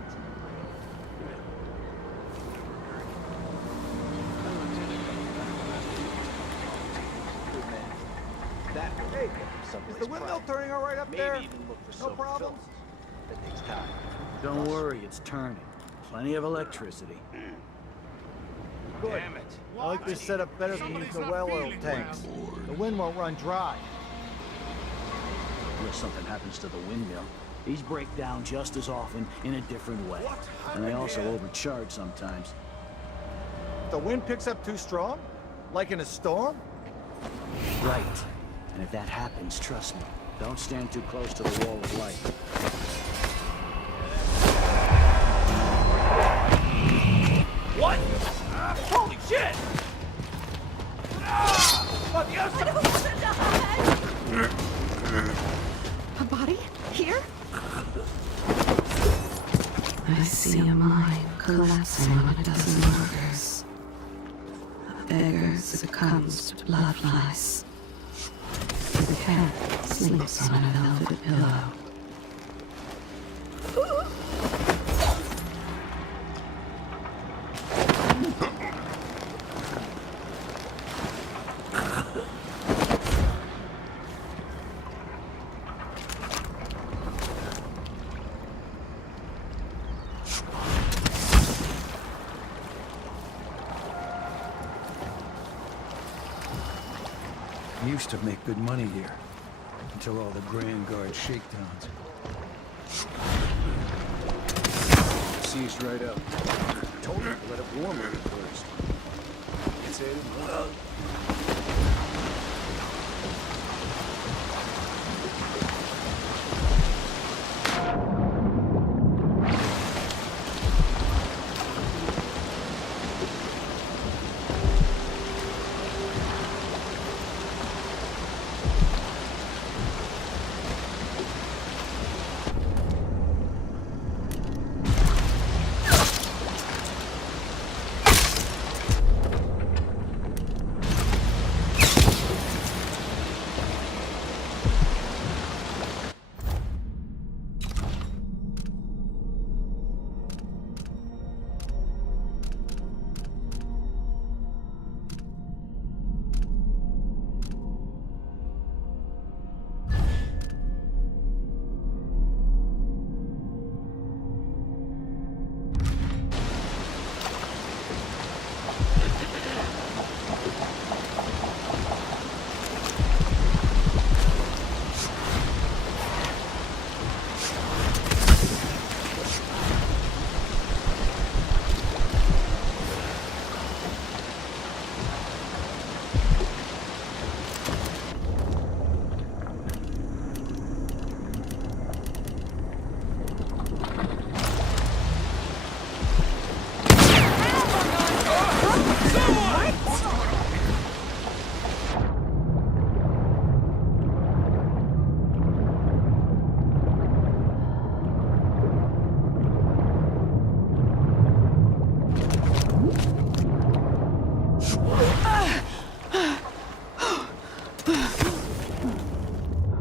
Good man. That hey, Is the windmill turning all right up there? Maybe even look for No problems? That takes time. Don't worry, it's turning. Plenty of electricity. Good. Damn it. I like this setup better than using the well oil tanks. The wind won't run dry. Unless something happens to the windmill. These break down just as often in a different way. And they also overcharge sometimes. The wind picks up too strong? Like in a storm? Right. And if that happens, trust me, don't stand too close to the wall of light. What? Holy shit! On the other side! A body? Here? I see a mine collapsing on a dozen workers. A beggar succumbs to blood flies. The cat sleeps on a velvet pillow. Used to make good money here, until all the Grand Guard shakedowns. Seized right up. Told her to let it warm a bit first. It's in.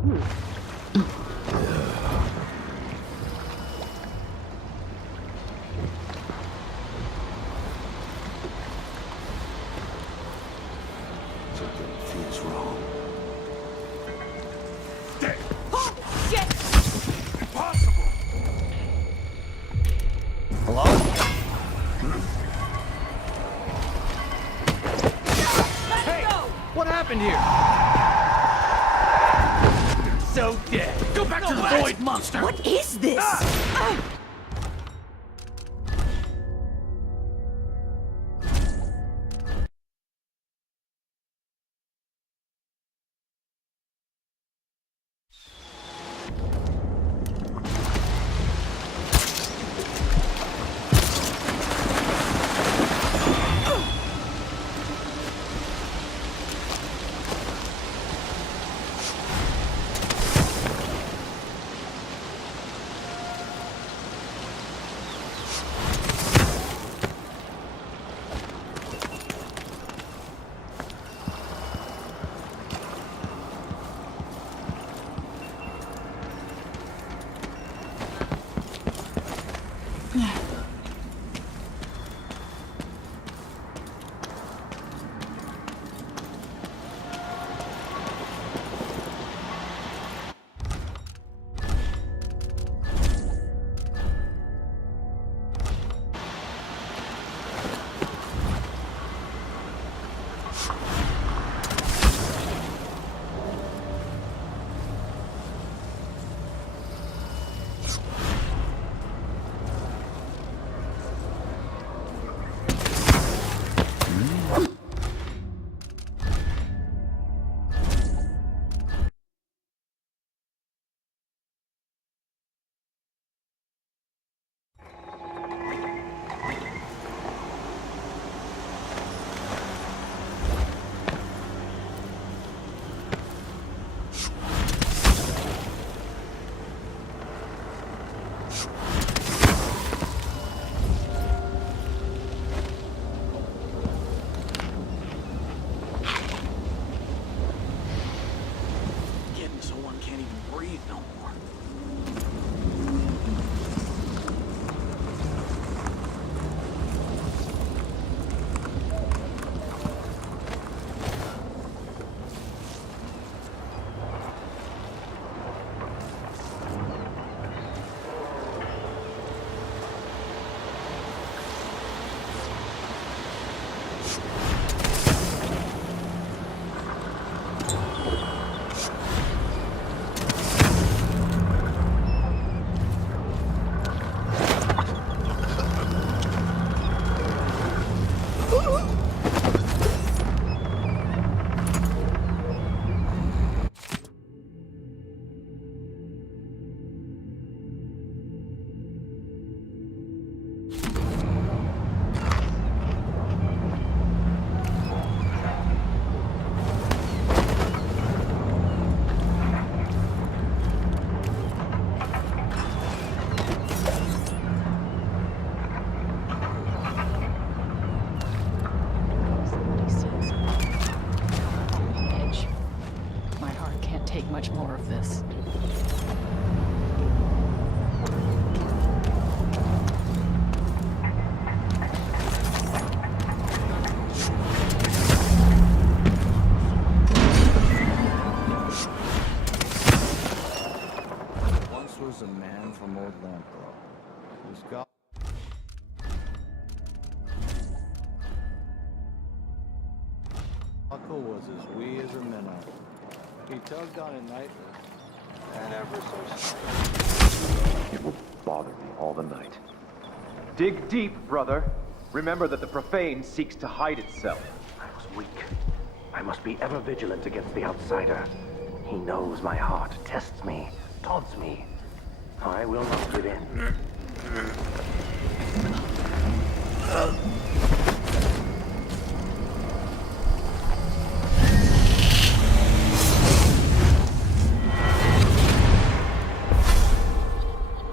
Something feels wrong. Oh, shit! Impossible! Hello? Hey! What happened here? So dead. Go back to the void, monster! What is this? Getting so one can't even breathe no more. My heart can't take much more of this. Once was a man from Old Lampglow. Who's got... Uncle was as wee as a minnow. He tugged on it nightly, and ever so slightly. It will bother me all the night. Dig deep, brother. Remember that the profane seeks to hide itself. I was weak. I must be ever vigilant against the outsider. He knows my heart, tests me, taunts me. I will not give in.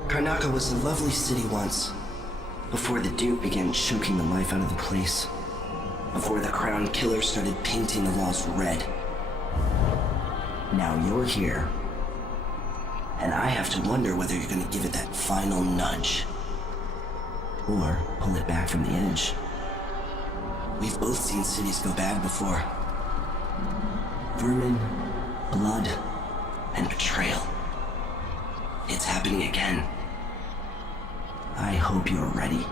Karnaca was a lovely city once, before the Duke began choking the life out of the place. Before the Crown Killer started painting the walls red. Now you're here, And I have to wonder whether you're gonna give it that final nudge. Or pull it back from the edge. We've both seen cities go bad before. Vermin, blood, and betrayal. It's happening again. I hope you're ready.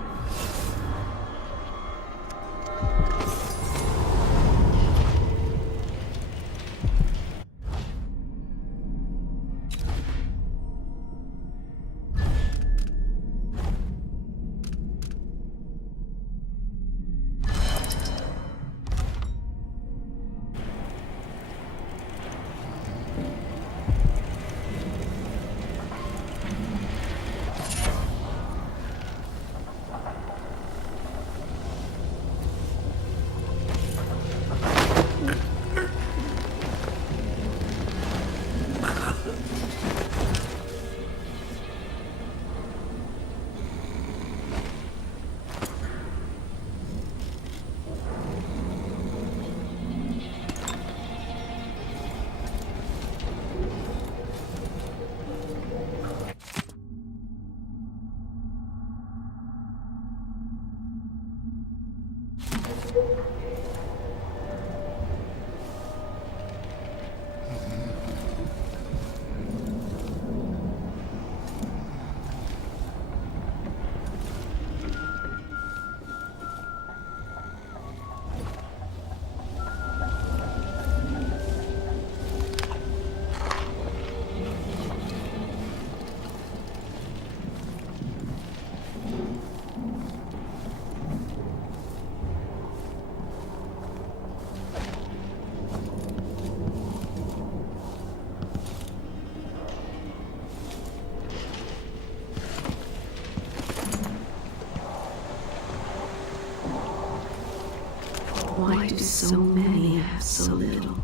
Why do so many have so little?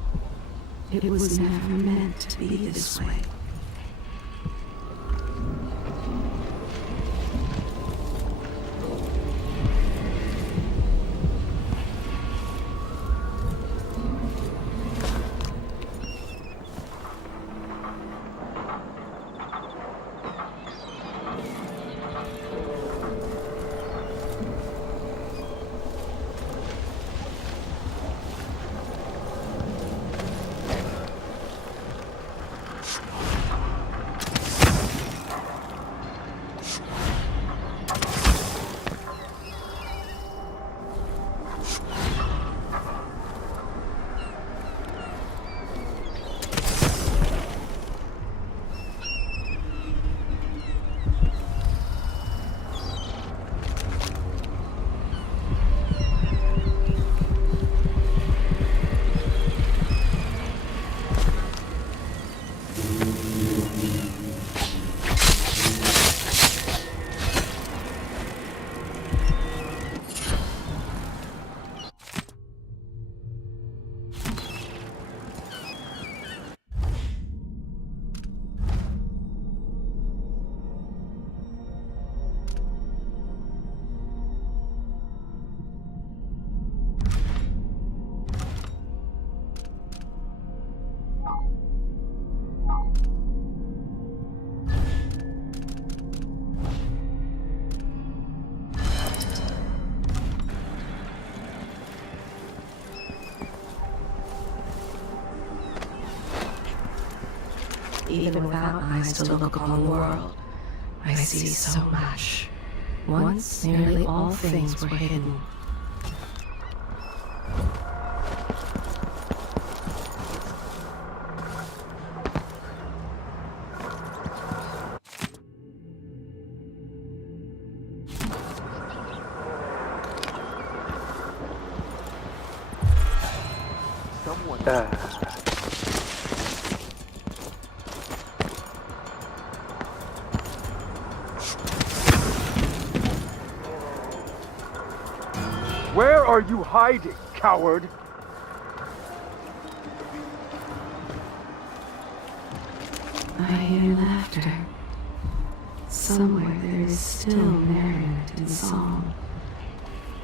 It was never meant to be this way. Even without eyes to look upon the world, I see so much. Once, nearly all things were hidden. Where are you hiding, coward? I hear laughter. Somewhere there is still merriment and song,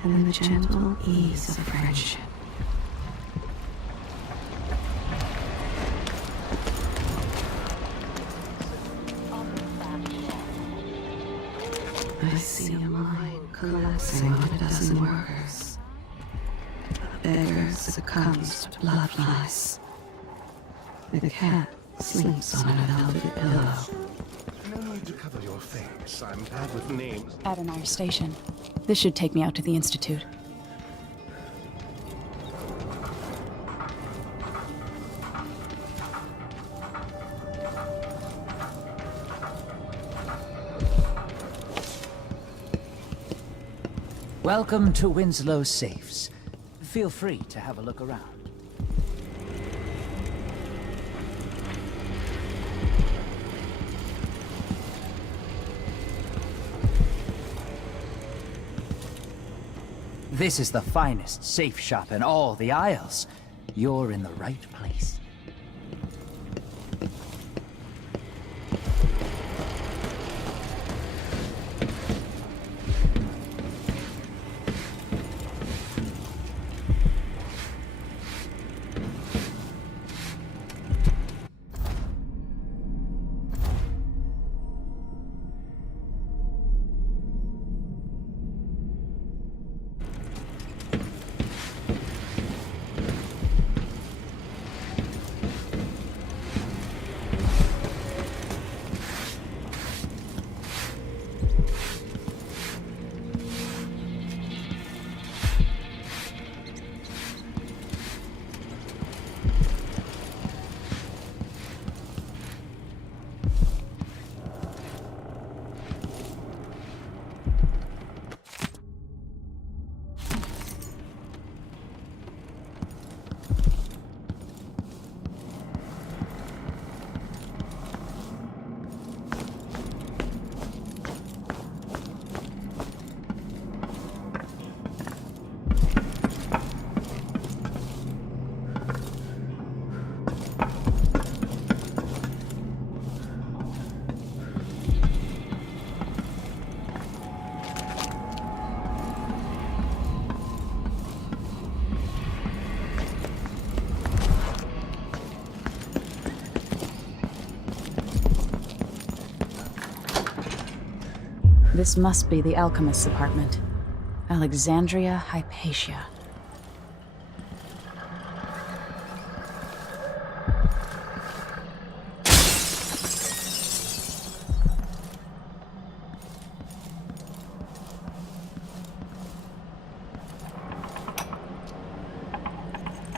and the gentle ease of friendship. I see a mine collapsing on a dozen workers. A beggar succumbs to blood flies. The cat sleeps on a velvet pillow. No need to cover your face. I'm bad with names. Addermire Station. This should take me out to the Institute. Welcome to Winslow's Safes. Feel free to have a look around. This is the finest safe shop in all the Isles. You're in the right place. This must be the alchemist's apartment. Alexandria Hypatia.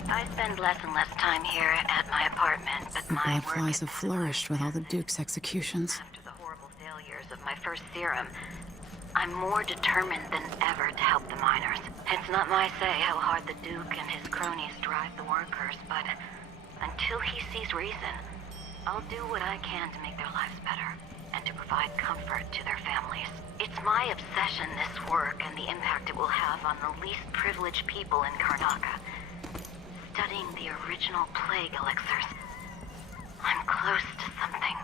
I spend less and less time here at my apartment, but my Blood work flies have flourished with all the Duke's executions. of my first serum. I'm more determined than ever to help the miners. It's not my say how hard the Duke and his cronies drive the workers, but until he sees reason, I'll do what I can to make their lives better and to provide comfort to their families. It's my obsession, this work, and the impact it will have on the least privileged people in Karnaca. Studying the original plague elixirs, I'm close to something.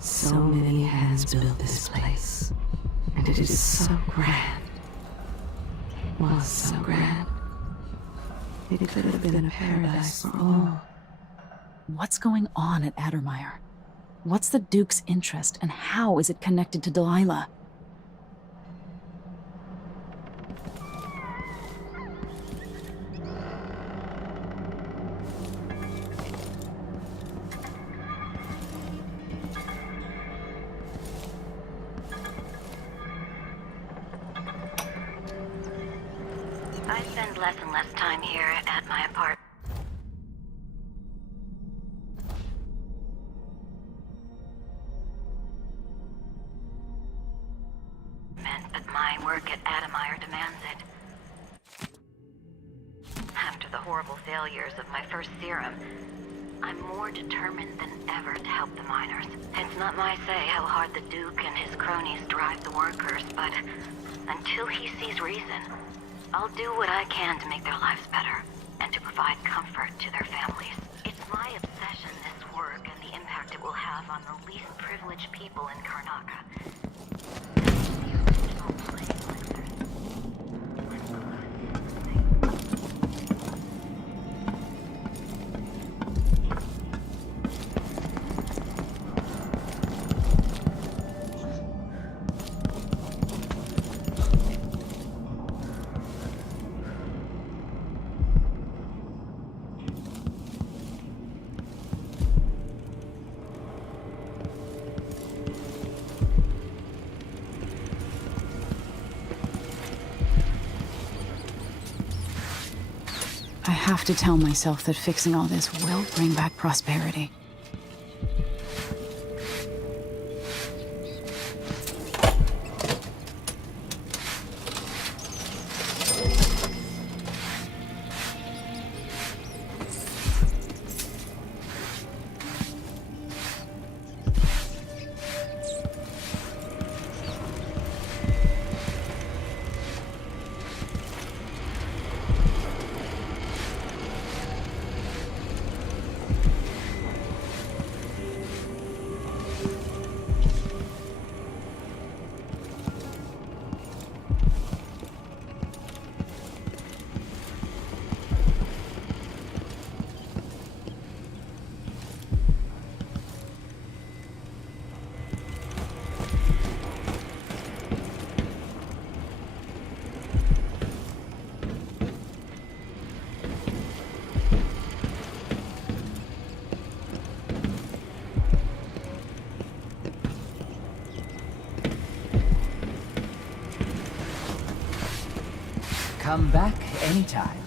So many hands built this place, and it is so grand. Was so grand. It could have been a paradise for all. What's going on at Addermire? What's the Duke's interest, and how is it connected to Delilah? I spend less and less time here at my apartment. But my work at Admire demands it. After the horrible failures of my first serum, I'm more determined than ever to help the miners. It's not my say how hard the Duke and his cronies drive the workers, but until he sees reason, I'll do what I can to make their lives better, and to provide comfort to their families. It's my obsession, this work, and the impact it will have on the least privileged people in Karnaca. I have to tell myself that fixing all this will bring back prosperity. Come back anytime.